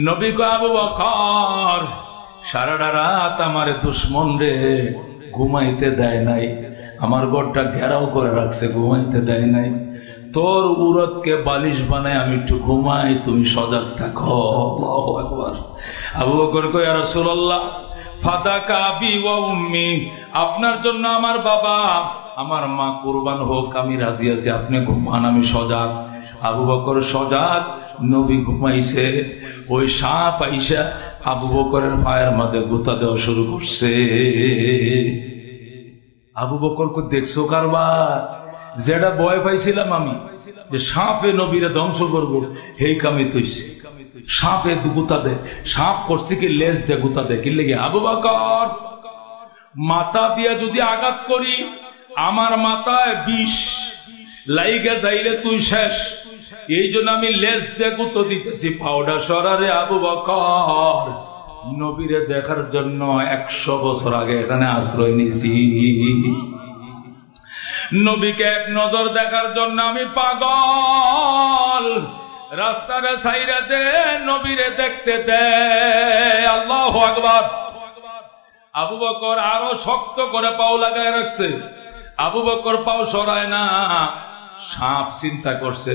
নবী কো আবু বকর সারাটা রাত আমার দুশ্মন রে ঘুমাইতে দেয় নাই, আমার ঘরটা ঘেরাও করে রাখছে, ঘুমাইতে দেয় নাই। তোর উরতকে বালিশ বানায় আমি একটু ঘুমাই, তুমি সজাগ থাকো। আল্লাহু আকবার। আবু বকর কয় ইয়া রাসূলুল্লাহ ফাদাকা আবি ওয়া উম্মি, আপনার জন্য আমার বাবা আমার মা কুরবান হোক, আমি রাজি আছি, আপনি ঘুমান, আমি সজাগ। আবু বকর সজাগ, নবী ঘুমাইছে। ওই সাপ আইসা আবু বকরের পায়ের মধ্যে গুতা দেওয়া শুরু করছে। আবু বকরকে দেখছো কারবার, যেটা ভয় পাইছিলাম আমি যে সাপে নবীরে ধ্বংস করবো, এই কামে তৈছে। সাপে গুতা দে, সাপ করছে কি লেজ দে গুতা দে, কি লেগে আবু বকর মাথা দিয়া যদি আঘাত করি আমার মাথায় বিষ লাইগা যাইলে তুই শেষ, এই জন্য আমি লেজ দিয়ে গুতো দিতেছি। পাউডার সরারে আবু বকর নবীরে দেখার জন্য 100 বছর আগে এখানে আশ্রয় নিছি। নবীকে এক নজর দেখার জন্য আমি পাগল, রাস্তাটা ছাইরা দে, নবীরে দেখতে দে। আল্লাহু আকবার। আবু বকর আরো শক্ত করে পাও লাগায় রাখছে। আবু বকর পাও সরায় না। সাপ চিন্তা করছে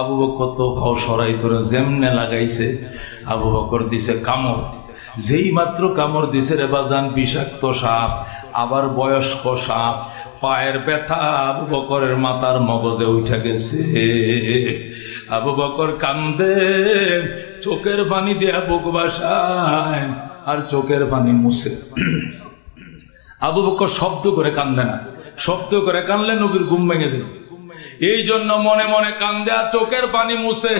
আবু বকর তো পাও সরাই তোরে যেমনে লাগাইছে। আবু বকর দিছে কামড়, যেই মাত্র কামড় দিছে রে বাজান বিষাক্ত সাপ, আবার বয়স্ক সাপ, পায়ের ব্যথা আবু বকরের মাথার মগজে উঠে গেছে। আবু বকর কান্দে, চোখের পানি দিয়ে বুক বাসায় আর চোখের পানি মুছে। আবু বকর শব্দ করে কান্দে না, শব্দ করে কানলে নবীর ঘুম ভেঙে যাবে, এই জন্য মনে মনে কান্দে আর চোখের পানি মুছে।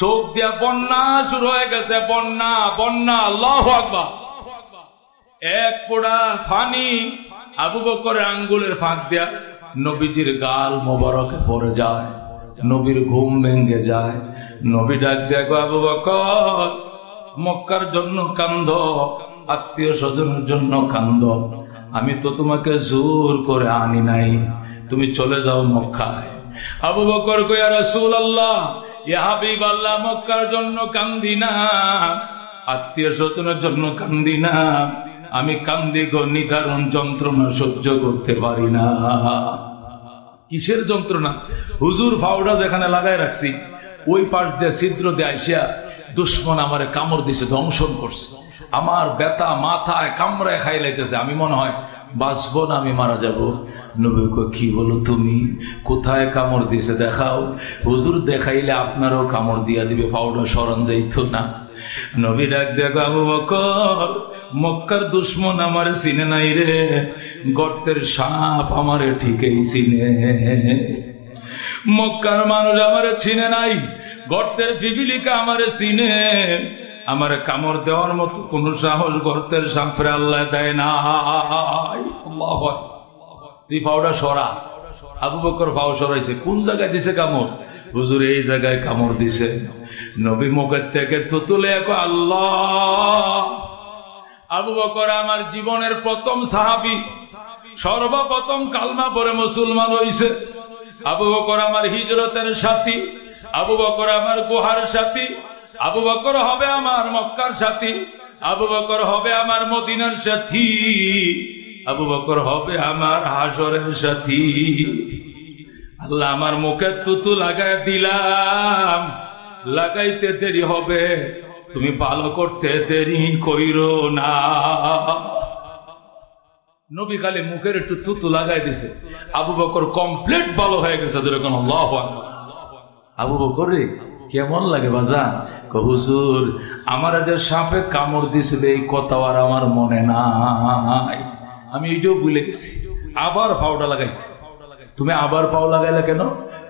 চোখ দিয়া বন্যা শুরু হয়ে গেছে, বন্যা বন্যা। আল্লাহু আকবার। এক পোড়া পানি আবু বকরের আঙ্গুলের ফাঁক দিয়া নবীজির গাল মোবারকে পড়ে যায়, নবীর ঘুম ভেঙে যায়। নবী ডাক দেখো আবু বকর মক্কার জন্য কান্দ, আত্মীয় স্বজনের জন্য কান্দ, আমি তো তোমাকে জোর করে আনি নাই, তুমি চলে যাও মক্কায়। আবু বকর কয় ইয়া রাসূলুল্লাহ ইয়া হাবিবাল্লাহ, মক্কার জন্য কান্দি না, আত্মীয় স্বজনের জন্য কান্দি না, আমি কান্দি গো নিদারুণ যন্ত্রণা সহ্য করতে পারি না। কিসের যন্ত্রণা? হুজুর ফাউডা যেখানে লাগাই রাখছি ওই পাশ দিয়ে ছিদ্র দিয়ে আইসা দুশ্মন আমারে কামড় দিছে, দংশন করছে, আমার ব্যথা মাথায় কামড়ায় খাই লাইতেছে, আমি মনে হয় বাঁচবো না, আমি মারা যাব। নবী কয় কি বলো তুমি, কোথায় কামড় দিছে দেখাও। হুজুর দেখাইলে আপনারও কামড় দিয়া দিবে, ফাউডা সরণ যাইতো না। নবী ডাক দেখো আবু বকর মক্কার দুশ্মন আমারে চিনে নাই রে, গর্তের সাপ আমারে ঠিকই চিনে। মক্কার মানুষ আমারে চিনে নাই, গর্তের পিপিলিকা আমারে চিনে, আমার কামড় দেওয়ার মতো কোন সাহস গর্তের সাপরে আল্লাহ দেয় না। তুই পাউডার সরা। আবু বকর পাও সরাইছে। কোন জায়গায় দিছে কামড়? হুজুর এই জায়গায় কামড় দিছে। নবী মুখের থেকে থুতুলে আল্লাহ। আবু বকর আমার জীবনের প্রথম সাহাবী, সর্বপ্রথম কালমা পড়ে মুসলমান হইছে। আবু বকর আমার হিজরতের সাথী, আবু বকর আমার গুহার সাথী, আবু বকর হবে আমার মক্কার সাথী, আবু বকর হবে আমার মদিনার সাথী, আবু বকর হবে আমার হাসরের সাথী। আল্লাহ আমার মুখে তুতু লাগাই দিলাম, লাগাইতে দেরি হবে, তুমি ভালো করতে দেরি কইরো না। নবী খালি মুখের একটু তুতু লাগাই দিছে, আবু বকর কমপ্লিট ভালো হয়ে গেছে। যেরকম আল্লাহু আকবার। আবু বকর রে কেমন লাগে বাজান? হুজুর আমার যে সাপে কামড় দিছিল এই কথা আর আমার মনে নাই, আমি এটাও ভুলে গেছি। আবার পাউডার লাগাইছি। তুমি আবার পাও লাগাইলে কেন?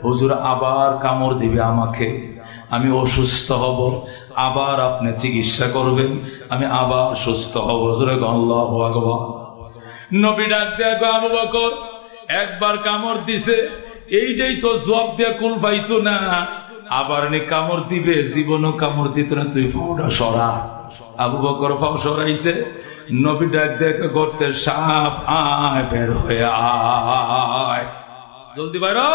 হুজুর আবার কামড় দিবে আমাকে, আমি অসুস্থ হব, আবার আপনি চিকিৎসা করবেন, আমি আবার সুস্থ হব। আল্লাহু আকবার। নবী ডাক দেখো আবু বকর একবার কামড় দিছে, এইটাই তো জবাব দিয়ে কুল পাইতো না, আবার নি কামড় দিবে, জীবনও কামড় দিত না, তুই পাউডা সরা। আবু বকর পাও সরাইছে। নবী ডাক দেখো গর্তের সাপ, আয় বের হয়ে আয়, জলদি বাইরো।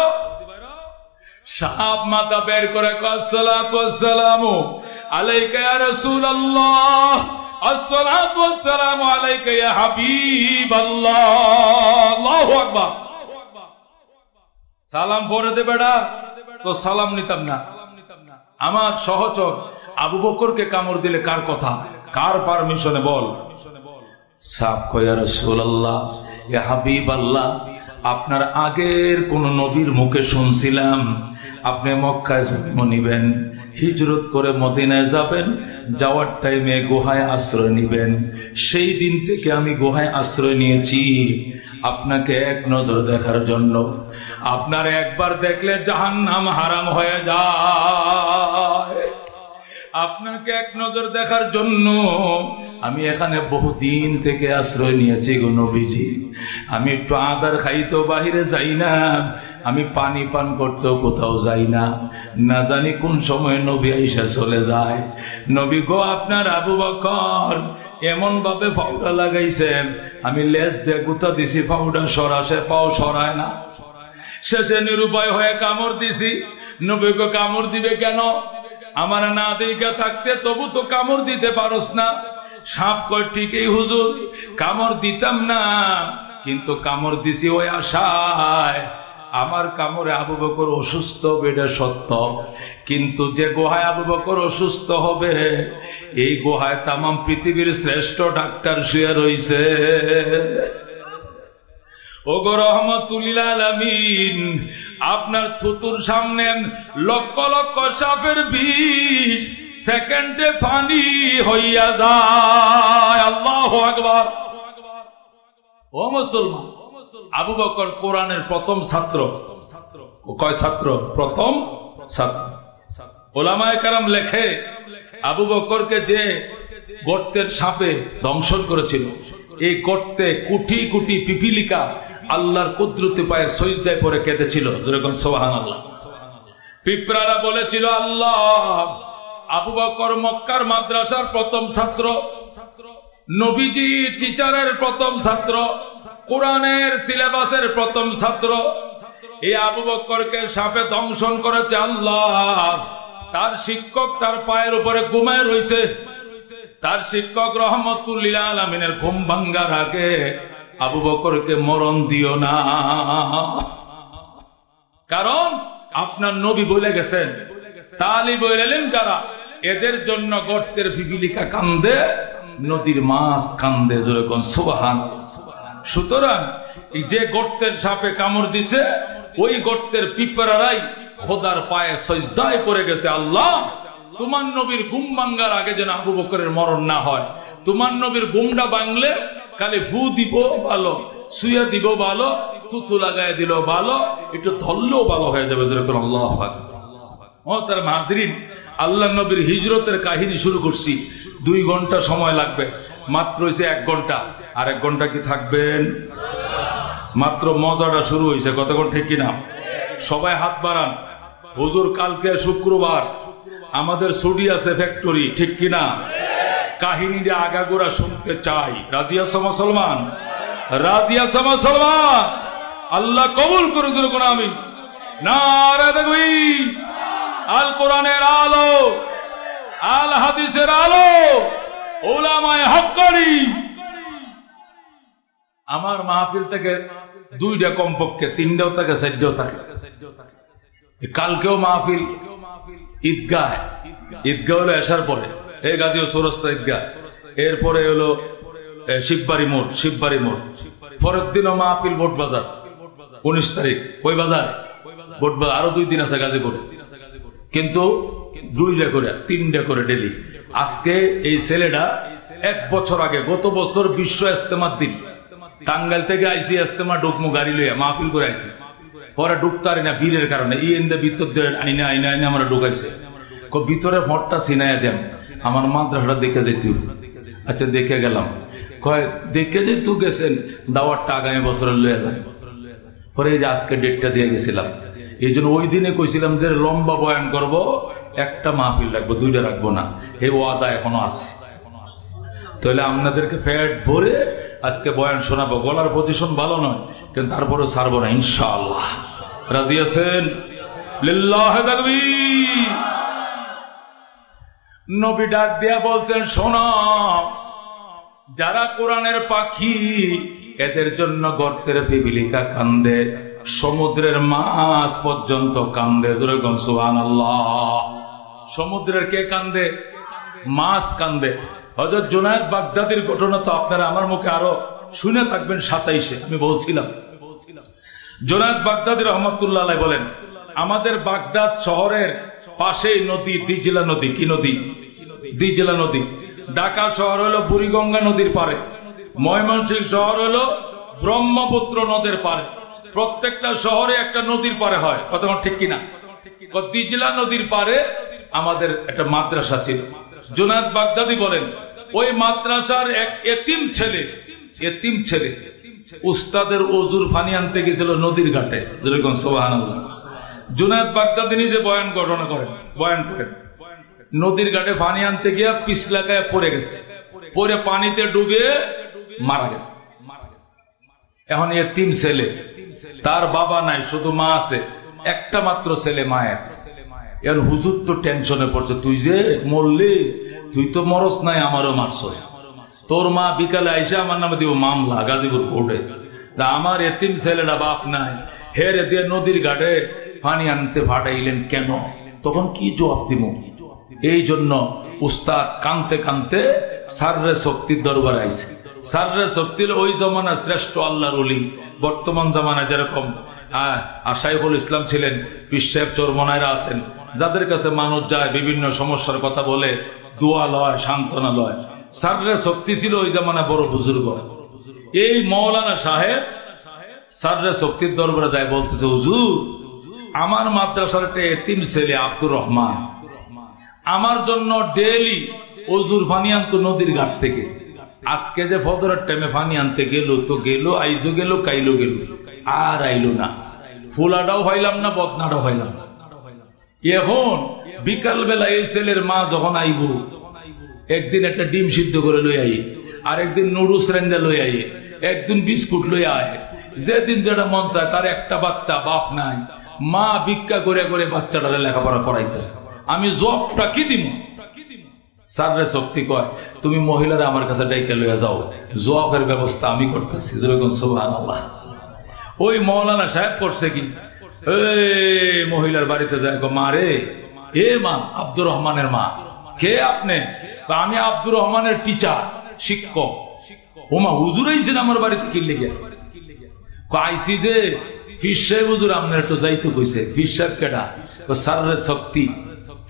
সাপ মাথা বের করে আসসালাতু ওয়াসসালামু আলাইকা ইয়া রাসূলুল্লাহ, আসসালাতু ওয়াসসালামু আলাইকা ইয়া হাবিবাল্লাহ। আল্লাহু আকবার। সালাম পড়ে দে বেটা, তো সালাম নিতাম না। আমার সহচর আবু বকরকে কামড় দিলে কার কথা, কার পারমিশনে বল? সাপ কয় ইয়া রাসূলুল্লাহ, ইয়া হাবিবাল্লাহ, আপনার আগের কোন নবীর মুখে শুনছিলাম আপনি মক্কায় জন্ম নিবেন, হিজরত করে মদিনায় যাবেন, যাওয়ার টাইমে গুহায় আশ্রয় নিবেন। সেই দিন থেকে আমি গুহায় আশ্রয় নিয়েছি আপনাকে এক নজর দেখার জন্য। আপনার একবার দেখলে জাহান্নাম হারাম হয়ে যায়। আপনাকে এক নজর দেখার জন্য আমি এখানে বহুদিন থেকে আশ্রয় নিয়েছি গো নবীজি। আমি একটু আদার খাইতেও বাহিরে যাই না, আমি পানি পান করতেও কোথাও যাই না, না জানি কোন সময় নবী আইসা চলে যায়। নবী গো আপনার আবু বকর এমন ভাবে পাউডা লাগাইছেন, আমি লেজ দিয়ে গুতা দিছি, পাউডা সরাসে পাও সরায় না। শেষে নিরুপায় হয়ে কামড় দিছি। নবী গো কামড় দিবে কেন? আমার না দেখা থাকতে তবু তো কামড় দিতে পারস না। সাপ কয় ঠিকই হুজুর, কামড় দিতাম না, কিন্তু কামড় দিছি ওই আশায় আমার কামড়ে আবু বকর অসুস্থ হবে, এটা সত্য। কিন্তু যে গুহায় আবু বকর অসুস্থ হবে, এই গুহায় তামাম পৃথিবীর শ্রেষ্ঠ ডাক্তার শুয়ে রইছে। ওগো রহমাতুল লিল আলামিন, আপনার থুতুর সামনে লক্ষ লক্ষ সাপের বিষ সেকেন্ডে ফানি হইয়া যায়। আল্লাহু আকবার। ও মুসলমান, আবু বকর কোরআনের প্রথম ছাত্র। কয় ছাত্র? প্রথম ছাত্র। ওলামায়ে কেরাম লেখে আবু বকরকে যে গর্তের সাপে দংশন করেছিল, এই গর্তে কোটি কোটি পিপিলিকা আল্লাহর কুদরতে পায়ে সিজদায় পড়ে কেঁদেছিল। যেরকম সুবহানাল্লাহ। পিঁপড়ারা বলেছিল আল্লাহ, আবু বকর মক্কার মাদ্রাসার প্রথম ছাত্র, নবীজি টিচারের প্রথম ছাত্র, কোরআনের সিলেবাসের প্রথম ছাত্র, এই আবু বকরকে সাপে দংশন করেছে আল্লাহ। তার শিক্ষক তার পায়ের উপরে ঘুমায় রইছে। তার শিক্ষক রহমাতুল লিল আলামিনের ঘুম ভাঙ্গার আগে আবু বকরকে মরণ দিও না, কারণ আপনার নবী বলে গেছেন তালিবুল ইলম যারা, এদের জন্য গর্তের পিপিলিকা কান্দে, নদীর মাছ কান্দে। যেরকম সুবহানাল্লাহ। সুতরাং এই যে গর্তের সাপে কামড় দিছে, ওই গর্তের পিঁপড়ারাই খোদার পায়ে সিজদায় পড়ে গেছে, আল্লাহ তোমার নবীর ঘুম ভাঙ্গার আগে যেন আবু বকরের মরণ না হয়। তোমার নবীর ঘুমটা ভাঙলে খালি ফু দিব ভালো, শুয়ে দিব ভালো, তুতু লাগাই দিল ভালো, একটু ধরলেও ভালো হয়ে যাবে। যেরকম আল্লাহু আকবার। ও তার মাহদিরিন, আল্লাহ নবীর হিজরতের কাহিনী শুরু করছি। 2 ঘন্টা সময় লাগবে, মাত্র হয়েছে 1 ঘন্টা। আর 1 ঘন্টা কি থাকবেন? মাত্র মজাটা শুরু হয়েছে। কতক্ষণ ঠিক কিনা? সবাই হাত বাড়ান। হুজুর কালকে শুক্রবার, আমাদের ছুটি আছে ফ্যাক্টরি, ঠিক কিনা? কাহিনীটা আগাগোড়া শুনতে চাই। রাজি আছো মুসলমান? রাজি আছো মুসলমান? আল্লাহ কবুল করুক। যেরকম আমি নারে তাকবীর। আল কোরআনের আলো, আল হাদিসের আলো, উলামায়ে হাক্কানি। আমার মাহফিল থেকে 2টা কমপক্ষে, 3টাও থাকে, 4টাও থাকে। কালকেও মাহফিল ঈদগাহ, ঈদগাহ হলো এশার পরে, এই গাজী ও চৌরাস্তা ঈদগাহ, এরপরে হলো শিববাড়ি মোড়, শিববাড়ি মোড়। পরের দিনও মাহফিল বোট বাজার, 19 তারিখ। ওই বাজার বোট বাজার, আরো 2 দিন আছে গাজীপুরে। কিন্তু 2টা করে 3টা করে ডেলি। আজকে এই ছেলেটা 1 বছর আগে, গত বছর বিশ্ব ইস্তেমার দিন টাঙ্গাইল থেকে আইসি, ইস্তেমা ডুকমু গাড়ি লইয়া মাহফিল করে আইসি, পরে ঢুকতারি না ভিড়ের কারণে ইন্দে ভিতর দিয়ে আইনা আইনা আইনা আমরা ঢুকাইছে। ভিতরে ফটটা চিনাইয়া দেন, আমার মাদ্রাসাটা দেখে যেতে। আচ্ছা দেখে গেলাম, কয় দেখে যে তু গেছেন, দাওয়াতটা আগামী বছরের লইয়া যান। পরে এই যে আজকে ডেটটা দিয়ে গেছিলাম, এই জন্য ওই দিনে কইছিলাম যে লম্বা বয়ান করব, একটা মাহফিল রাখবো, 2টা রাখবো না। এই ওয়াদা এখনো আছে। তাহলে আপনাদেরকে ফ্যাট ভরে আজকে বয়ান শোনাবো। গলার পজিশন ভালো নয়, কিন্তু তারপরে ছাড়বো না ইনশাআল্লাহ। রাজি আছেন? লিল্লাহি তাকবীর। নবী ডাক দিয়া বলছেন, শোনো, যারা কোরআনের পাখি, এদের জন্য গর্তের পিপিলিকা কান্দে, সমুদ্রের মাছ পর্যন্ত কান্দে। জোরে বলুন সুবহানাল্লাহ। সমুদ্রের কে কান্দে? মাছ কান্দে। হযরত জুনায়েদ বাগদাদির ঘটনা তো আপনারা আমার মুখে আরো শুনে থাকবেন। 27-এ আমি বলছিলাম, জুনায়েদ বাগদাদি রহমাতুল্লাহ আলাইহি বলেন, আমাদের বাগদাদ শহরের পাশেই নদী দিজলা নদী। কি নদী? দিজলা নদী। ঢাকা শহর হলো বুড়িগঙ্গা নদীর পারে, ময়মনসিংহ শহর হলো ব্রহ্মপুত্র নদীর পারে। প্রত্যেকটা শহরে একটা নদীর পারে হয়, কথা ঠিক কিনা? দিজলা নদীর পারে আমাদের একটা মাদ্রাসা ছিল। জুনায়েদ বাগদাদি বলেন, ওই মাদ্রাসার এক এতিম ছেলে উস্তাদের ওজুর পানি আনতে গেছিল নদীর ঘাটে। যেরকম সুবহানাল্লাহ। জুনায়েদ বাগদাদি নিজে বয়ান করেন, নদীর ঘাটে পানি আনতে গিয়ে পিছলাকায় পড়ে গেছে, পরে পানিতে ডুবে মারা গেছে। এখন এতিম ছেলে, তার বাবা নাই, শুধু মা আছে, একটা মাত্র ছেলে মায়ের। এখন হুজুর তো টেনশনে পড়ছে, তুই যে মরলি, তুই তো মরস নাই, আমারও মারছস। তোর মা বিকালে আইসা আমার নামে দিব মামলা গাজীপুর কোর্টে। আমার এতিম ছেলেটা বাপ নাই, হেরে দিয়ে নদীর ঘাটে পানি আনতে ফাটাইলেন কেন? তখন কি জবাব দিব? এই জন্য উস্তাদ কানতে কানতে সাররে শক্তির দরবারে আইছে। সাররে শক্তির ওই জমানা শ্রেষ্ঠ আল্লাহর ওলি। বর্তমান জামানায় যেরকম শাইখুল ইসলাম ছিলেন, পীর সাহেব চরমনায়রা আছেন, যাদের কাছে মানুষ যায় বিভিন্ন সমস্যার কথা বলে, দোয়া লয়, সান্ত্বনা লয়। সাররে শক্তি ছিল ওই জামানায় বড় বুজুর্গ। এই মৌলানা সাহেব সাররে শক্তির দরবারে যায়, বলতেছে, হুজুর, আমার মাদ্রাসার একটা এতিম ছেলে আব্দুর রহমান আমার জন্য ডেইলি ওজুর পানি আনতো নদীর ঘাট থেকে। আজকে যে ফজরের টাইমে পানি আনতে গেল তো গেল, আইজো গেল, কাইলো গেল, আর আইলো না। ফুলাটাও পাইলাম না, বদনাটাও পাইলাম না। এখন বিকাল বেলা এই ছেলের মা যখন আইব, একদিন একটা ডিম সিদ্ধ করে লই আই, আর একদিন নুডলস রেন্দা লই আই, একদিন বিস্কুট লই আয়। যেদিন যেটা মন চায়, তার একটা বাচ্চা, বাপ নাই, মা ভিক্ষা করে করে বাচ্চাটারে লেখাপড়া করাইতেছে। আমি জবটা কি দিব? সাররে শক্তি কয়, তুমি মহিলারা আমার কাছে ডাইকে লইয়া যাও, জবের ব্যবস্থা আমি করতেছি। যেরকম সুবহানাল্লাহ। ওই মৌলানা সাহেব করছে কি, মহিলার বাড়িতে যায়, মা রে, এ মা, আব্দুর রহমানের মা। কে আপনি? আমি আব্দুর রহমানের টিচার, শিক্ষক। ও মা, হুজুর আইছেন আমার বাড়িতে কি লেগে? আইসি যে পীর সাহেব হুজুর আপনার একটু যাইতে কইছে। পীর সাহেব কেডা? সাররে শক্তি।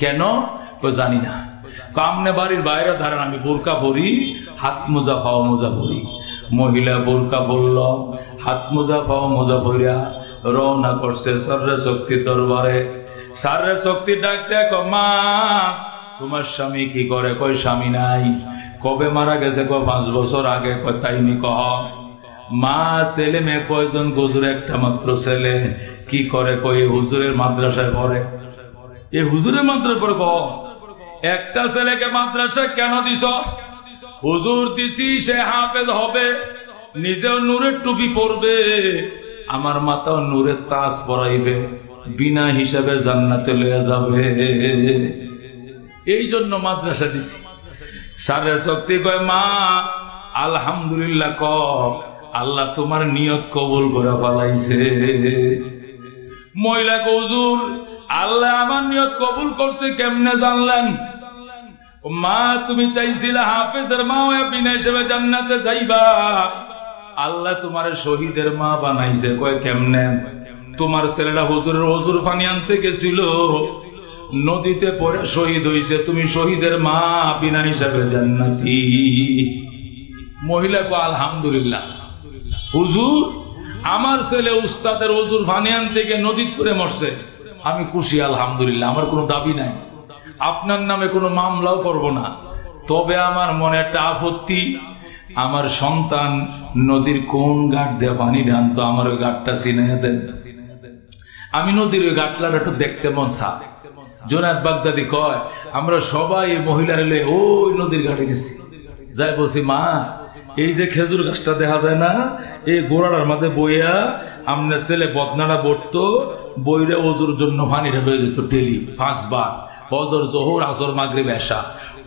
কেন? জানি না। আমনে বাড়ির বাইরে ধারেন, আমি বোরকা পরি, হাত মোজা পাও মোজা পরি। মহিলা বোরকা বলল, হাত মোজা পাও মোজা পরিয়া রওনা করছে সাররে শক্তির দরবারে। সাররে শক্তি ডাক দেখো, মা তোমার স্বামী কি করে? কই স্বামী নাই। কবে মারা গেছে? 5 বছর আগে। তাইনি কহ। মা ছেলে মেয়ে কয়জন? হুজুর একটা মাত্র ছেলে। কি করে? কই হুজুরের মাদ্রাসায় পড়ে। এই হুজুরের মাদ্রাসায় পড়ে। কহ একটা ছেলেকে মাদ্রাসায় কেন দিছ? হুজুর দিছি, সে হাফেজ হবে, নিজেও নূরের টুপি পরবে, আমার মাথাও নূরের তাজ পরাইবে, বিনা হিসাবে জান্নাতে লইয়া যাবে। এই জন্য মাদ্রাসা দিছি। সারে শক্তি কয়, মা আলহামদুলিল্লাহ ক, আল্লাহ তোমার নিয়ত কবুল করে ফেলাইছে। মহিলা হুজুর, আল্লাহ আমার নিয়ত কবুল করছে কেমনে জানলেন? মা তুমি চাইছিলে হাফেজের মা হয়ে বিনা হিসেবে জান্নাতে যাইবা, আল্লাহ তোমার শহীদের মা বানাইছে। কয় কেমনে? তোমার ছেলেটা হুজুরের হুজুর পানি আনতে গেছিল, নদীতে পড়ে শহীদ হইছে, তুমি শহীদের মা বিনা হিসাবে জান্নাতি। মহিলা কো আলহামদুলিল্লাহ হুজুর, আমার ছেলে উস্তাদের হুজুর ফানিয়ান থেকে নদীতে পড়ে মরছে, আমি খুশি আলহামদুলিল্লাহ, আমার কোনো দাবি নাই, আপনার নামে কোনো মামলাও করব না। তবে আমার মনে একটা আপত্তি, আমার সন্তান নদীর কোন ঘাট দিয়ে পানি ঢানতো, আমার ওই ঘাটটা চিনে দেন। আমি নদীর ওই ঘাটলার একটু দেখতে মন চা। জোনায়েদ বাগদাদি কয়, আমরা সবাই মহিলার এলে ওই নদীর ঘাটে গেছি, যাই বলছি মা এই যে খেজুর গাছটা দেখা যায় না, এই গোড়াটার মধ্যে বইয়া আপনার ছেলে বদনাটা বটতো, বইরে ওজুর জন্য পানিটা হয়ে যেত ডেলি 5 বার, ফজর জোহর আসর মাগরিব এশা।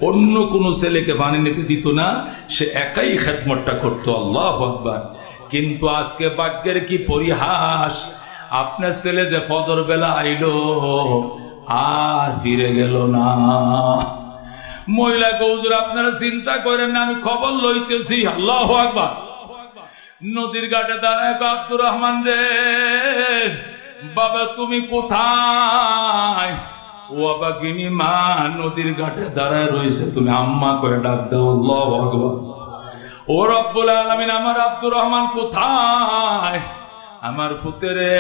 অন্য কোনো ছেলেকে পানি নিতে দিত না, সে একাই খেদমতটা করতো। আল্লাহু আকবার। কিন্তু আজকে ভাগ্যের কি পরিহাস, আপনার ছেলে যে ফজর বেলা আইলো আর ফিরে গেল না। মহিলাকে হুজুর আপনারা চিন্তা করেন না, আমি খবর লইতেছি। আল্লাহু আকবার। নদীর ঘাটে দাঁড়ায় আব্দুর রহমান রে, বাবা তুমি কোথায়? ও বাবা কিনি মা নদীর ঘাটে দাঁড়ায় রয়েছে, তুমি আম্মা করে ডাক দাও। আল্লাহু আকবার। ও রব্বুল আলামিন, আমার আব্দুর রহমান কোথায়? আমার ফুতেরে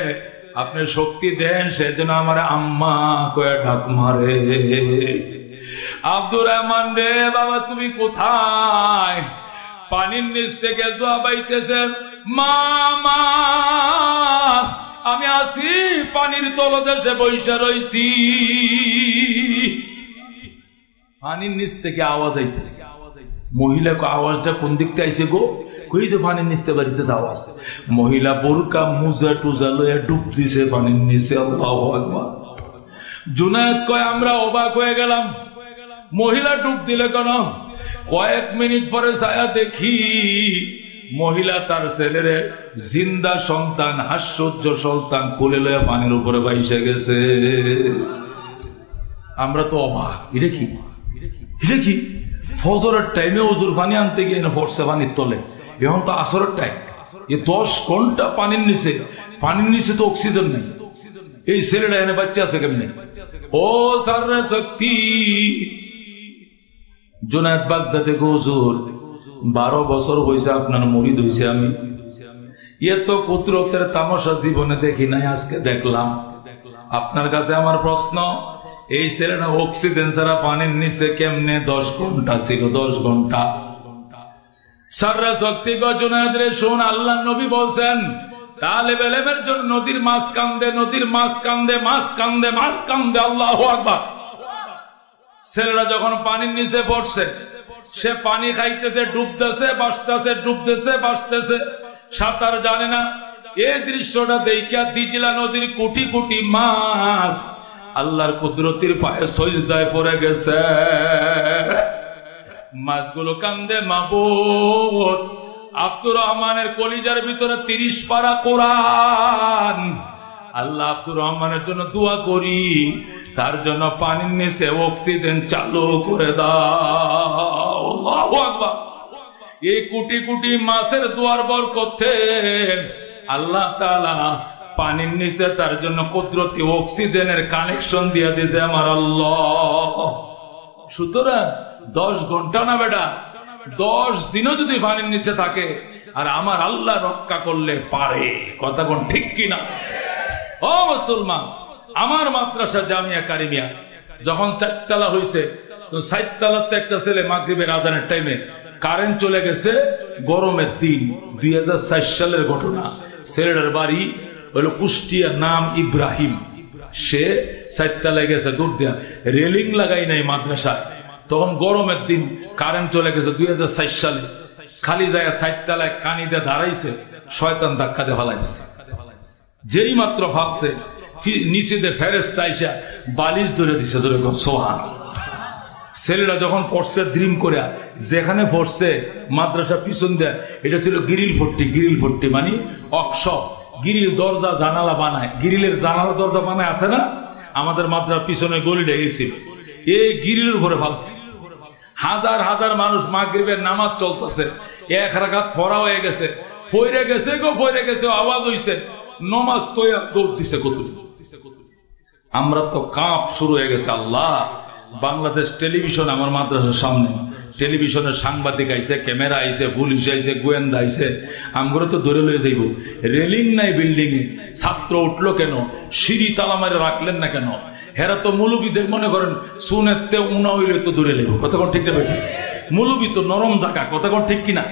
আপনি শক্তি দেন, সেজন্য আমার আম্মা কয়ে ডাক মারে। আব্দুর রহমান রে বাবা তুমি কোথায়? পানির নিচ থেকে জবাইতেছে, মামা আমি আসি, পানির তলদেশে বৈশা রইছি। পানির নিচ থেকে আওয়াজ আইতেছে। মহিলা আওয়াজটা কোন দিক থেকে আইছে গো? কই যে পানির নিচে বাড়িতেছে আওয়াজ। মহিলা বোরকা মুজা টুজা লয়ে ডুব দিছে পানির নিচে। আল্লাহু আকবার। জুনায়েদ কয় আমরা অবাক হয়ে গেলাম, মহিলা ডুব দিলে কেন? কয়েক মিনিট পরে ছায়া দেখি মহিলা তার ছেলেরে জিন্দা সন্তান, হাস্যোজ্জ সন্তান কোলে লয়ে পানির উপরে বাইসে গেছে। আমরা তো অবাক, এটা কি? এটা কি? ফজরের টাইমে ওজুর পানি আনতে গিয়ে না ফরসে পানির তলে, এখন তো আসরের টাইম, এ 10 ঘন্টা পানির নিচে। পানির নিচে তো অক্সিজেন নেই, এই ছেলেটা এনে বাচ্চা আছে কেমনে? ও সাররা শক্তি। জুনায়েদ বাগদাদি হুজুর 12 বছর হয়েছে আপনার মুরিদ হয়েছে আমি, এত কুদরতের তামাশা জীবনে দেখি নাই, আজকে দেখলাম। আপনার কাছে আমার প্রশ্ন, এই ছেলেটা অক্সিজেন ছাড়া পানির নিচে কেমনে 10 ঘন্টা ছিল? 10 ঘন্টা। সাররা শক্তি জুনায়েদ রে শুন, আল্লাহ নবী বলছেন তালেবে ইলমের জন্য নদীর মাছ কান্দে, নদীর মাছ কান্দে, মাছ কান্দে, মাছ কান্দে। আল্লাহু আকবার। ছেলেরা যখন পানির নিচে পড়ছে, সে পানি খাইতেছে, ডুবতেছে, বাসতেছে, ডুবতেছে, বাসতেছে, সাঁতার জানে না। এই দৃশ্যটা দেখিয়া দিজলা নদীর কোটি কোটি মাছ আল্লাহর কুদরতির পায়ে সজদায় পড়ে গেছে। মাছগুলো কান্দে, মাবুদ আব্দুর রহমানের কলিজার ভিতরে 30 পারা কোরআন। আল্লাহ আব্দুর রহমানের জন্য দোয়া করি, তার জন্য পানির নিচে অক্সিজেন চালু করে দাও। আল্লাহু আকবার। এই কোটি কোটি মাছের দোয়ার বরকতে আল্লাহ তাআলা পানির নিচে তার জন্য কুদরতি অক্সিজেনের কানেকশন দিয়ে দিয়েছে আমার আল্লাহ। সুতরাং 10 ঘন্টা না বেটা, 10 দিনও যদি পানির নিচে থাকে, আর আমার আল্লাহ রক্ষা করলে পারে। কথা কোন ঠিক কিনা? ও মুসলমান, আমার মাদ্রাসা জামিয়া কারিমিয়া যখন 4 তলা হয়েছে, তো 4 তলাতে একটা ছেলে মাগরিবের আজানের টাইমে কারেন্ট চলে গেছে। গরমের দিন, 2004 সালের ঘটনা। ছেলেটার বাড়ি হলো কুষ্টিয়া, নাম ইব্রাহিম। সে 4 তলায় গেছে দূর দিয়া, রেলিং লাগাই নাই মাদ্রাসায়। তখন গরমের দিন কারেন্ট চলে গেছে 2004 সালে। খালি জায়গা 4 তলায় কানি দিয়ে দাঁড়াইছে, শয়তান ধাক্কা দিয়ে ফেলাই দিছে। যেই মাত্র ভাবছে, নিচে ফেরেশতা আইসা বালিশ ধরে দিছে। সোহান। ছেলেরা যখন পড়ছে দ্রিম করে, যেখানে পড়ছে মাদ্রাসা পিছন দেয়, এটা ছিল গিরিল ফট্টি। গিরিল ফট্টি মানে অক্ষ, গিরিল দরজা জানালা বানায়, গিরিলের জানালা দরজা বানায় আছে না, আমাদের মাদ্রাসার পিছনে গলিটা এসেছিল, এই গিরিলের উপরে ফালছে। হাজার হাজার মানুষ মাগরিবের নামাজ চলতেছে, 1 রাকাত পড়া হয়ে গেছে, পড়ে গেছে গো, পড়ে গেছে, আওয়াজ হইছে, নমাজ তো দৌড় দিছে কত। আমরা তো কাঁপ শুরু হয়ে গেছে। আল্লাহ, বাংলাদেশ টেলিভিশন আমার মাদ্রাসার সামনে, টেলিভিশনের সাংবাদিক আইছে, ক্যামেরা আইছে, পুলিশ আইছে, গোয়েন্দা আইছে, আমগুলো তো ধরে লয়ে যাইব। রেলিং নাই বিল্ডিং এ, ছাত্র উঠলো কেন? সিঁড়ি তালা মারে রাখলেন না কেন? হেরা তো মুলুবিদের মনে করেন সুনেতে উনা হইলে তো দূরে লেব। কতক্ষণ ঠিক না বেঠি? মুলুবি তো নরম জায়গা, কতক্ষণ ঠিক কিনা?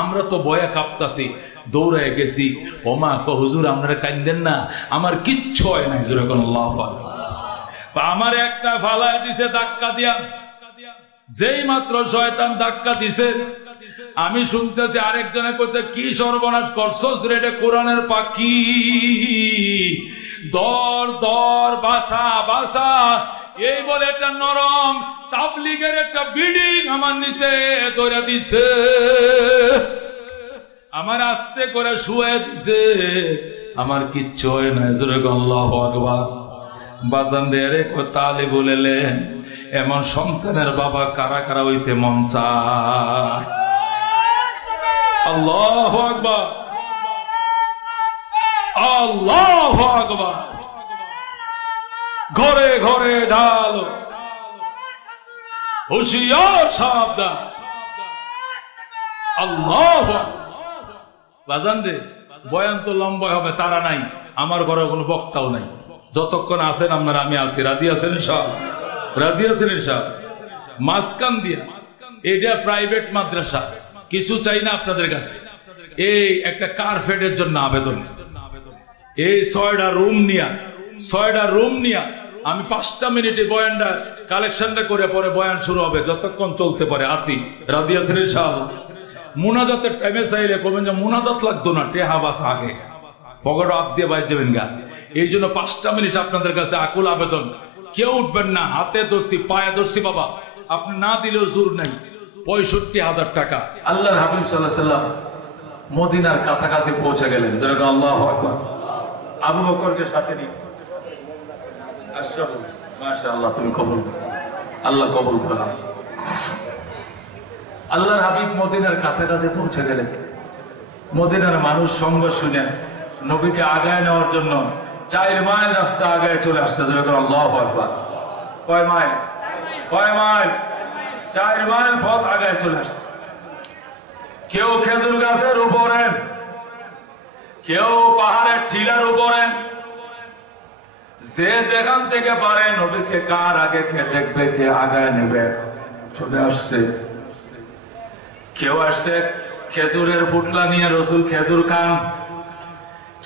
আমরা তো বয়া কাঁপতাছি, দৌড়ায় গেছি। ওমা ক হুজুর আপনারা কান্দেন না, আমার কিচ্ছু হয় নাই। হুজুর এখন আল্লাহু আকবার। আমার একটা ফালায় দিছে ধাক্কা দিয়া, যেই মাত্র শয়তান ধাক্কা দিছে আমি শুনতেছি আরেকজনে কইতে, কি সর্বনাশ করছস রে, এটা কোরআনের পাখি, দর দর বাসা বাসা। এই বলে একটা নরম তাবলিগের একটা বিল্ডিং আমার নিচে ধরে দিছে, আমার আস্তে করে শুয়ে দিছে, আমার কিচ্ছু হয় না। আল্লাহু আকবার। বাজান রে তালে বলেলেন, এমন সন্তানের বাবা কারা কারা হইতে মন চায়? আল্লাহু আকবার, আল্লাহু আকবার। ঘরে ঘরে ঢালো, হুশিয়ার সাবধান। আল্লাহু বাজান রে, বয়ান তো লম্বা হবে, তারা নাই। আমার ঘরে কোনো বক্তাও নাই। যতক্ষণ আছেন আপনারা, আমি আছি। রাজি আছেন সব? রাজি আছেন সব? মাঝখান দিয়া এটা প্রাইভেট মাদ্রাসা, কিছু চাই না আপনাদের কাছে। এই একটা কার্পেটের জন্য আবেদন। এই 6টা রুম নিয়া আমি 5টা মিনিটে বয়ানটা কালেকশনটা করে পরে বয়ান শুরু হবে, যতক্ষণ চলতে পারে। আসি। রাজি আছেন ইনশাআল্লাহ? মুনাজাতের টাইমে চাইলে করবেন যে মুনাজাত লাগতো না, টেহা বাস আগে পকেট হাত দিয়ে বাইর যাবেন গা। এই জন্য 5টা মিনিট আপনাদের কাছে আকুল আবেদন, কেউ উঠবেন না। হাতে ধরছি, পায়ে ধরছি বাবা, আপনি না দিলেও জোর নাই। 65,000 টাকা। আল্লাহর হাবিব সাল্লাল্লাহু আলাইহি সাল্লাম মদিনার কাছাকাছি পৌঁছে গেলেন। যেরকম আল্লাহু আকবার। আবু বকরকে সাথে নিয়ে আশরাফুল, মাশাআল্লাহ, তুমি কবুল, আল্লাহ কবুল করো। আল্লাহর হাবিব মদিনার কাছাকাছি পৌঁছে গেলেন। মদিনার মানুষ সঙ্গ শুনে নবীকে আগায় নেওয়ার জন্য 4 মাইল রাস্তা আগায় চলে আসছে। যেরকম আল্লাহু আকবার। কয় মাইল? 4 মাইল পথ আগায় চলে আসছে। কেউ খেজুর গাছের উপরে, কেউ পাহাড়ের টিলার উপরে, যে যেখান থেকে পারে নবীকে কার আগে কে দেখবে, কে আগায় নেবে, চলে আসছে। কেউ আসছে খেজুরের ফুটলা নিয়ে, রসুল খেজুর খান।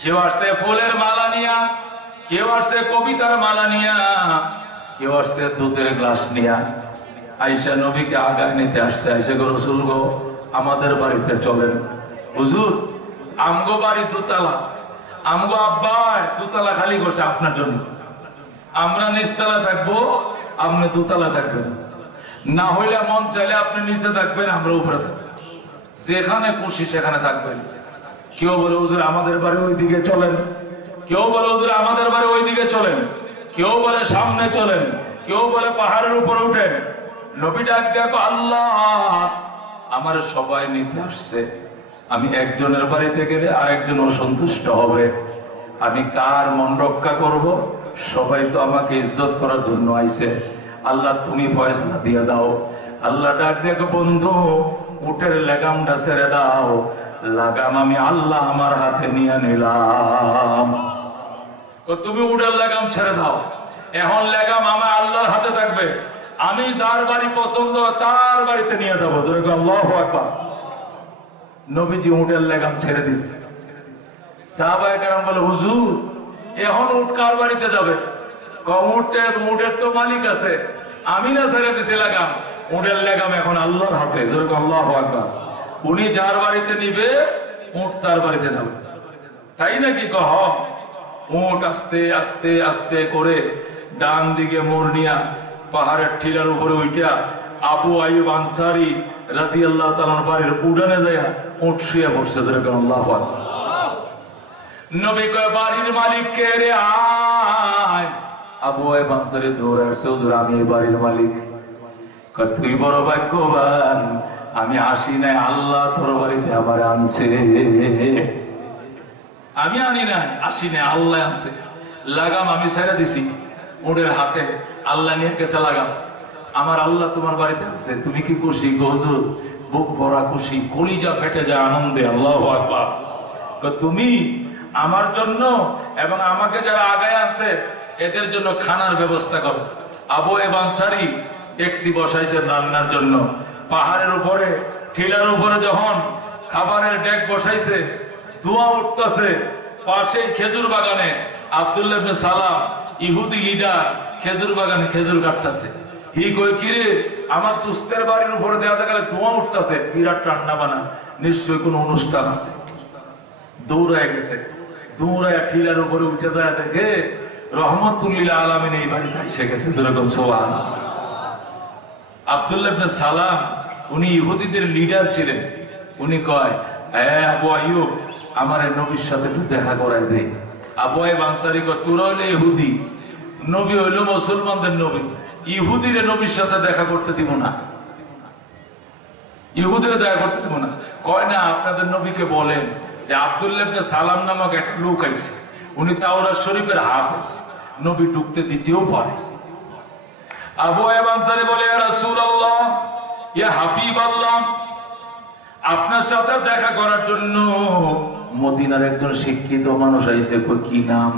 কেউ আসছে ফুলের মালা নিয়া, কেউ আসছে কবিতার মালা নিয়া, কেউ আসছে দুধের গ্লাস নিয়া। আয়েশা নবীকে আগায় নিতে আসছে। আয়েশা গো, রসুল গো, আমাদের বাড়িতে চলেন। হুজুর, আমগো বাড়ি দোতলা, আমগো আব্বাই দোতলা খালি করছে আপনার জন্য। আমরা নিচতলা থাকবো, আপনি দোতলা থাকবেন। না হইলে মন চাইলে আপনি নিচে থাকবেন, আমরা উপরে থাকবো। যেখানে খুশি সেখানে থাকবেন। কেউ বলে হুজুর আমাদের বাড়ি ওইদিকে চলেন, কেউ বলে হুজুর আমাদের বাড়ি ওইদিকে চলেন, কেউ বলে সামনে চলেন, কেউ বলে পাহাড়ের উপরে উঠেন। নবী ডাক দেখো, আল্লাহ আমার সবাই নিতে আসছে, আমি একজনের বাড়িতে গেলে আরেকজন অসন্তুষ্ট হবে, আমি কার মন রক্ষা করব? সবাই তো আমাকে ইজ্জত করার জন্য আইছে, আল্লাহ তুমি ফয়সালা দিয়ে দাও। আল্লাহ ডাক দেখো, বন্ধু উটের লাগামটা ছেড়ে দাও, লাগাম আমি আল্লাহ আমার হাতে নিয়ে নিলাম। তুমি উটের লাগাম ছেড়ে দাও, এখন লাগাম আমার আল্লাহর হাতে থাকবে, আমি যার বাড়ি পছন্দ তার বাড়িতে নিয়ে যাবো। আল্লাহু আকবার। নবীজি উটের লাগাম ছেড়ে দিছে। সাহাবায়ে কেরাম বলে, হুজুর এখন উট কার বাড়িতে যাবে? উটের তো মালিক আছে, আমি না ছেড়ে দিছি লাগাম, উটের লাগাম এখন আল্লাহর হাতে। আল্লাহু আকবার। উনি যার বাড়িতে নিবে উট তার বাড়িতে যাবে, তাই নাকি? কহ উট আস্তে আস্তে আস্তে করে ডান দিকে মোড় নিয়া পাহাড়ের টিলার উপরে উঠা আবু আইয়ুব আনসারী রাদিয়াল্লাহু তাআলার বাড়ির উঠানে যায় উট শুয়ে পড়ছে। আল্লাহু আকবার। নবী কয়, বাড়ির মালিক কে রে? আয়। আবু আইয়ুব আনসারী দৌড়ে আসছে, হুজুর আমি এই বাড়ির মালিক। কয়, তুই বড় ভাগ্যবান, আমি আসি নাই, আল্লাহ তোর বাড়িতে আমার আনছে। আমি আনি নাই, আসি নাই, আল্লাহ আনছে। লাগাম আমি ছেড়ে দিছি, উটের হাতে আল্লাহ নিয়ে গেছে লাগাম, আমার আল্লাহ তোমার বাড়িতে আছে, তুমি কি খুশি? হুজুর বুক ভরা খুশি, কলিজা ফেটে যায় আনন্দে। আল্লাহু আকবার। তুমি আমার জন্য এবং আমাকে যারা আগায় আছে এদের জন্য খানার ব্যবস্থা করো। আবু আইয়ুব আনসারী ট্যাক্সি বসাইছেন রান্নার জন্য, পাহাড়ের উপরে টিলার উপরে যখন খাবারের ডেক বসাইছে, ধোঁয়া উঠতেছে, পাশেই খেজুর বাগানে আব্দুল্লাহ ইবনে সালাম ইহুদি লিডার খেজুর বাগানে খেজুর কাটতেছে। হি কই কিরে আমার দুস্তের বাড়ির উপরে দেখা গেলে ধোঁয়া উঠতেছে, বিরাট রান্না বানা, নিশ্চয়ই কোন অনুষ্ঠান আছে। দৌড়ায় গেছে, দৌড়ায় টিলার উপরে উঠে যায়, দেখে রহমতুল্লিল আলামিন এই বাড়িতে এসে গেছে। যেরকম সুবহানাল্লাহ। আব্দুল্লাহ ইবনে সালাম উনি ইহুদিদের লিডার ছিলেন। উনি কয়, হ্যাঁ আবু আইয়ুব আমার নবীর সাথে একটু দেখা করায় দে। আবু আইয়ুব আনসারী কয়, তোরা হইলে ইহুদি, নবী হইল মুসলমানদের নবী, ইহুদির নবীর সাথে দেখা করতে দিব না, ইহুদিরা দেখা করতে দিব না। কয় না, আপনাদের নবীকে বলেন যে আব্দুল্লাহ ইবনে সালাম নামক একটা লোক আইছে, উনি তাওরাত শরীফের হাফেজ, নবী ঢুকতে দিতেও পারে। আবু আইয়ুব আনসারী বলে, ইয়া রাসূলুল্লাহ, ইয়া হাবিবাল্লাহ, আপনার সাথে দেখা করার জন্য মদিনার একজন শিক্ষিত মানুষ আইছে। কই কি নাম?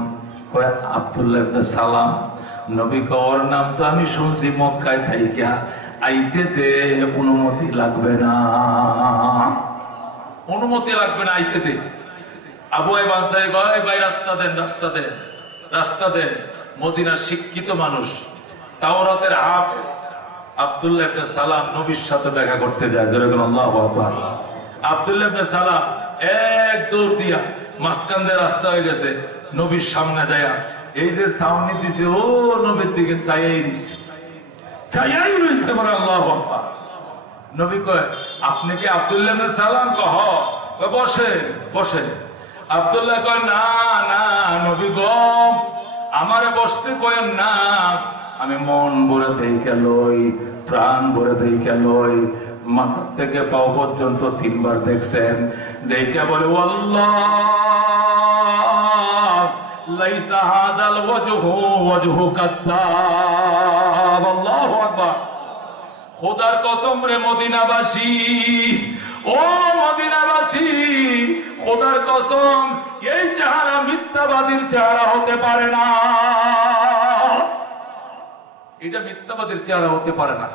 কয় আব্দুল্লাহ ইবনে সালাম। নবী কয়, ওর নাম তো আমি শুনছি মক্কায় থাইকা, আইতে দে, অনুমতি লাগবে না, অনুমতি লাগবে না, আইতে দে। আবু আইয়ুব আনসারী কয়, ভাই রাস্তা দেন, রাস্তা দেন, রাস্তা দেন। মদিনার শিক্ষিত মানুষ, তাওরাতের হাফেজ আব্দুল্লাহ ইবনে সালাম নবীর সাথে দেখা করতে যায়। যেরকম আল্লাহু আকবার। আব্দুল্লাহ ইবনে সালাম এক দৌড় দিয়া মাঝখান দিয়ে রাস্তা হয়ে গেছে, নবীর সামনে যায়, এই যে সামনে দিছে, ও নবীর দিকে চাইয়াই দিছে, চাইয়াই রইছে। বলে আল্লাহু আকবার। নবী কয়, আপনি কি আব্দুল্লাহ ইবনে সালাম? কহ, বসে বসে। আব্দুল্লাহ কয়, না না নবী গো, আমারে বসতে কয়েন না, আমি মন ভরে দেখে লই, প্রাণ ভরে দেখে লই। মাথা থেকে পাও পর্যন্ত 3 বার দেখছেন, দেখে বলে, আল্লাহ লাইসা হাযাল ওয়াজহু ওয়াজহু কাযাব। আল্লাহু আকবার। খোদার কসম রে মদিনাবাসী, ও মদিনাবাসী, খোদার কসম, এই চেহারা মিথ্যাবাদীর চেহারা হতে পারে না, এটা মিথ্যাবাদীর চেহারা হতে পারে না।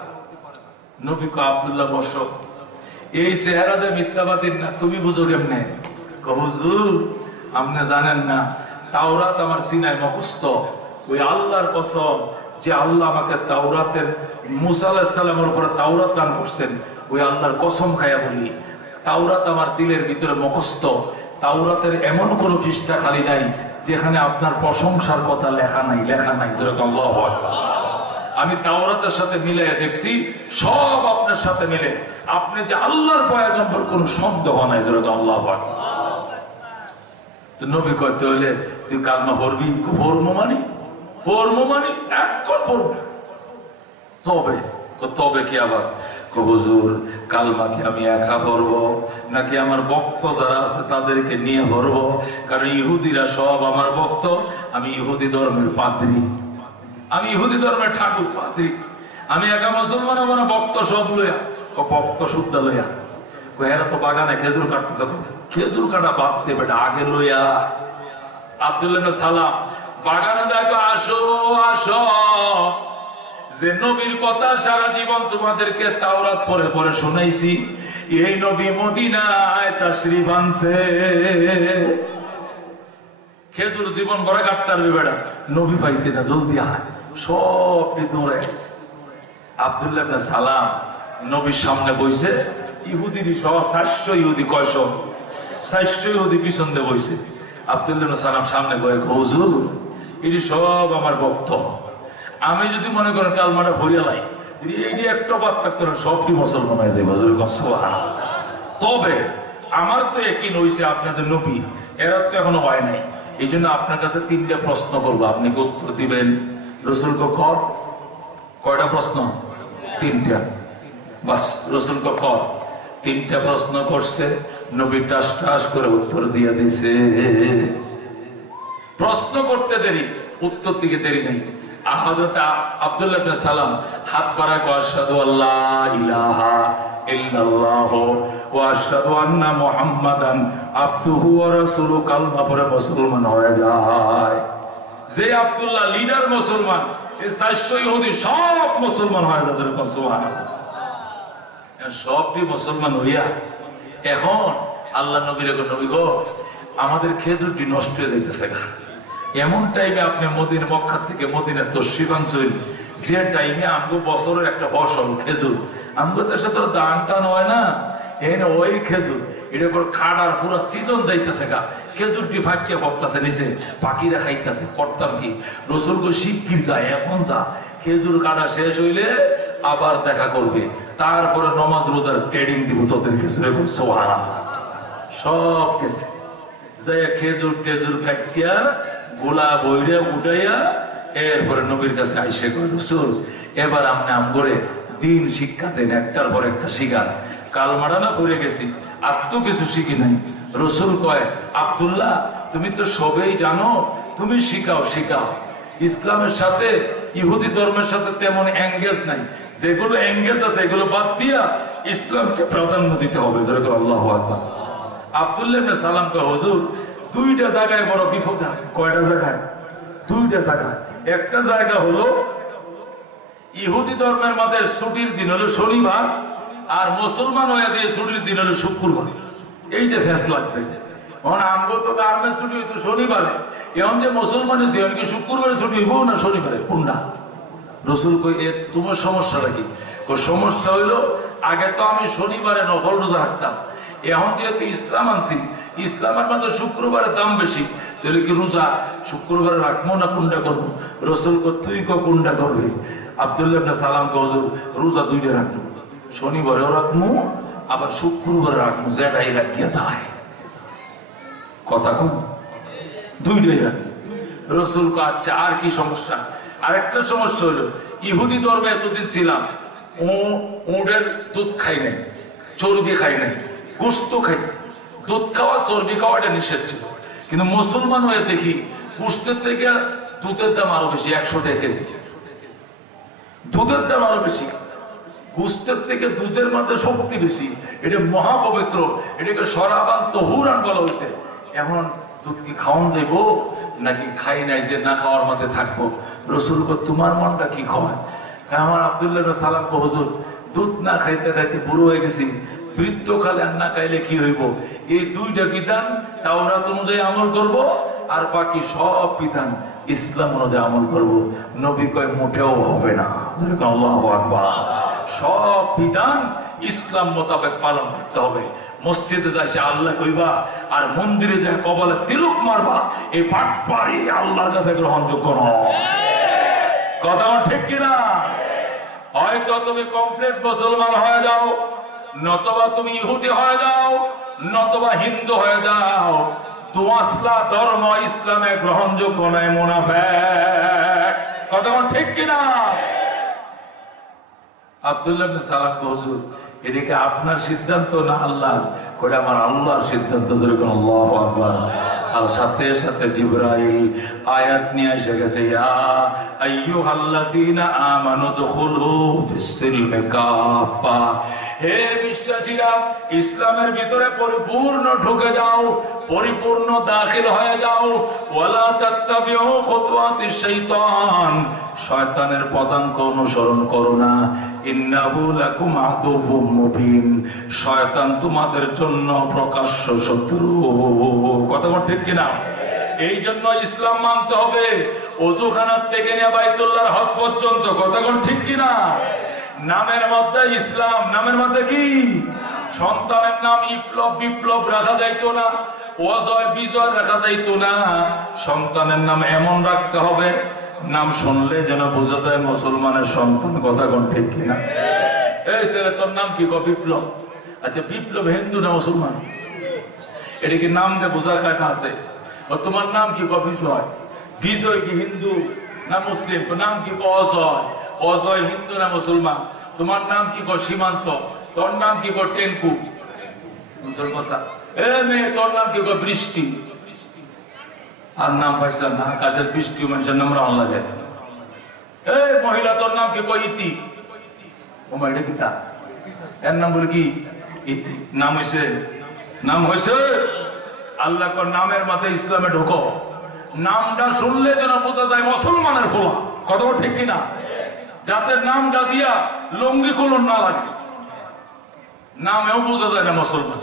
নবী কয়, আব্দুল্লাহ বসো, এই চেহারা যে মিথ্যাবাদীর না, তুমি বুঝো কেমনে? হুজুর আপনি জানেন না, তাওরাত আমার সিনায় মুখস্থ। ওই আল্লাহর কসম, যে আল্লাহ আমাকে তাওরাতের মুসা আলাইহিস সালামের উপরে তাওরাত দান করছেন, ওই আল্লাহর কসম খায়া বলি, তাওরাত আমার দিলের ভিতরে মুখস্থ। তাওরাতের এমন কোন পৃষ্ঠা খালি নাই যেখানে আপনার প্রশংসার কথা লেখা নাই, লেখা নাই। যেরকম আল্লাহু আকবার। আমি তাওরাতের সাথে মিলাই দেখছি, সব আপনার সাথে মিলে, আপনি যে আল্লাহর পয়গম্বর কোন সন্দেহ নাই। যেরকম আল্লাহু আকবার। তো নবী কইতে হইলে তুই কালমা পড়বি? পড়বো মানে, পড়বো মানে এখন পড়বো। তবে তবে কি আবার? হুজুর কালমা কি আমি একা পড়বো নাকি আমার ভক্ত যারা আছে তাদেরকে নিয়ে পড়বো? কারণ ইহুদিরা সব আমার ভক্ত, আমি ইহুদি ধর্মের পাদ্রী, আমি ইহুদি ধর্মের ঠাকুর পাদ্রী, আমি একা মুসলমান, আমার ভক্ত সব লইয়া। ভক্ত শুদ্ধ লইয়া এরা তো বাগানে খেজুর কাটতে যাবে, খেজুর কাটা বাদ দেবে আগে লইয়া। আব্দুল্লাহ ইবনে সালাম বাগানে যায়, আসো আসো, যে নবীর কথা সারা জীবন তোমাদেরকে তাওরাত পড়ে পড়ে শুনাইছি, এই নবী মদিনায় তাশরীফ আনছে। খেজুর জীবন ভরে কাটতে পারবে বেড়া, নবী পাইতে না, জলদি আয়। সব দৌড়ে আছে। আব্দুল্লাহ ইবনে সালাম নবীর সামনে বইছে, ইহুদিরই সব 400 ইহুদি, কয়শো 400 ইহুদি পিছন দিয়ে বইছে। আব্দুল্লাহ ইবনে সালাম সামনে বয়ে, হুজুর এটি সব আমার ভক্ত, আমি যদি মনে করেন কালমাটা ভরিয়া লাই, এটি একটা বাদ থাকতো না, সবটি মুসলমান হয়ে যায়। তবে আমার তো একই হইছে আপনাদের নবী, এরা তো এখনো হয় নাই। এই জন্য আপনার কাছে 3টা প্রশ্ন করবো, আপনি কি উত্তর দিবেন? রসুল কর, কয়টা প্রশ্ন? 3টা। বাস রসুল কর 3টা প্রশ্ন করছে, নবী টাস টাস করে উত্তর দিয়ে দিছে। প্রশ্ন করতে দেরি, উত্তর দিকে দেরি নাই। হযরত আব্দুল্লাহ ইবনে সালাম হাত বাড়ায় কয় আশহাদু আল্লা ইলাহা ইল্লাল্লাহ ওয়া আশহাদু আন্না মুহাম্মাদান আবদুহু ওয়া রাসূলুহু কালমা পড়ে মুসলমান হয়ে যায়। যে আব্দুল্লাহ লিডার মুসলমান, এই 400 ইহুদি সব মুসলমান হয়ে যায়। সুবহানাল্লাহ। সবটি মুসলমান হইয়া এখন আল্লাহ নবীর নবী গো আমাদের খেজুরটি নষ্ট হয়ে যাইতেছে না। এমন টাইমে আপনি মদিনা মক্কা থেকে মদিনা তশরিফ আনছেন, যে টাইমে আমগো বছরের একটা ফসল খেজুর, আমগো দেশে তো দান টান হয় না, এনে ওই খেজুর এটা করে খাটার পুরো সিজন যাইতেছে গা, খেজুরটি ফাঁকিয়ে পড়তেছে নিচে, পাখিরা খাইতেছে। করতাম কি রসুল গো শিগগির যায়, এখন যা, খেজুর কাটা শেষ হইলে আবার দেখা করবে, তারপরে নমাজ রোজার ট্রেডিং দিব তোদের খেজুরে। সুবহানাল্লাহ। সব গেছে যাই খেজুর টেজুর কাটিয়া গোলা বইরে উঠাইয়া এরপরে নবীর কাছে আইসে কয় রসুল এবার আপনি আমগরে দিন শিক্ষা দেন, একটার পর একটা শিখান। কালমারা না করে গেছি, আর তো কিছু শিখি নাই। রসুল কয় আব্দুল্লাহ তুমি তো সবেই জানো, তুমি শিখাও শিখাও। ইসলামের সাথে ইহুদি ধর্মের সাথে তেমন এঙ্গেজ নাই, যেগুলো এঙ্গেজ আছে এগুলো বাদ দিয়া ইসলামকে প্রাধান্য দিতে হবে। যেরকম আল্লাহু আকবার। আব্দুল্লাহ ইবনে সালাম কয় হুজুর দুইটা জায়গায় বড় বিপদ আছে। কয়টা জায়গায়? দুইটা জায়গায়। একটা জায়গা হলো ইহুদি ধর্মের মধ্যে ছুটির দিন হলো শনিবার, আর মুসলমান হয়ে দিয়ে ছুটির দিন হলো শুক্রবার। এই যে ফেসলা লাগছে, এখন আমগো তো গার্মেন্টস ছুটি হইতো শনিবারে, এখন যে মুসলমান হয়েছে এখন কি শুক্রবারে ছুটি হইব না শনিবারে? কোনটা? রসুল কই এ তোমার সমস্যাটা কি? সমস্যা হইলো আগে তো আমি শনিবারে নফল রোজা রাখতাম, এখন যেহেতু ইসলাম আনছি, ইসলামের মধ্যে শুক্রবারের দাম বেশি, তাহলে কি রোজা শুক্রবারে রাখবো না কোনটা করবো? রসুল কো তুই কোনটা করবি? আব্দুল্লাহ ইবনে সালাম কো হুজুর রোজা দুইটা রাখবো, শনিবারেও রাখবো আবার শুক্রবারে রাখবো, যেটাই রাখিয়া যায়। কথা কোন? দুইটাই রাখবো। রসুল কো আচ্ছা আর কি সমস্যা? আরেকটা সমস্যা হলো ইহুদি ধর্মে এতদিন ছিলাম, উটের দুধ খাই নাই, চর্বি খাই নাই, গোশত খাইছি। দুধ খাওয়া চর্বি খাওয়া এটা নিষেধ ছিল, কিন্তু মুসলমান হয়ে দেখি গোশতের থেকে দুধের দাম আরো বেশি, 100 টাকা কেজি। দুধের দাম আরো বেশি, গোশতের থেকে দুধের মধ্যে শক্তি বেশি, এটা মহাপবিত্র, এটাকে সরাবান তহুরান বলা হয়েছে। এখন দুধ কি খাওয়ান যাইব নাকি খাই নাই যে না খাওয়ার মধ্যে থাকবো? রসুল কো তোমার মনটা কি খাওয়ায়? আমার আব্দুল্লাহ ইবনে সালাম কো হুজুর দুধ না খাইতে খাইতে বুড়ো হয়ে গেছি, বৃত্ত খালে আর না খাইলে কি হইব? এই দুইটা বিধান তাওরাত অনুযায়ী আমল করব, আর বাকি সব বিধান ইসলাম অনুযায়ী আমল করব। নবী কয় মোটেও হবে না। আল্লাহু আকবার। সব বিধান ইসলাম মোতাবেক পালন করতে হবে। মসজিদে যাইছে আল্লাহ কইবা, আর মন্দিরে যায় কপালে তিলক মারবা, এই পাটপাড়ি আল্লাহর কাছে গ্রহণযোগ্য নয়। কথা ঠিক কিনা? হয়তো তুমি কমপ্লিট মুসলমান হয়ে যাও, নতবা তুমি ইহুদি হয়ে যাও, নতবা হিন্দু হয়ে যাও, দুয়াসলা ধর্ম ইসলামে গ্রহণযোগ্য নয়, মুনাফিক। কথা ঠিক কিনা? আব্দুল্লাহ ইবনে সালাম হুজুর এদিকে আপনার সিদ্ধান্ত না আল্লাহর? কইলে আমার আল্লাহর সিদ্ধান্ত। যেরকম আল্লাহু আকবার। আর সাথে সাথে জিবরাইল আয়াত নিয়ে এসে গেছে, ইয়া আইয়ুহাল্লাযীনা আমানু দুখুলু ফিস-সিলমি কাফা। হে বিশ্বাসীরা ইসলামের ভিতরে পরিপূর্ণ ঢুকে যাও, পরিপূর্ণ দাখিল হয়ে যাও। ওয়ালা তাত্তাবিউ খুতুওয়াতিশ শাইতান, শয়তানের পদাঙ্ক অনুসরণ করো না। ইন্নাহু লাকুম আদুউম মুবিন, শয়তান তোমাদের জন্য প্রকাশ্য শত্রু। কথা ঠিক কিনা? এই জন্য ইসলাম মানতে হবে, ওযুখানার থেকে নিয়ে বাইতুল্লাহর হজ পর্যন্ত। কথা ঠিক কিনা? নামের মধ্যে ইসলাম, নামের মধ্যে কি? সন্তানের নাম ইপ্লব বিপ্লব রাখা যাইতো না, অজয় বিজয় রাখা যাইতো না। সন্তানের নাম এমন রাখতে হবে নাম শুনলে যেন বোঝা যায় মুসলমানের সন্তান। কথা ঠিক কিনা? এই ছেলে তোর নাম কি? বিপ্লব। আচ্ছা বিপ্লব হিন্দু না মুসলমান? এটা কি নাম দিয়ে বোঝার কথা আছে? তোমার নাম কি? বিজয়। বিজয় কি হিন্দু না মুসলিম? নাম কি? অজয়। অজয় হিন্দু না মুসলমান? তোমার নাম কি? সীমান্ত। তোর নাম কি? টেঙ্কু। কথা এ মেয়ে তোর নাম কি? বৃষ্টি। আর নাম পাইছিলাম না, আকাশের বৃষ্টি মানুষের নাম রাহন লাগে। এই মহিলা তোর নাম কি? কই ইতি। ও মা এটা কিটা? এর নাম বলে কি? ইতি। নাম হয়েছে, নাম হয়েছে। আল্লাহ কোন নামের মাথায় ইসলামে ঢোকো। নামটা শুনলে যেন বোঝা যায় মুসলমানের ফোলা। কত ঠিক কিনা? যাতে নামটা দিয়া লঙ্গি খুলন না লাগে, নামেও বোঝা যায় না মুসলমান।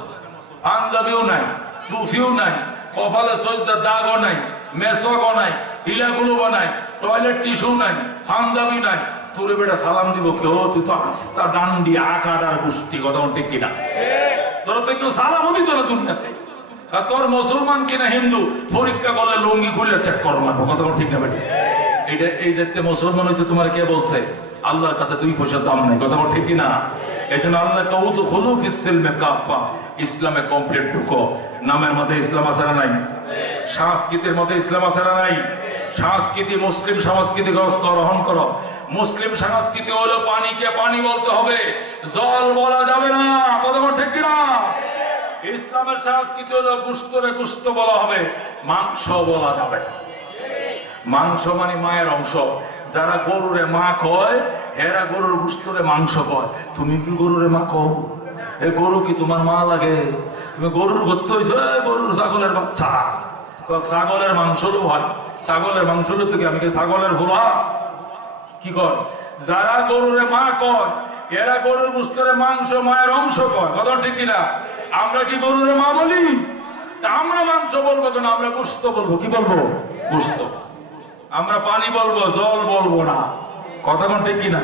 পাঞ্জাবিও নাই, টুফিও নাই, কপালে সজ্জার দাগও নাই, মেসকও নাই, ইলাগুলো নাই, টয়লেট টিস্যু নাই, পাঞ্জাবি নাই। তোরে বেটা সালাম দিব কেউ? তুই তো আস্তা ডান্ডি আকার গোষ্ঠী। কথা ঠিক কিনা? তোরা তো কেউ সালামও দিত না দুনিয়াতে। আর তোর মুসলমান কিনা হিন্দু পরীক্ষা করলে লুঙ্গি খুললে চেক করা লাগবে। কথা ঠিক না বেটা? এইটা এই যাতে মুসলমান হইতে তোমার কে বলছে? আল্লাহর কাছে 2 পয়সার দাম নাই। কথা ঠিক কিনা? এই জন্য আল্লাহ কাউতু খুলু ফিসসিলমে কাফা, ইসলামে কমপ্লিট ঢুকো। নামের মধ্যে ইসলাম আছে না নাই? সংস্কৃতির মধ্যে ইসলাম আছে না নাই? সংস্কৃতি মুসলিম সংস্কৃতি গ্রহণ করো। মুসলিম সংস্কৃতি হলো পানিকে পানি বলতে হবে, জল বলা যাবে না। কথা ঠিক কিনা? ইসলামের সংস্কৃতি হলো গুস্তরে গুস্ত বলা হবে, মাংস বলা যাবে। মাংস মানে মায়ের অংশ। যারা গরুরে মা কয় এরা গরুর গুস্তরে মাংস কয়। তুমি কি গরুরে মা কও? এ গরু কি তোমার মা লাগে? তুমি গরুর গত্ত হইছ? গরুর ছাগলের বাচ্চা। ছাগলের মাংসরও হয়, ছাগলের মাংসরও তো কি আমি ছাগলের ভোলা? কি কর? যারা গরুরে মা কয় এরা গরুর গুস্তরে মাংস মায়ের অংশ কয়। কথা ঠিক কিনা? আমরা কি গরুরে মা বলি? আমরা মাংস বলবো কেন? আমরা গুস্ত বলবো। কি বলবো? গুস্ত। আমরা পানি বলবো, জল বলবো না। কথা ঠিক কিনা?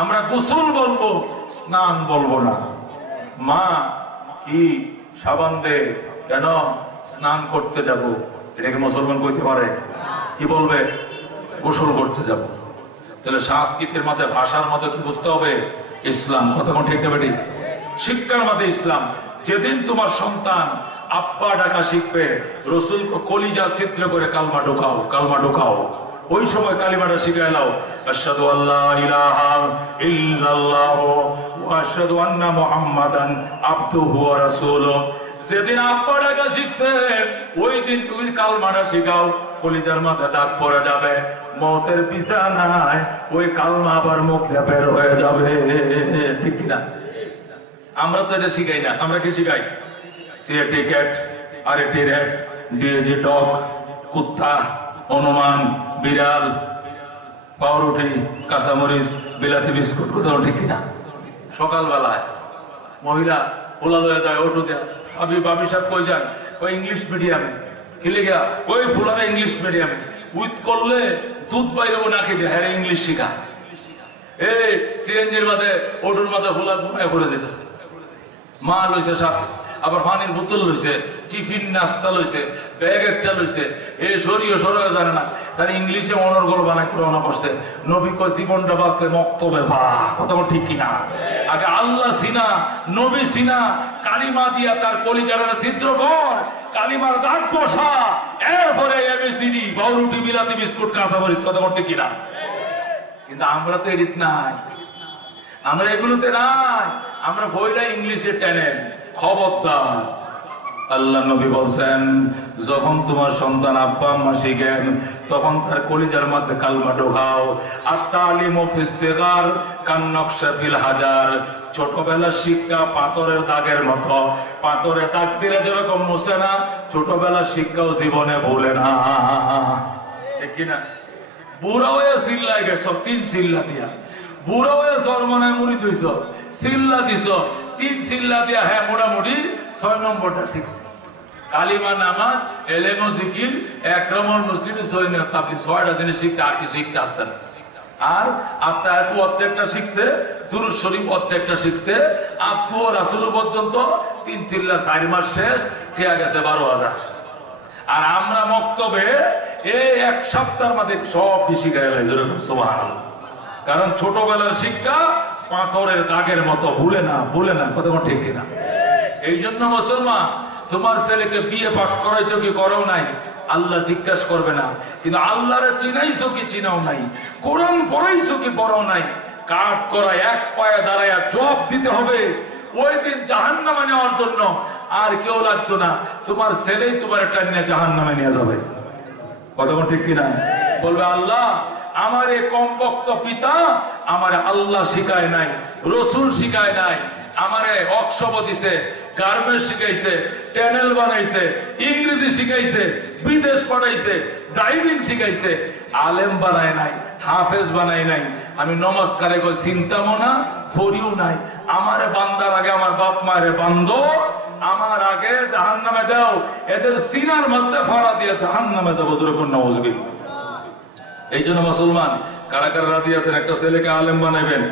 আমরা গোসল বলবো, স্নান বলবো না। মা কি সাবান দে, কেন? স্নান করতে যাব। এটাকে মুসলমান কইতে পারে? কি বলবে? গোসল করতে যাব। তাহলে সংস্কৃতির মধ্যে ভাষার মধ্যে কি বুঝতে হবে? ইসলাম। কথা ঠিক না বেটি? শিক্ষার মধ্যে ইসলাম। যেদিন তোমার সন্তান আব্বা ডাকা শিখবে, রসুল কলিজা ছিদ্র করে কালমা ঢোকাও, কালমা ঢোকাও। ওই সময় কালিমাটা শিখাই নাও, আশহাদু আল্লা ইলাহা ইল্লাল্লাহ ওয়া আশহাদু আন্না মুহাম্মাদান আবদুহু ওয়া রাসূলুহু। যেদিন আব্বা ডাকা শিখছে ওই দিন তুমি কালমাটা শিখাও। কলিজার মাথা দাগ পড়ে যাবে, মওতের বিছানায় ওই কালমা আবার মুখ দিয়ে বের হয়ে যাবে। ঠিক কিনা? আমরা তো এটা শিখাই না। আমরা কি শিখাই? C A T cat, R A T rat, D A G dog, কুত্তা, হনুমান, বিড়াল, পাউরুটি, কাঁচামরিচ, বিলাতি বিস্কুট। কোথাও ঠিক কিনা? সকালবেলায় মহিলা ওলা লয়ে যায় অটো দেয়া, ভাবি ভাবি সাহেব কই যান? ওই ইংলিশ মিডিয়ামে। কি লেগা? ওই ফুলারা ইংলিশ মিডিয়ামে। উইথ করলে দুধ বাইরে না খেতে, হ্যাঁ ইংলিশ শিখা। এই সিএনজির মাঝে অটোর মাঝে ফুলা ঘুমায় করে যেতেছে। মা লইছে সাথে, আবার পানির বোতল লইছে, টিফিন নাস্তা লইছে, ব্যাগ একটা লইছে। এ সরিয়ে সরিয়ে জানে না, তার ইংলিশে অনর্গল বানাই রওনা করছে। নবী কয় জীবনটা বাঁচলে মক্তবে যা। কথা ঠিক কিনা? আগে আল্লাহ সিনা, নবী সিনা, কালিমা দিয়া তার কলিজারে ছিদ্র কর, কালিমার দাগ বসা, এরপরে এবিসিডি, পাউরুটি, বিলাতি বিস্কুট, কাঁচামরিচ। কথা ঠিক কিনা? কিন্তু আমরা তো এডিট নাই, আমরা এগুলোতে নাই। আমরা বইটা ইংলিশে টেনেন। খবরদার, আল্লাহ নবী বলছেন যখন তোমার সন্তান আব্বা আম্মা শিখেন তখন তার কলিজার মধ্যে কালমা ঢোকাও। আত-তালিমু ফিস সিগার কান-নকশা ফিল হাজার। ছোটবেলার শিক্ষা পাথরের দাগের মতো, পাথরে দাগ দিলে যেরকম মুছে না, ছোটবেলার শিক্ষাও জীবনে ভুলে না। ঠিক কিনা? বুড়া হয়ে চিল্লাই গেছ 3 চিল্লা দিয়া, বুড়া হয়ে জন্মনায় মুড়ি দিছ, চিল্লা দিছ 3 চিল্লা দিয়া, হ্যাঁ মোটামুটি 6 নম্বরটা শিখছে। কালিমা, নামাজ, এলেম, জিকির, একরামুল মুসলিম, সহিহ তাবলীগ, 6টা জিনিস শিখছে। আর কিছু শিখতে আসছে না। আর আত্মায়াত অর্ধেকটা শিখছে, দুরূদ শরীফ অর্ধেকটা শিখছে, আব্দু ও রাসূল পর্যন্ত 3 চিল্লা 4 মাস শেষ, ঠিক গেছে 12,000। আর আমরা মক্তবে এই 1 সপ্তাহের মধ্যে সব শিখে গেলে। সুবহানাল্লাহ। কারণ ছোটবেলার শিক্ষা পাথরের দাগের মতো ভুলে না, ভুলে না। কথা ঠিক কিনা? এই জন্য মুসলমান, তোমার ছেলেকে বিয়ে পাস করাইছো কি করো নাই, আল্লাহ জিজ্ঞাসা করবে না। কিন্তু আল্লাহরে চিনাইছো কি চিনাও নাই, কোরআন পড়াইছো কি পড়াও নাই, কাঠ করা এক পায়ে দাঁড়ায় জবাব দিতে হবে। ওই দিন জাহান্নামে নেওয়ার জন্য আর কেউ লাগতো না, তোমার ছেলেই তোমার টাইম নিয়ে জাহান্নামে নিয়ে যাবে। কথা ঠিক কিনা? বলবে আল্লাহ আমার এই কমবক্ত পিতা আমারে আল্লাহ শিখায় নাই, রসুল শিখায় নাই, আমারে অক্ষব দিছে, গার্মেন্টস শিখাইছে, ট্যানেল বানাইছে, ইংরেজি শিখাইছে, বিদেশ পাঠাইছে, ড্রাইভিং শিখাইছে, আলেম বানায় নাই, হাফেজ বানায় নাই। আমি নমাজ কারে কই চিন্তামো না, পড়িও নাই। আমারে বান্দার আগে আমার বাপ মায়ের বান্ধ, আমার আগে জাহান্নামে দাও, এদের সিনার মধ্যে ফাড়া দিয়ে জাহান্নামে যাবো। যেরকম নওয়াজবিল। এই জন্য মুসলমান কারা কারা রাজি আছেন একটা ছেলেকে আলেম বানাবেন?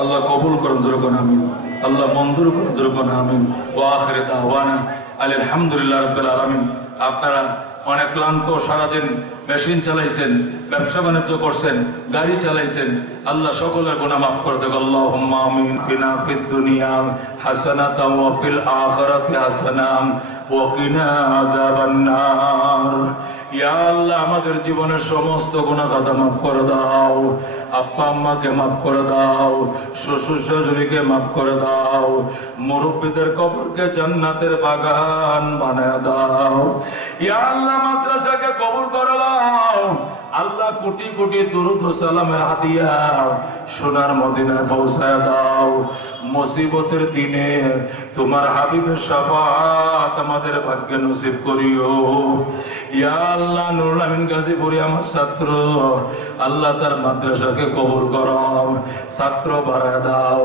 আল্লাহ কবুল করুন, যেরকম আমিন। আল্লাহ মঞ্জুর করুন, যেরকম আমিন। ওয়া আখির দাওয়ানা আলহামদুলিল্লাহ রাব্বিল আলামিন। আপনারা অনেক ক্লান্ত, সারাদিন মেশিন চালাইছেন, ব্যবসা বাণিজ্য করছেন, গাড়ি চালাইছেন, আল্লাহ সকলের গুনাহ মাফ করে দেন। আল্লাহুম্মা আমিন। কিনা ফিদ দুনিয়া হাসানাতাও ওয়া ফিল আখিরাতি হাসানাম ওয়া কিনা আযাবান নার। ইয়া আল্লাহ আমাদের জীবনের সমস্ত গুনাহ খাতা মাফ করে দাও, আব্বা আম্মাকে মাফ করে দাও, শ্বশুর শাশুড়িকে মাফ করে দাও, মুরব্বিদের কবরকে জান্নাতের বাগান বানায় দাও। ইয়া আল্লাহ মাদ্রাসাকে কবুল করে দাও। আল্লাহ কোটি কোটি দুরূদ ও সালামের হাদিয়া সোনার মদিনায় পৌঁছায় দাও। মুসিবতের দিনে তোমার হাবিবের শাফাত আমাদের ভাগ্যে নসিব করিও। ইয়া আল্লাহ নুরুল আমিন গাজীপুরি আমার ছাত্র, আল্লাহ তার মাদ্রাসাকে কবুল করো, ছাত্র বাড়ায় দাও,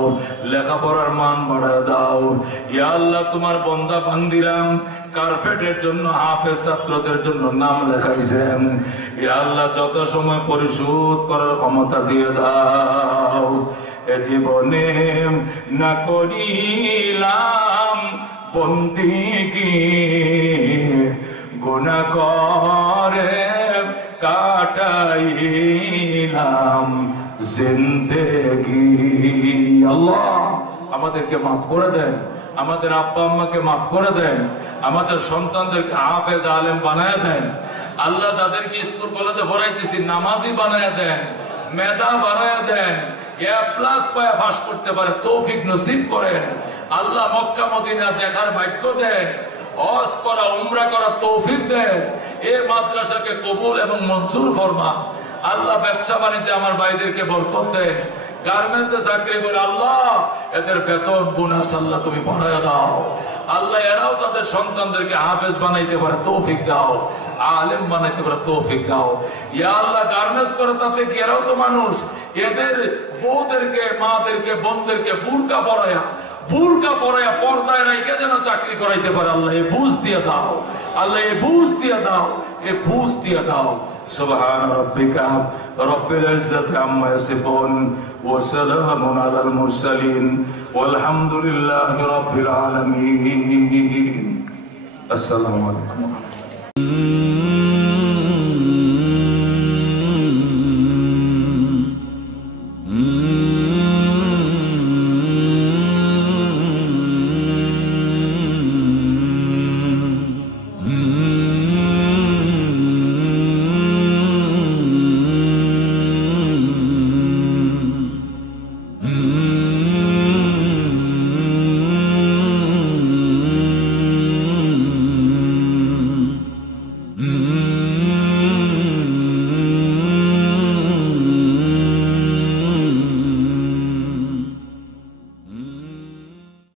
লেখাপড়ার মান বাড়ায় দাও। ইয়া আল্লাহ তোমার বন্দা বান্দিরাম কার্পেটের জন্য, হাফেজ ছাত্রদের জন্য নাম লেখাইছেন, ইয়া আল্লাহ যত সময় পরিশোধ করার ক্ষমতা দিয়ে দাও। এ জীবনে না করিলাম বন্দিগি, গুনাহ করে কাটাইলাম জিন্দেগি। আল্লাহ আমাদেরকে মাফ করে দেন, আমাদের আব্বা আম্মাকে মাফ করে দেন, আমাদের সন্তানদেরকে হাফেজ আলেম বানায় দেন। আল্লাহ যাদেরকে স্কুল কলেজে ভরাইতেছি নামাজি বানায় দেন, মেধা বানায় দেন, এ প্লাস পায় পাস করতে পারে তৌফিক নসিব করেন। আল্লাহ মক্কা মদিনা দেখার ভাগ্য দেন, হজ করা উমরা করা তৌফিক দেন। এই মাদ্রাসাকে কবুল এবং মঞ্জুর ফরমা। আল্লাহ ব্যবসা বাণিজ্যে আমার ভাইদেরকে বরকত দেন। গার্মেন্টসে চাকরি করে আল্লাহ এদের বেতন বোনাস আল্লাহ তুমি বাড়ায় দাও। আল্লাহ এরাও তাদের সন্তানদেরকে হাফেজ বানাইতে পারে তৌফিক দাও, আলেম বানাইতে পারে তৌফিক দাও। ইয়া আল্লাহ গার্মেন্টস করে তাতে কি এরাও তো মানুষ, এদের বউদেরকে, মাদেরকে, বোনদেরকে বুরকা পরায়া পর্দায় রাইখে যেন চাকরি করাইতে পারে। আল্লাহ এ বুঝ দিয়ে দাও, আল্লাহ এ বুঝ দিয়ে দাও, এ বুঝ দিয়ে দাও। সুবহান রাব্বিকা রব্বিল ইজ্জাতি আম্মা ইয়াসিফুন ওয়া সালামুন আলাল মুরসালিন ওয়ালহামদুলিল্লাহি রাব্বিল আলামিন। আসসালামু আলাইকুম।